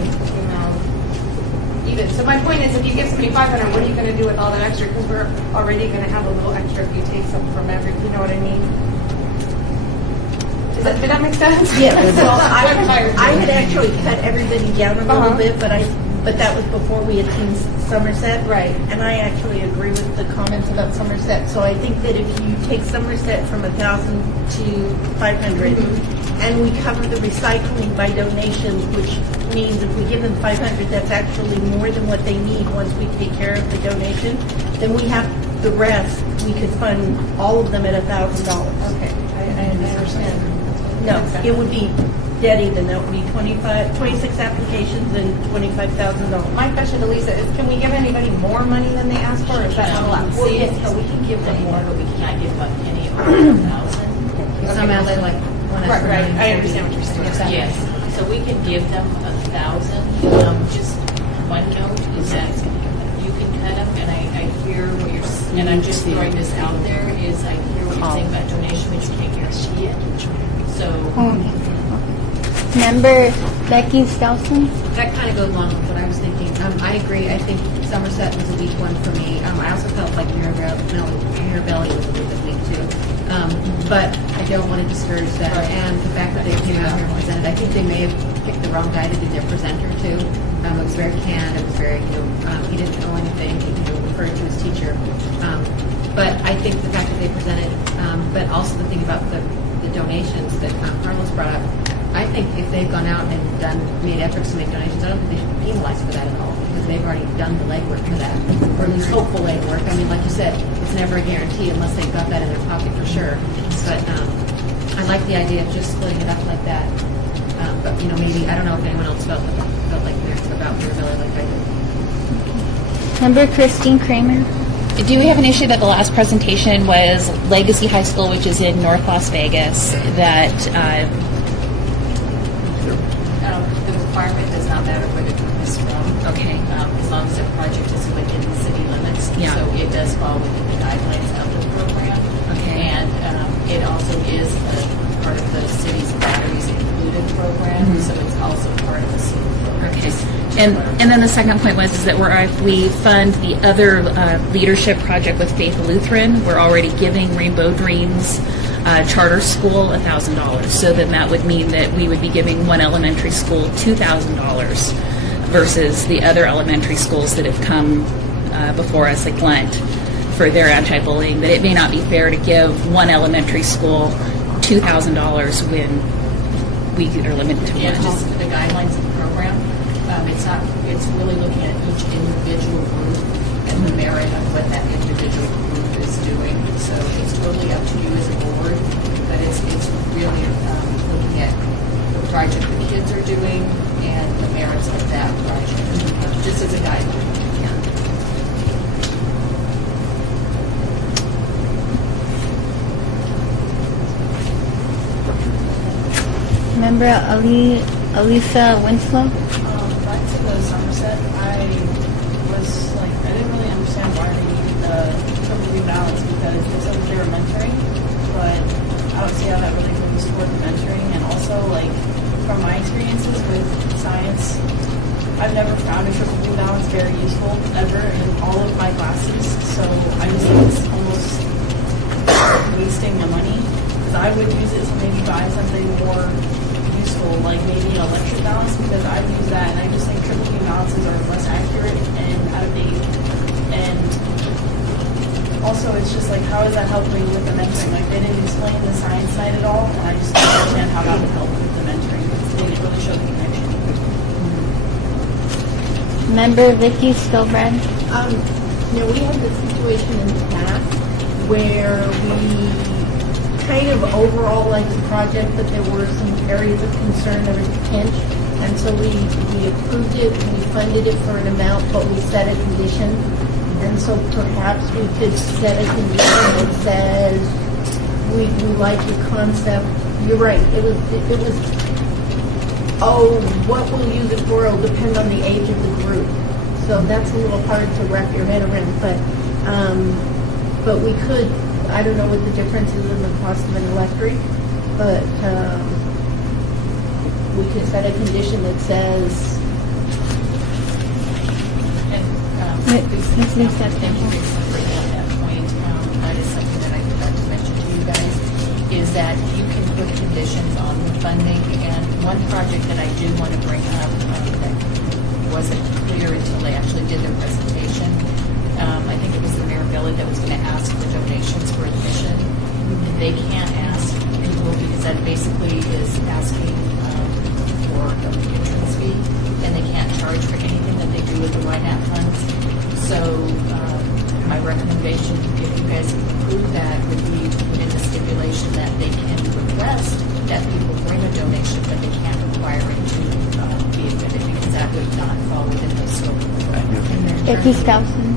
even. So my point is, if you give somebody $500, what are you going to do with all that extra? Because we're already going to have a little extra if you take some from every. You know what I mean? Did that make sense? Yeah, well, I had actually cut everybody down a little Uh-huh. bit, but that was before we had seen Somerset. Right. And I actually agree with the comments about Somerset. So I think that if you take Somerset from 1,000 to 500, and we cover the recycling by donations, which means if we give them 500, that's actually more than what they need once we take care of the donation, then we have the rest, we could fund all of them at $1,000. Okay, I understand. No, it would be dead even. That would be 26 applications and $25,000. My question to Lisa is, can we give anybody more money than they asked for, or is that not allowed? Well, yes, so we can give them more, but we cannot give them a penny over 1,000. Some out there like, right, I understand what you're saying. Yes, so we can give them 1,000. Just one note is that you can kind of, and I hear what you're, and I'm just throwing this out there, is I hear what you're saying about donation, but you can't guarantee it. So. Member Becky Skelton? That kind of goes along with what I was thinking. I agree. I think Somerset was a weak one for me. I also felt like Mirabelle was a little bit weak too. But I don't want to discourage that. Right. And the fact that they came out here and presented, I think they may have picked the wrong guy to be their presenter too. It was very canned. It was very, he didn't know anything. He referred to his teacher. But I think the fact that they presented, but also the thing about the donations that Carlos brought up, I think if they've gone out and made efforts to make donations, I don't think they should be penalized for that at all, because they've already done the legwork for that, or at least hopeful legwork. I mean, like you said, it's never a guarantee unless they've got that in their pocket for sure. But I like the idea of just splitting it up like that. But maybe I don't know if anyone else felt like about Mirabella like I did. Member Christine Kramer? Do we have an issue that the last presentation was Legacy High School, which is in North Las Vegas, that The requirement does not matter where the group is from. Okay. As long as the project is within the city limits. Yeah. So it does fall within the guidelines of the program. Okay. And it also is a part of the city's batteries included program. So it's also part of the city program. Okay. And then the second point was is that if we fund the other leadership project with Faith Lutheran, we're already giving Rainbow Dreams charter school $1,000. So then that would mean that we would be giving one elementary school $2,000 versus the other elementary schools that have come before us, like Lent, for their anti-bullying. That it may not be fair to give one elementary school $2,000 when we are limited to one. Yeah, just the guidelines of the program. It's really looking at each individual group and the merit of what that individual group is doing. So it's totally up to you as a board, but it's really looking at the project the kids are doing and the merits of that project, just as a guideline. Member Alisa Winslow? Back to the Somerset, I didn't really understand why they needed the triple rebalance, because they said that they were mentoring, but I don't see how that really moves toward the mentoring. And also, from my experiences with science, I've never found a triple rebalance very useful ever in all of my classes, so I just think it's almost wasting my money, because I would use it to maybe buy something more useful, like maybe an electric balance, because I've used that and I just think triple P balances are less accurate and out of date. And also it's just how is that helping with the mentoring? They didn't explain the science side at all, and I just don't understand how that would help with the mentoring, because they didn't really show the connection. Member Vicky Skilbrand? We had this situation in the past where we kind of overall liked the project, but there were some areas of concern. There was a pinch, and so we approved it, we funded it for an amount, but we set a condition. And so perhaps we could set a condition that says we like your concept. You're right. It was what we'll use it for will depend on the age of the group. So that's a little hard to wrap your head around, but we could. I don't know what the difference is in the cost of an electric, but we could set a condition that says. Thank you for bringing that point. That is something that I forgot to mention to you guys, is that you can with conditions on the funding. And one project that I do want to bring up that wasn't clear until they actually did their presentation. I think it was the Mirabelli that was going to ask for donations for admission. They can't ask people because that basically is asking for an entrance fee, and they can't charge for anything that they do with the Ynapp funds. So my recommendation, if you guys approve that, would be to put in a stipulation that they can request that people bring a donation, but they can't require it to be admitted because that would not fall within the scope of the program. Becky Skousen.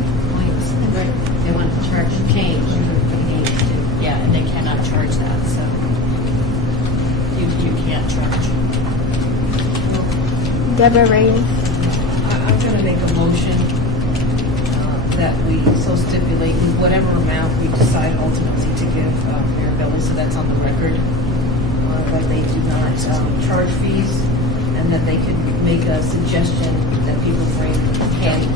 They want to charge change for the games too. Yeah, and they cannot charge that, so you can't charge. Deborah Reyes. I'm going to make a motion that we so stipulate in whatever amount we decide ultimately to give Mirabelli, so that's on the record, that they do not charge fees, and that they could make a suggestion that people bring canned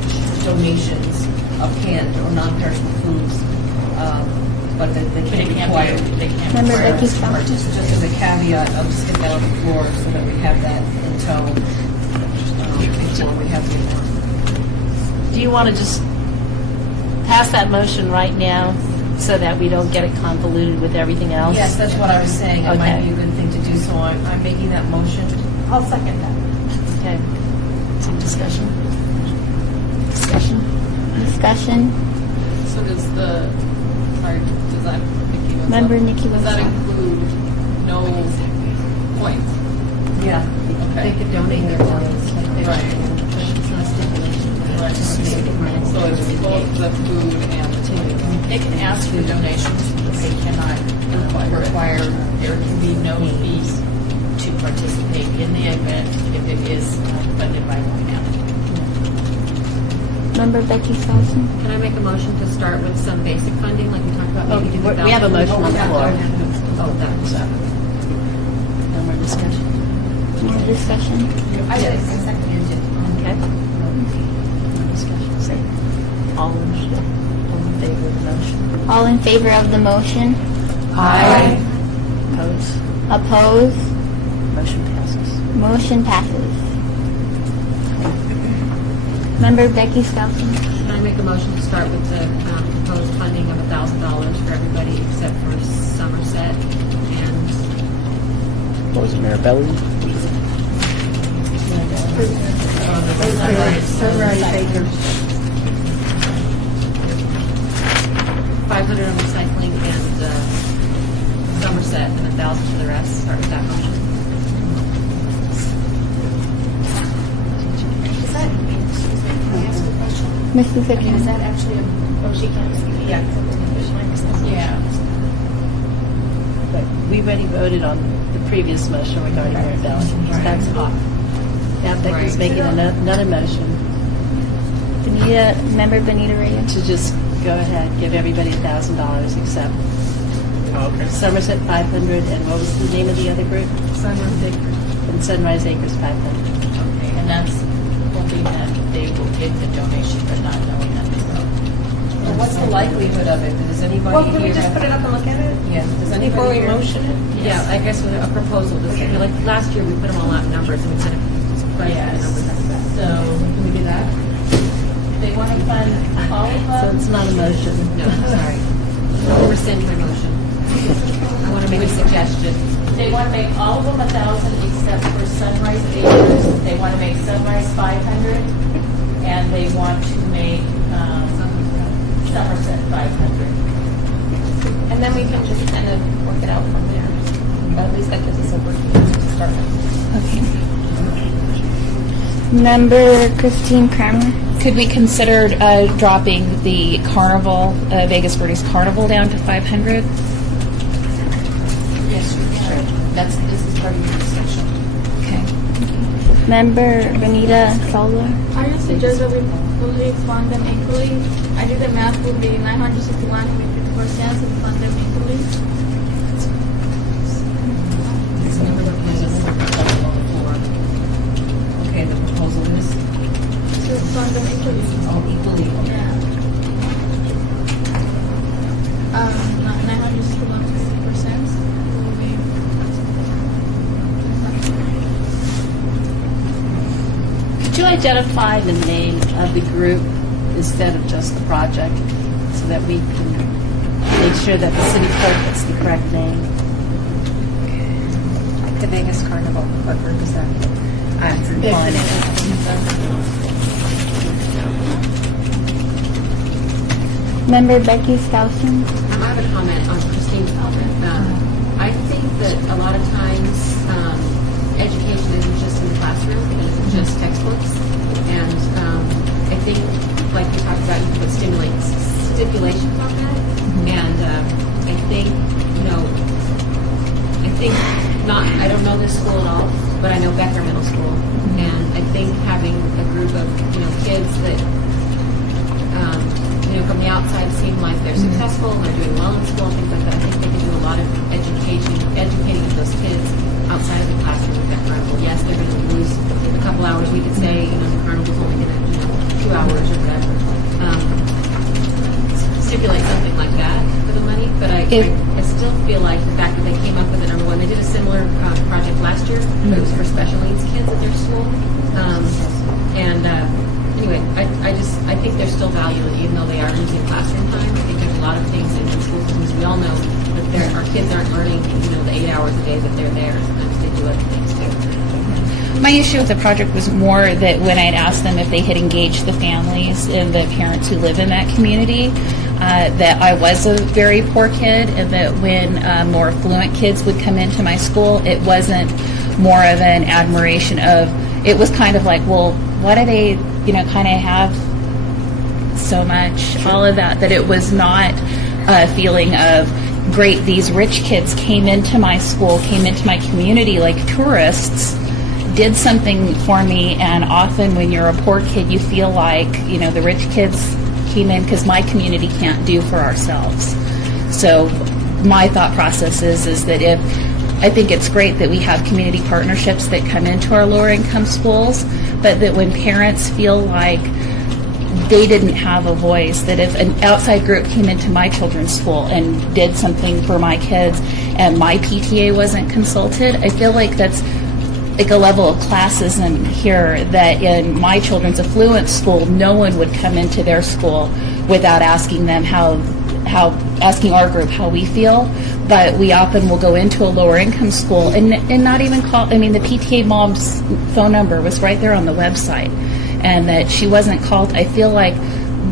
donations of canned or non-perishable foods, but that they can't require. They can't Member require Becky us to Skousen. purchase. Just as a caveat, I'll just get that on the floor so that we have that in tow before we have the amount. Do you want to just pass that motion right now so that we don't get it convoluted with everything else? Yes, that's what I was saying. It might Okay. be a good thing to do, so I'm making that motion. I'll second that. Okay. Some discussion? Discussion. So does does that, Nikki, does Member that- Nikki Does that Wilson. include no points? Yeah. Okay. They could donate their points. Right. It's not stipulation. Right. Just make it So it's both the food and the ticket. They can ask for donations, but they cannot require, there can be no fees to participate in the event if it is funded by Ynapp. Member Becky Skousen. Can I make a motion to start with some basic funding, like we talked about? Maybe do the We have a motion on the floor. Oh, that was that. No more discussion? More discussion. I seconded it. Okay. No discussion. Say, all in favor of the motion? All in favor of the motion? Aye. Opposed? Opposed? Motion passes. Motion passes. Member Becky Skousen. Can I make a motion to start with the proposed funding of $1,000 for everybody except for Somerset and What was it, Mirabelli? Sunrise Acres. 500 on recycling and Somerset, and 1,000 for the rest. Start with that motion. Is that, excuse me, can I ask a question? Mrs. I mean, is Hickman. that actually oh, she can't speak. Yeah. Yeah. But we already voted on the previous motion regarding Mirabelli. That's off. Now Becky's making another motion Member Benita Reyes. to just go ahead, give everybody $1,000 except Somerset 500, and what was the name of the other group? Sunrise Acres. And Sunrise Acres 500. Okay, and that's hoping that they will get the donation, but not knowing that they will. Well, what's the likelihood of it? Does anybody Well, can we here just have- put it up and look at it? Yeah. Does anybody Before we here- motion it? Yeah, I guess with a proposal. Like last year, we put them all out in numbers, and we said price Yes. the numbers after that. So, Can we do that? they want to fund all of So them. it's not a motion. No, sorry. We'll rescind my motion. I want to make a suggestion. They want to make all of them 1,000 except for Sunrise Acres. They want to make Sunrise 500, and they want to make Somerset 500. And then we can just kind of work it out from there. But at least that gives us a working to start with. Okay. Member Christine Kramer. Could we consider dropping the carnival, Vegas Birdies Carnival down to 500? Yes, you can. This is part of your discussion. Okay. Member Benita Salva. I would suggest that we fully fund them equally. I think the math would be 961 with 54 cents and fund them equally. Okay, the proposal is To fund them equally. all equally. Yeah. 961 with 54 cents will be you identify the name of the group instead of just the project so that we can make sure that the city clerk gets the correct name? The Vegas Carnival, what group is that? I'm calling it. Member Becky Skousen. I have a comment on Christine's comment. I think that a lot of times education isn't just in the classroom, it isn't just textbooks. And I think, like you talked about, you can put stipulations on that. And I think, I don't know this school at all, but I know Becker Middle School. And I think having a group of, kids that, from the outside seem like they're successful and they're doing well in school and things like that, I think they can do a lot of educating those kids outside of the classroom with that carnival. Yes, they're going to lose a couple hours. We could say, the carnival's only going to, 2 hours or whatever. Stipulate something like that for the money, but I still feel like the fact that they came up with it, number one, they did a similar project last year, but it was for special needs kids at their school. Anyway, I think there's still value, even though they are losing classroom time. I think there's a lot of things in school systems. We all know that our kids aren't learning, the 8 hours a day that they're there. Sometimes they do other things too. My issue with the project was more that when I'd asked them if they had engaged the families and the parents who live in that community, that I was a very poor kid, and that when more affluent kids would come into my school, it wasn't more of an admiration of, it was kind of like, well, what do they, kind of have so much, all of that it was not a feeling of, great, these rich kids came into my school, came into my community like tourists, did something for me. And often when you're a poor kid, you feel like, the rich kids came in because my community can't do for ourselves. So my thought process is that I think it's great that we have community partnerships that come into our lower income schools, but that when parents feel like they didn't have a voice, that if an outside group came into my children's school and did something for my kids and my PTA wasn't consulted, I feel like that's like a level of classism here, that in my children's affluent school, no one would come into their school without asking them asking our group how we feel. But we often will go into a lower income school and not even call. The PTA mom's phone number was right there on the website, and that she wasn't called. I feel like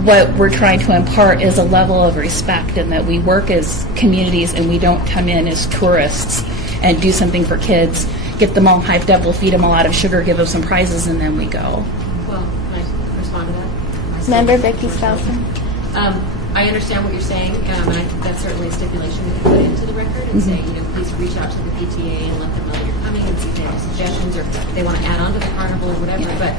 what we're trying to impart is a level of respect, and that we work as communities and we don't come in as tourists and do something for kids, get them all hyped up, we'll feed them a lot of sugar, give them some prizes, and then we go. Well, can I respond to that? Member Becky Skousen. I understand what you're saying, and I think that's certainly a stipulation we can put into the record and say, please reach out to the PTA and let them know you're coming and see if they have suggestions or if they want to add on to the carnival or whatever. But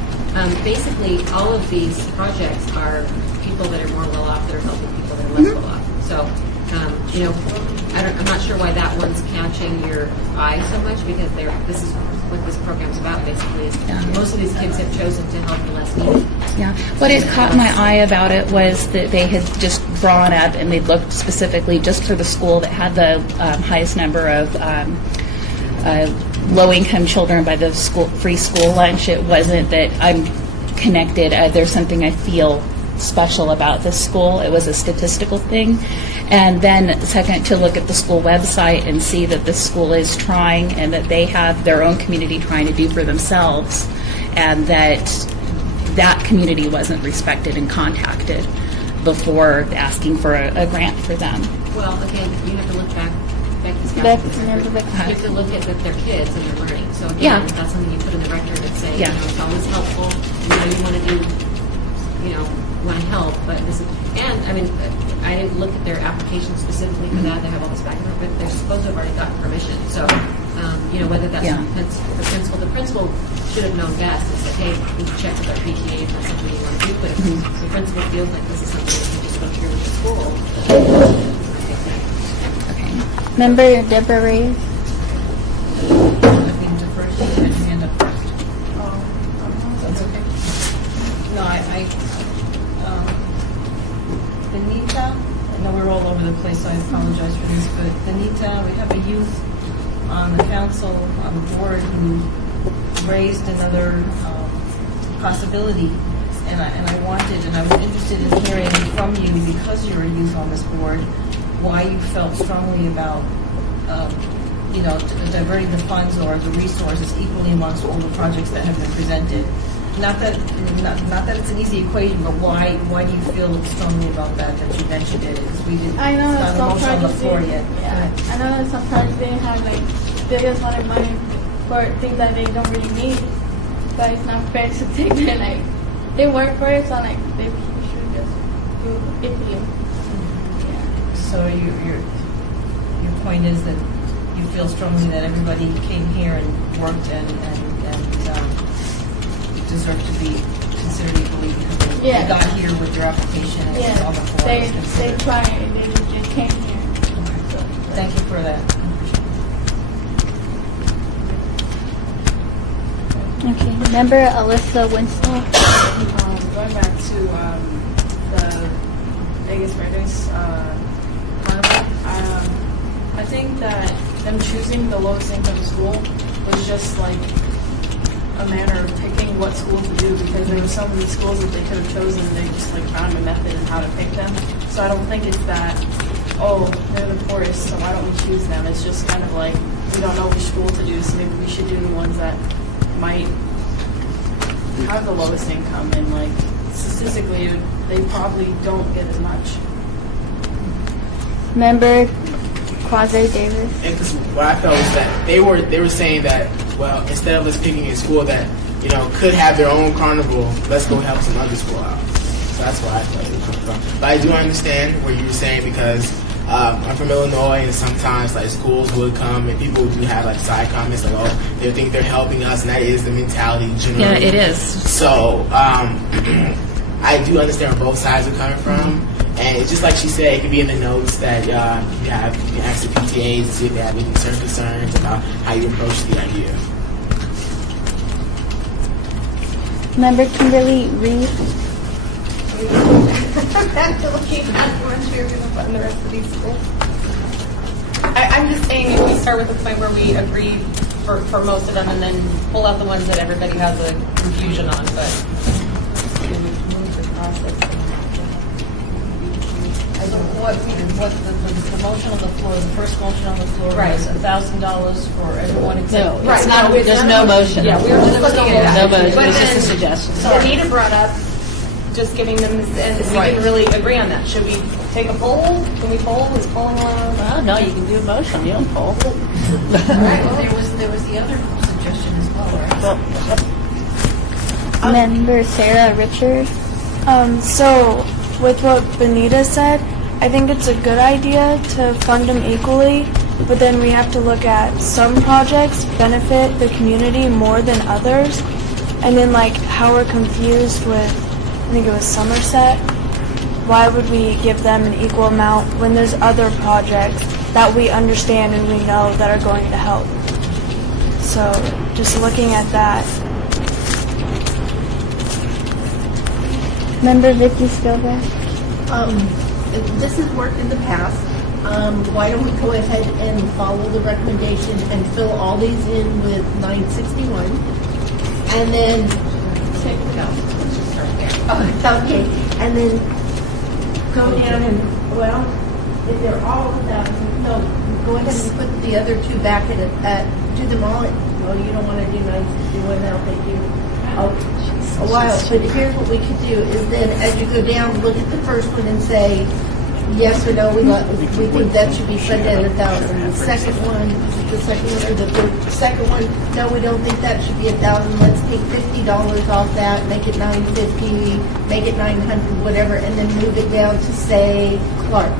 basically, all of these projects are people that are more well off that are helping people that are less well off. So, I'm not sure why that one's catching your eye so much, because this is what this program's about, basically. Most of these kids have chosen to help the less needy. Yeah. What had caught my eye about it was that they had just drawn up and they looked specifically just for the school that had the highest number of low-income children by the free school lunch. It wasn't that I'm connected. There's something I feel special about this school. It was a statistical thing. And then second, to look at the school website and see that this school is trying and that they have their own community trying to do for themselves, and that community wasn't respected and contacted before asking for a grant for them. Well, again, you have to look back. Becky's got you have to look at that they're kids and they're learning. So again, that's something you put in the record and say, it's always helpful. You want to do, want to help, but this is, and I didn't look at their application specifically for that. They have all this back and forth, but they're supposed to have already gotten permission. So, whether that's the principal should have known best and said, hey, we can check with our PTA if that's something you want to do. But if the principal feels like this is something that you just go through with the school, okay. Member Deborah Reyes. Benita, I know we're all over the place, so I apologize for this, but Benita, we have a youth on the council, on the board, who raised another possibility. And I was interested in hearing from you, because you're a youth on this board, why you felt strongly about, diverting the funds or the resources equally amongst all the projects that have been presented. Not that it's an easy equation, but why do you feel strongly about that you mentioned it? Because we didn't. I know that it's not some a motion on the projects floor didn't- yet. Yeah, I know that some projects didn't have they just wanted money for things that they don't really need, but it's not fair to take their they work for it, so they should just do it for you. So your point is that you feel strongly that everybody came here and worked and deserve to be considered equally because they got here with their application and it's on the floor. They tried and they just came here. So, thank you for that. Okay, member Alyssa Winslow. Going back to the Vegas Raiders carnival, I think that them choosing the lowest income school was just like a matter of picking what school to do, because there were so many schools that they could have chosen and they just found a method in how to pick them. So I don't think it's that, they're the poorest, so why don't we choose them? It's just kind of like, we don't know which school to do, so maybe we should do the ones that might have the lowest income, and statistically they probably don't get as much. Member Quasi Davis. And 'cause what I felt was that they were saying that, well, instead of us picking a school that could have their own carnival, let's go help some other school out. So that's where I felt it was coming from. But I do understand what you were saying, because I'm from Illinois, and sometimes schools would come and people do have side comments they think they're helping us, and that is the mentality generally. Yeah, it is. So I do understand where both sides are coming from, and it's just like she said, it could be in the notes that you can ask the PTAs to see if they have any concerns about how you approach the idea. Member Kimberly Reed. Back to looking at how much we're going to fund the rest of these schools. I'm just saying, if we start with the point where we agree for most of them, and then pull out the ones that everybody has a confusion on, but what the motion on the floor, the first motion on the floor was $1,000 for everyone except. No, it's not. There's no motion. Yeah, we were just looking at that. No motion. But It's just a then suggestion. Anita brought up just giving them, and we didn't really agree on that. Should we take a poll? Can we poll? Is polling allowed? Well, no, you can do a motion. You don't poll. Right. Well, there was the other suggestion as well, right? Member Sarah Richard. So, with what Benita said, I think it's a good idea to fund them equally, but then we have to look at some projects benefit the community more than others, and then how we're confused with, I think it was Somerset. Why would we give them an equal amount when there's other projects that we understand and we know that are going to help? So, just looking at that. Member Vicky Skilbeck. This has worked in the past. Why don't we go ahead and follow the recommendation and fill all these in with 961, and then okay, and then go down and if they're all 1,000, go ahead and put the other two back at do them all. You don't want to do 961 now, thank you. A while, but here's what we could do is then as you go down, look at the first one and say yes or no, we think that should be funded at 1,000. The second one, the second one, no, we don't think that should be 1,000. Let's take $50 off that, make it $950, make it $900, whatever, and then move it down to say Clark.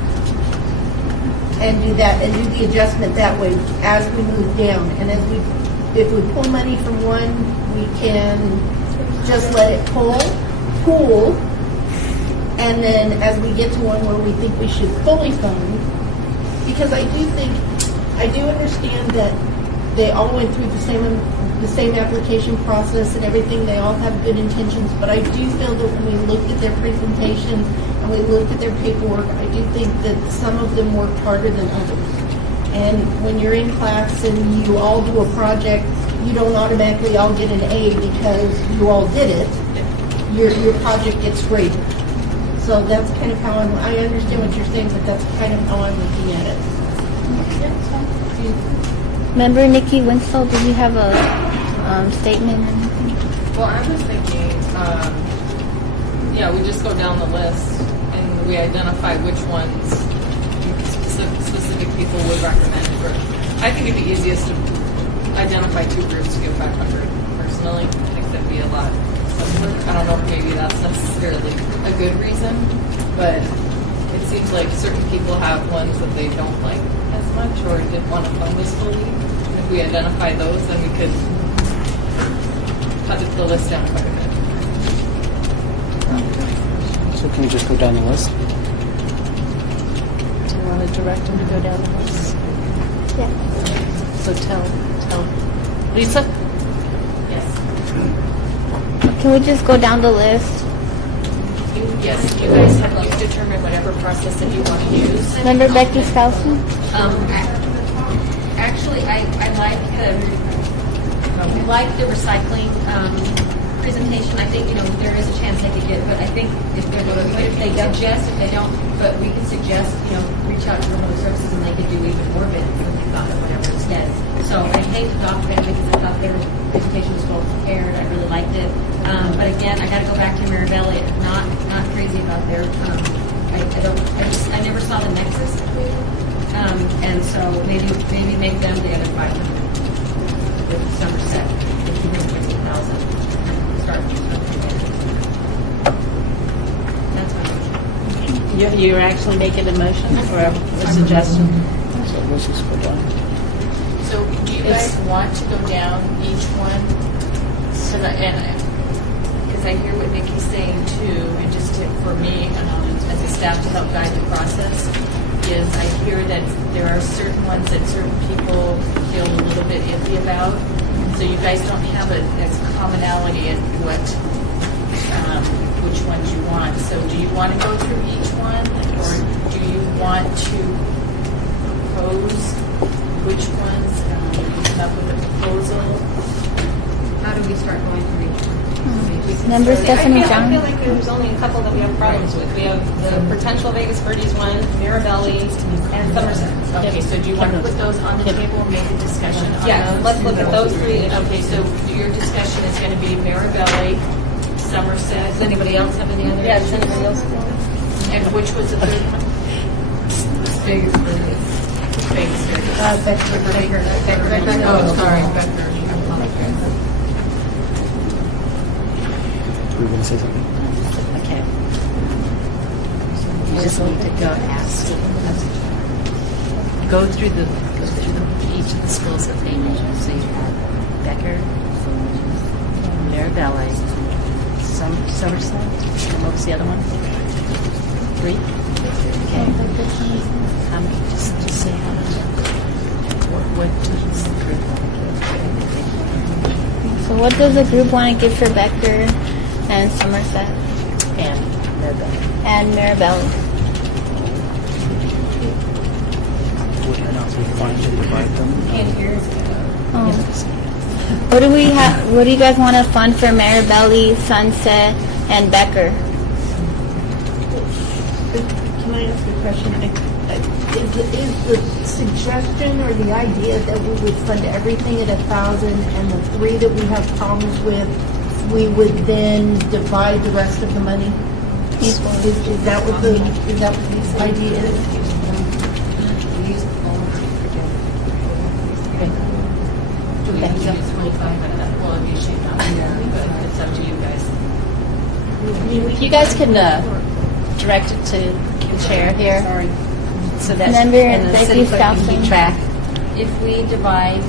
And do that, and do the adjustment that way as we move down. And if we pull money from one, we can just let it pool, and then as we get to one where we think we should fully fund, because I do understand that they all went through the same application process and everything. They all have good intentions, but I do feel that when we looked at their presentations and we looked at their paperwork, I do think that some of them worked harder than others. And when you're in class and you all do a project, you don't automatically all get an A because you all did it. your project gets graded. So that's kind of how I understand what you're saying, but that's kind of how I'm looking at it. Member Nikki Winslow, did you have a statement or anything? Well, I'm just thinking, we just go down the list and we identify which ones specific people would recommend. I think it'd be easiest to identify 2 groups to give 500. Personally, I think that'd be a lot simpler. I don't know if maybe that's necessarily a good reason, but it seems like certain people have ones that they don't like as much or didn't want to fund this fully. And if we identify those, then we could cut the list down quite a bit. So can we just go down the list? Do you want to direct them to go down the list? Yeah. So tell Lisa? Yes. Can we just go down the list? Yes, you guys have to determine whatever process that you want to use. Member Becky Skousen? Actually, I like the recycling presentation. I think, there is a chance they could get, but I think if they don't, but we can suggest, reach out to the public services and they could do even more of it if we thought of whatever instead. So I hate to dock them because I thought their presentation was well prepared. I really liked it. But again, I got to go back to Mirabelli. Not crazy about their, I never saw the nexus between them. And so maybe make them the other 500 with Somerset, if you bring 15,000. Start from there. That's my motion. You're actually making a motion or a suggestion? So let's just go down. So do you guys want to go down each one? So that, because I hear what Nikki's saying too, and just for me as a staff to help guide the process, is I hear that there are certain ones that certain people feel a little bit iffy about. So you guys don't have a commonality in which ones you want. So do you want to go through each one, or do you want to propose which ones? Come up with a proposal. How do we start going through each one? Member Stephanie I John? feel like there's only a couple that we have problems with. We have the potential Vegas Birdies one, Mirabelli, and Somerset. Okay, so do you want to put those on the table and make a discussion on Yeah, those? let's look at those 3. Okay, so your discussion is going to be Mirabelli, Somerset. Does anybody else have any other? Yeah, does anybody else? And which was the third one? Vegas Birdies. Vegas. Becker. Oh, sorry, Becker. I apologize. Were you going to say something? Okay. You just need to go through each of the schools that they mentioned. So you have Becker, Mirabelli, Somerset, and what was the other one? 3? Okay. How many? Just say how many. What does the group want to give? So what does the group want to give for Becker and Somerset? And Mirabelli. And Mirabelli. Would it not be fine to divide them? What do we have? What do you guys want to fund for Mirabelli, Sunset, and Becker? Can I ask a question? Is the suggestion or the idea that we would fund everything at 1,000 and the 3 that we have problems with, we would then divide the rest of the money? Is that what the idea is? It's up to you guys. You guys can direct it to the chair here. So that Member and the Becky city clerk can keep Skousen. track. If we divide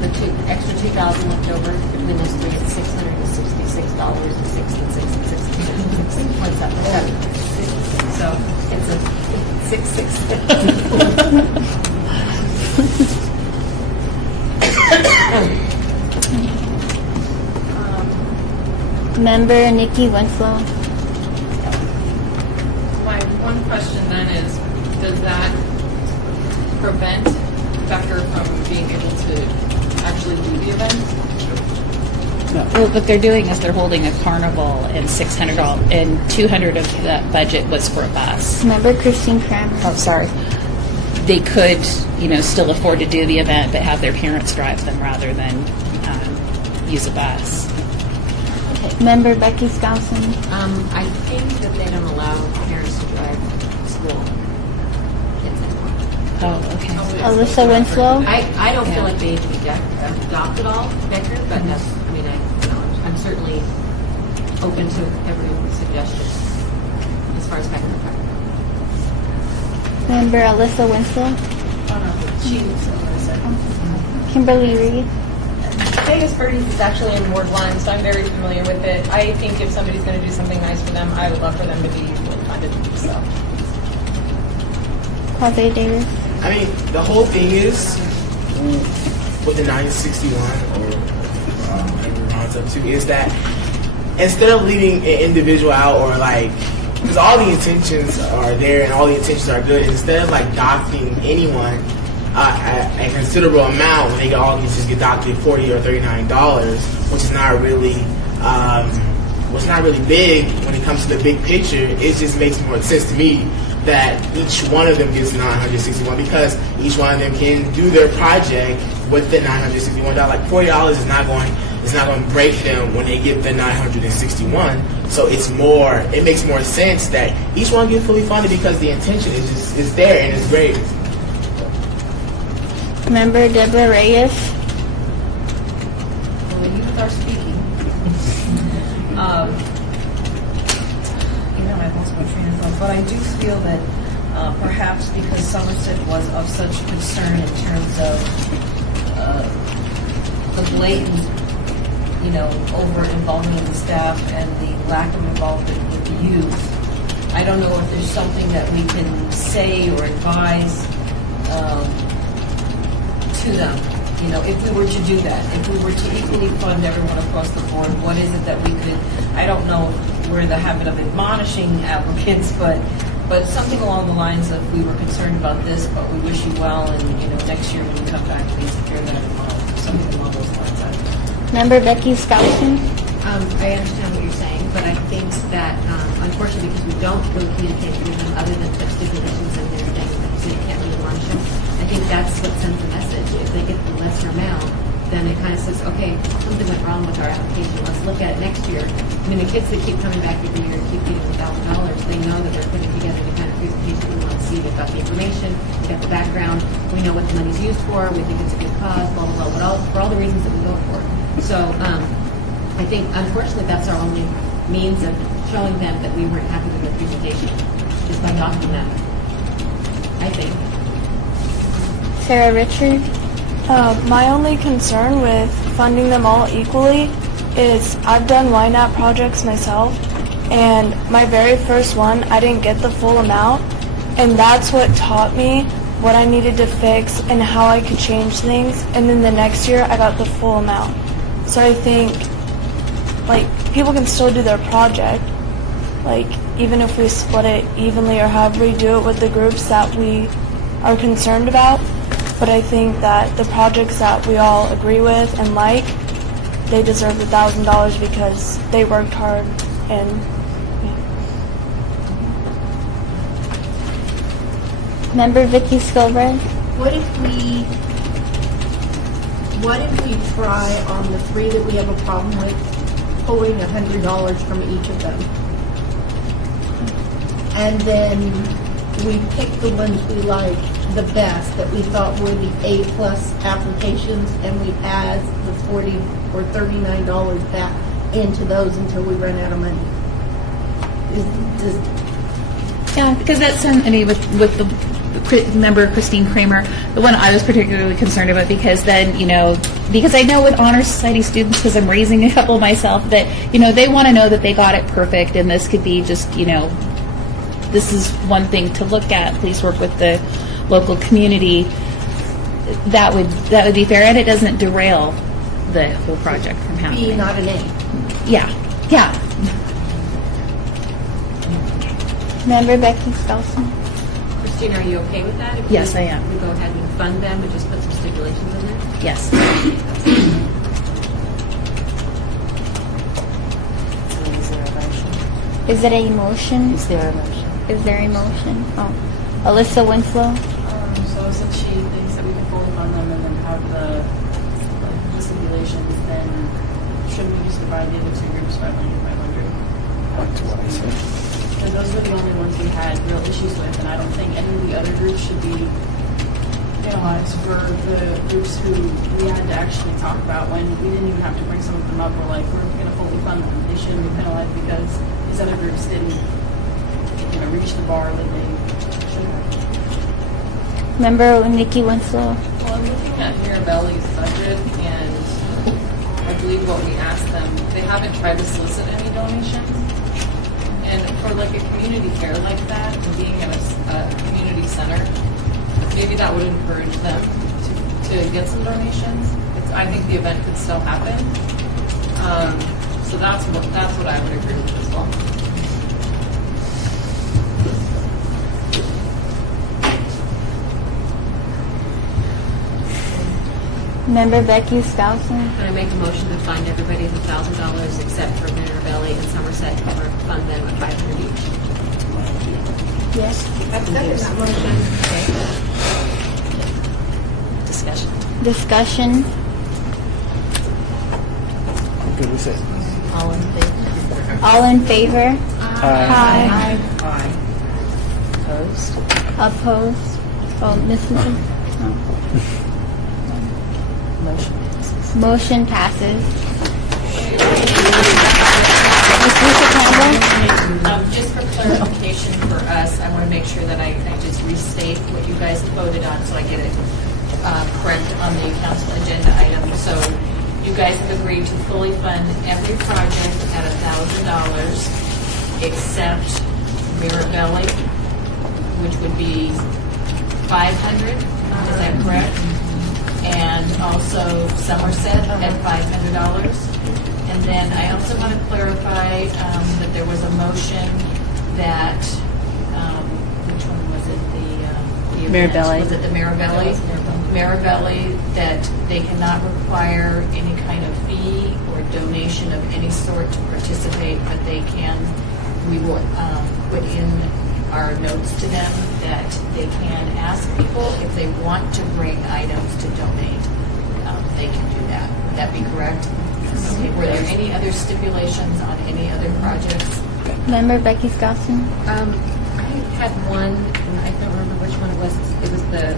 the extra 2,000 left over between those 3, it's $666.66. What's that? So it's a 666. Member Nikki Winslow. My one question then is, does that prevent Becker from being able to actually do the event? Well, what they're doing is they're holding a carnival, and $600 and $200 of that budget was for a bus. Member Christine Kramer. Oh, sorry. They could, still afford to do the event, but have their parents drive them rather than use a bus. Member Becky Skousen. I think that they don't allow parents to drive school kids anymore. Oh, okay. Alyssa Winslow. I don't feel like they need to be adopted all, Becker, but that's, I'm certainly open to every suggestion as far as Becker. Member Alyssa Winslow. Kimberly Reed. Vegas Birdies is actually in Ward 1, so I'm very familiar with it. I think if somebody's going to do something nice for them, I would love for them to be fully funded. So. Jose Davis. I mean, the whole thing is with the 961 or whatever it rounds up to is that instead of leaving an individual out or because all the intentions are there and all the intentions are good, instead of docking anyone a considerable amount when they all just get docked $40 or $39, which is not really big when it comes to the big picture. It just makes more sense to me that each one of them gets $961 because each one of them can do their project with the $961. $40 is not going to break them when they get the $961. So it makes more sense that each one gets fully funded because the intention is there and it's great. Member Deborah Reyes. Well, the youth are speaking. I lost my train of thought, but I do feel that perhaps because Somerset was of such concern in terms of the blatant, over involvement of the staff and the lack of involvement with the youth, I don't know if there's something that we can say or advise to them. If we were to do that, if we were to equally fund everyone across the board, what is it that we could, I don't know if we're in the habit of admonishing applicants, but something along the lines of, we were concerned about this, but we wish you well, and, next year when you come back, please take care of that tomorrow. Something along those lines. Member Becky Skousen. I understand what you're saying, but I think that, unfortunately, because we don't really communicate with them other than put stipulations in there that you can't really launch them, I think that's what sends the message. If they get the lesser amount, then it kind of says, okay, something went wrong with our application. Let's look at it next year. I mean, the kids that keep coming back every year and keep getting $1,000, they know that they're putting together the kind of presentation we want to see. They've got the information, they've got the background, we know what the money's used for, we think it's a good cause, blah, blah, blah, for all the reasons that we go for. So I think, unfortunately, that's our only means of showing them that we weren't happy with their presentation, is by docking them, I think. Sarah Richard. My only concern with funding them all equally is I've done Ynapp projects myself, and my very first one, I didn't get the full amount, and that's what taught me what I needed to fix and how I could change things, and then the next year I got the full amount. So I think, people can still do their project, even if we split it evenly or however we do it with the groups that we are concerned about. But I think that the projects that we all agree with and they deserve the $1,000 because they worked hard and. Member Vicky Skilbrand. What if we try on the 3 that we have a problem with, pulling $100 from each of them? And then we pick the ones we like the best, that we thought were the A+ applications, and we add the $40 or $39 back into those until we run out of money. Yeah, because that's with the member Christine Kramer, the one I was particularly concerned about, because then, because I know with Honor Society students, because I'm raising a couple myself, that, they want to know that they got it perfect, and this could be just, this is one thing to look at. Please work with the local community. That would be fair, and it doesn't derail the whole project from happening. B, not an A. Yeah. Member Becky Skousen. Christine, are you okay with that? If Yes, I am. We go ahead and fund them and just put some stipulations in there? Yes. Is it a motion? Is there a motion? Is there a motion? Oh. Alyssa Winslow. So since she thinks that we can fully fund them and then have the stipulations, then shouldn't we just divide the other two groups 500, 500? That's what I said. Because those were the only ones we had real issues with, and I don't think any of the other groups should be penalized for the groups who we had to actually talk about when we didn't even have to bring some of them up. We're like, we're going to fully fund them. They shouldn't be penalized because these other groups didn't, reach the bar that they should have. Member Nikki Winslow. Well, I'm looking at Mirabelli's budget, and I believe what we asked them, they haven't tried to solicit any donations. And for like a community fair like that, and being at a community center, maybe that would encourage them to get some donations. I think the event could still happen. So that's what I would agree with as well. Member Becky Skousen. Can I make a motion to fund everybody $1,000 except for Mirabelli and Somerset, or fund them at $500 each? Yes. I second that motion. Discussion. Discussion. Good with it. All in favor? All in favor? Aye. Aye. Opposed? Opposed? Oh, Mrs. Oh. Motion passes. Motion passes. Ms. Lisa Campbell? Just for clarification for us, I want to make sure that I just restate what you guys voted on so I get it correct on the council agenda item. So you guys have agreed to fully fund every project at $1,000 except Mirabelli, which would be $500. Is that correct? And also Somerset at $500. And then I also want to clarify that there was a motion that, which one was it? The event? Mirabelli. Was it the Mirabelli? Mirabelli, that they cannot require any kind of fee or donation of any sort to participate, but they can, we will put in our notes to them that they can ask people if they want to bring items to donate. They can do that. Would that be correct? Okay. Were there any other stipulations on any other projects? Member Becky Skousen? I had one, and I don't remember which one it was. It was the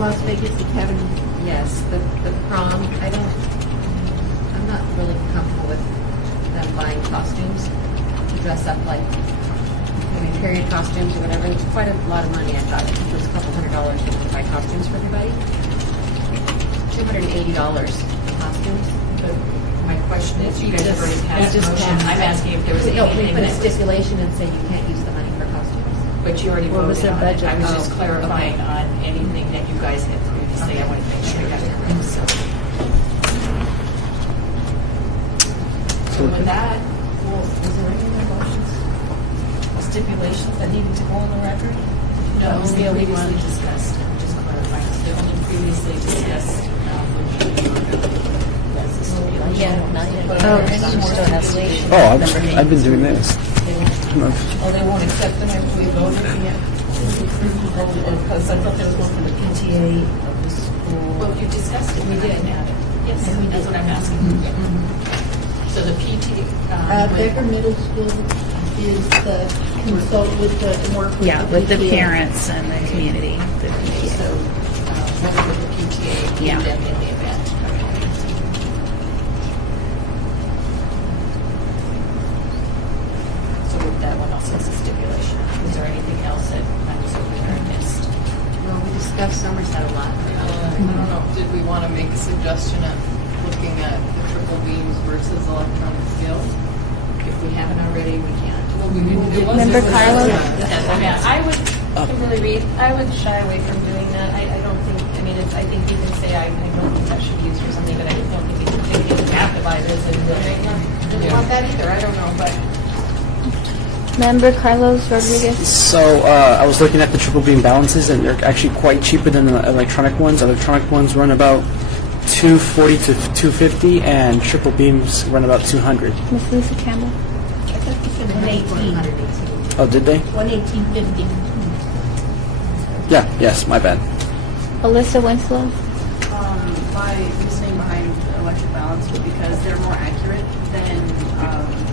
Las Vegas Academy. Yes, the prom. I'm not really comfortable with them buying costumes to dress up like, period costumes or whatever. It's quite a lot of money. I thought it was a couple $100 to buy costumes for everybody. $280 costumes. But my question is, you guys have already passed a motion. I'm asking if there was anything we put a that was, stipulation and say you can't use the money for costumes. but you already What was voted their on it. budget? I was just Oh, clarifying on anything that you guys had previously. I want to make sure I got it correct. So with that, well, is there any other motions? Stipulations that needed to go on the record? No, it was the previously discussed. Just clarifying. The only previously discussed. I've been doing this. Oh, they won't accept them after we voted? Because I thought there was one for the PTA of the school. Well, you discussed it. We did. Yes, that's what I'm asking. So the PT. Becker Middle School is the consult with the work with Yeah, the with the PTA. parents and the community. The PTA. So, work with the PTA, Yeah. them in the event. So with that one also has a stipulation. Is there anything else that I was over there and missed? Well, we discussed Somerset a lot. I don't know, did we want to make a suggestion of looking at the triple beams versus electronic scales? If we haven't already, we can't. Well, it was. Member Carlos? Yeah, I would, Kimberly Reed, I would shy away from doing that. I don't think, I mean, I think you can say, I don't think that should be used for something, but I don't think you have to buy this and didn't want that either, I don't know, but. Member Carlos Rodriguez? So I was looking at the triple beam balances, and they're actually quite cheaper than the electronic ones. Electronic ones run about $240 to $250, and triple beams run about $200. Ms. Lisa Campbell? I thought you said Oh, did they? 118.50. Yeah, yes, my bad. Alyssa Winslow. My reasoning behind electric balance was because they're more accurate than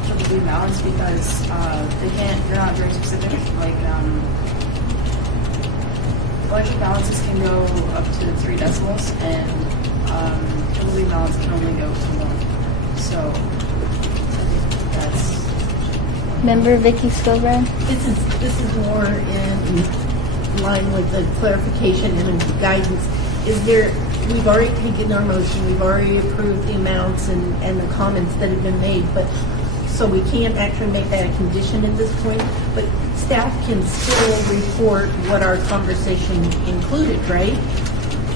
triple beam balance because they're not very specific. Like electric balances can go up to 3 decibels, and triple beam balance can only go to 1. So that's. Member Vicky Skilbrand. This is more in line with the clarification and the guidance. We've already taken our motion, we've already approved the amounts and the comments that have been made, but, so we can't actually make that a condition at this point, but staff can still report what our conversation included, right?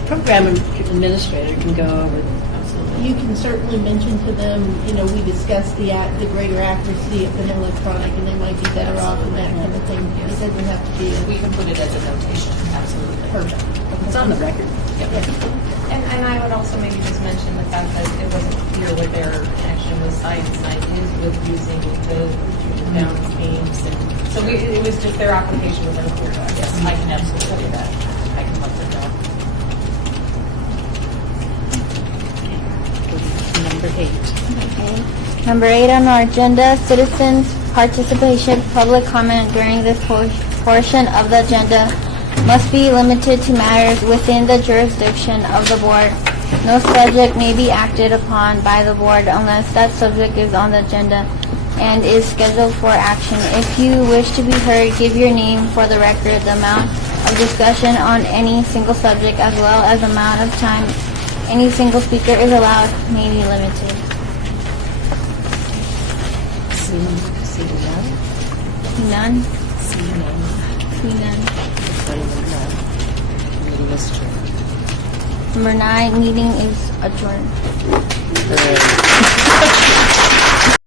Program administrator can go over them, absolutely. You can certainly mention to them, we discussed the greater accuracy of an electronic, and they might be better off and that kind of thing. It doesn't have to be. We can put it as a notation, absolutely. Perfect. It's on the record. And I would also maybe just mention the fact that it wasn't clear what their connection with science night is with using the balance games. And so it was just their application was unclear to us. Yes, I can absolutely do that. I can let them know. Number 8. Okay. Number 8 on our agenda, citizens' participation, public comment during this portion of the agenda must be limited to matters within the jurisdiction of the board. No subject may be acted upon by the board unless that subject is on the agenda and is scheduled for action. If you wish to be heard, give your name for the record. The amount of discussion on any single subject as well as the amount of time any single speaker is allowed may be limited. See None? none? See none. See none. Meeting is adjourned. Number 9, meeting is adjourned. Hooray.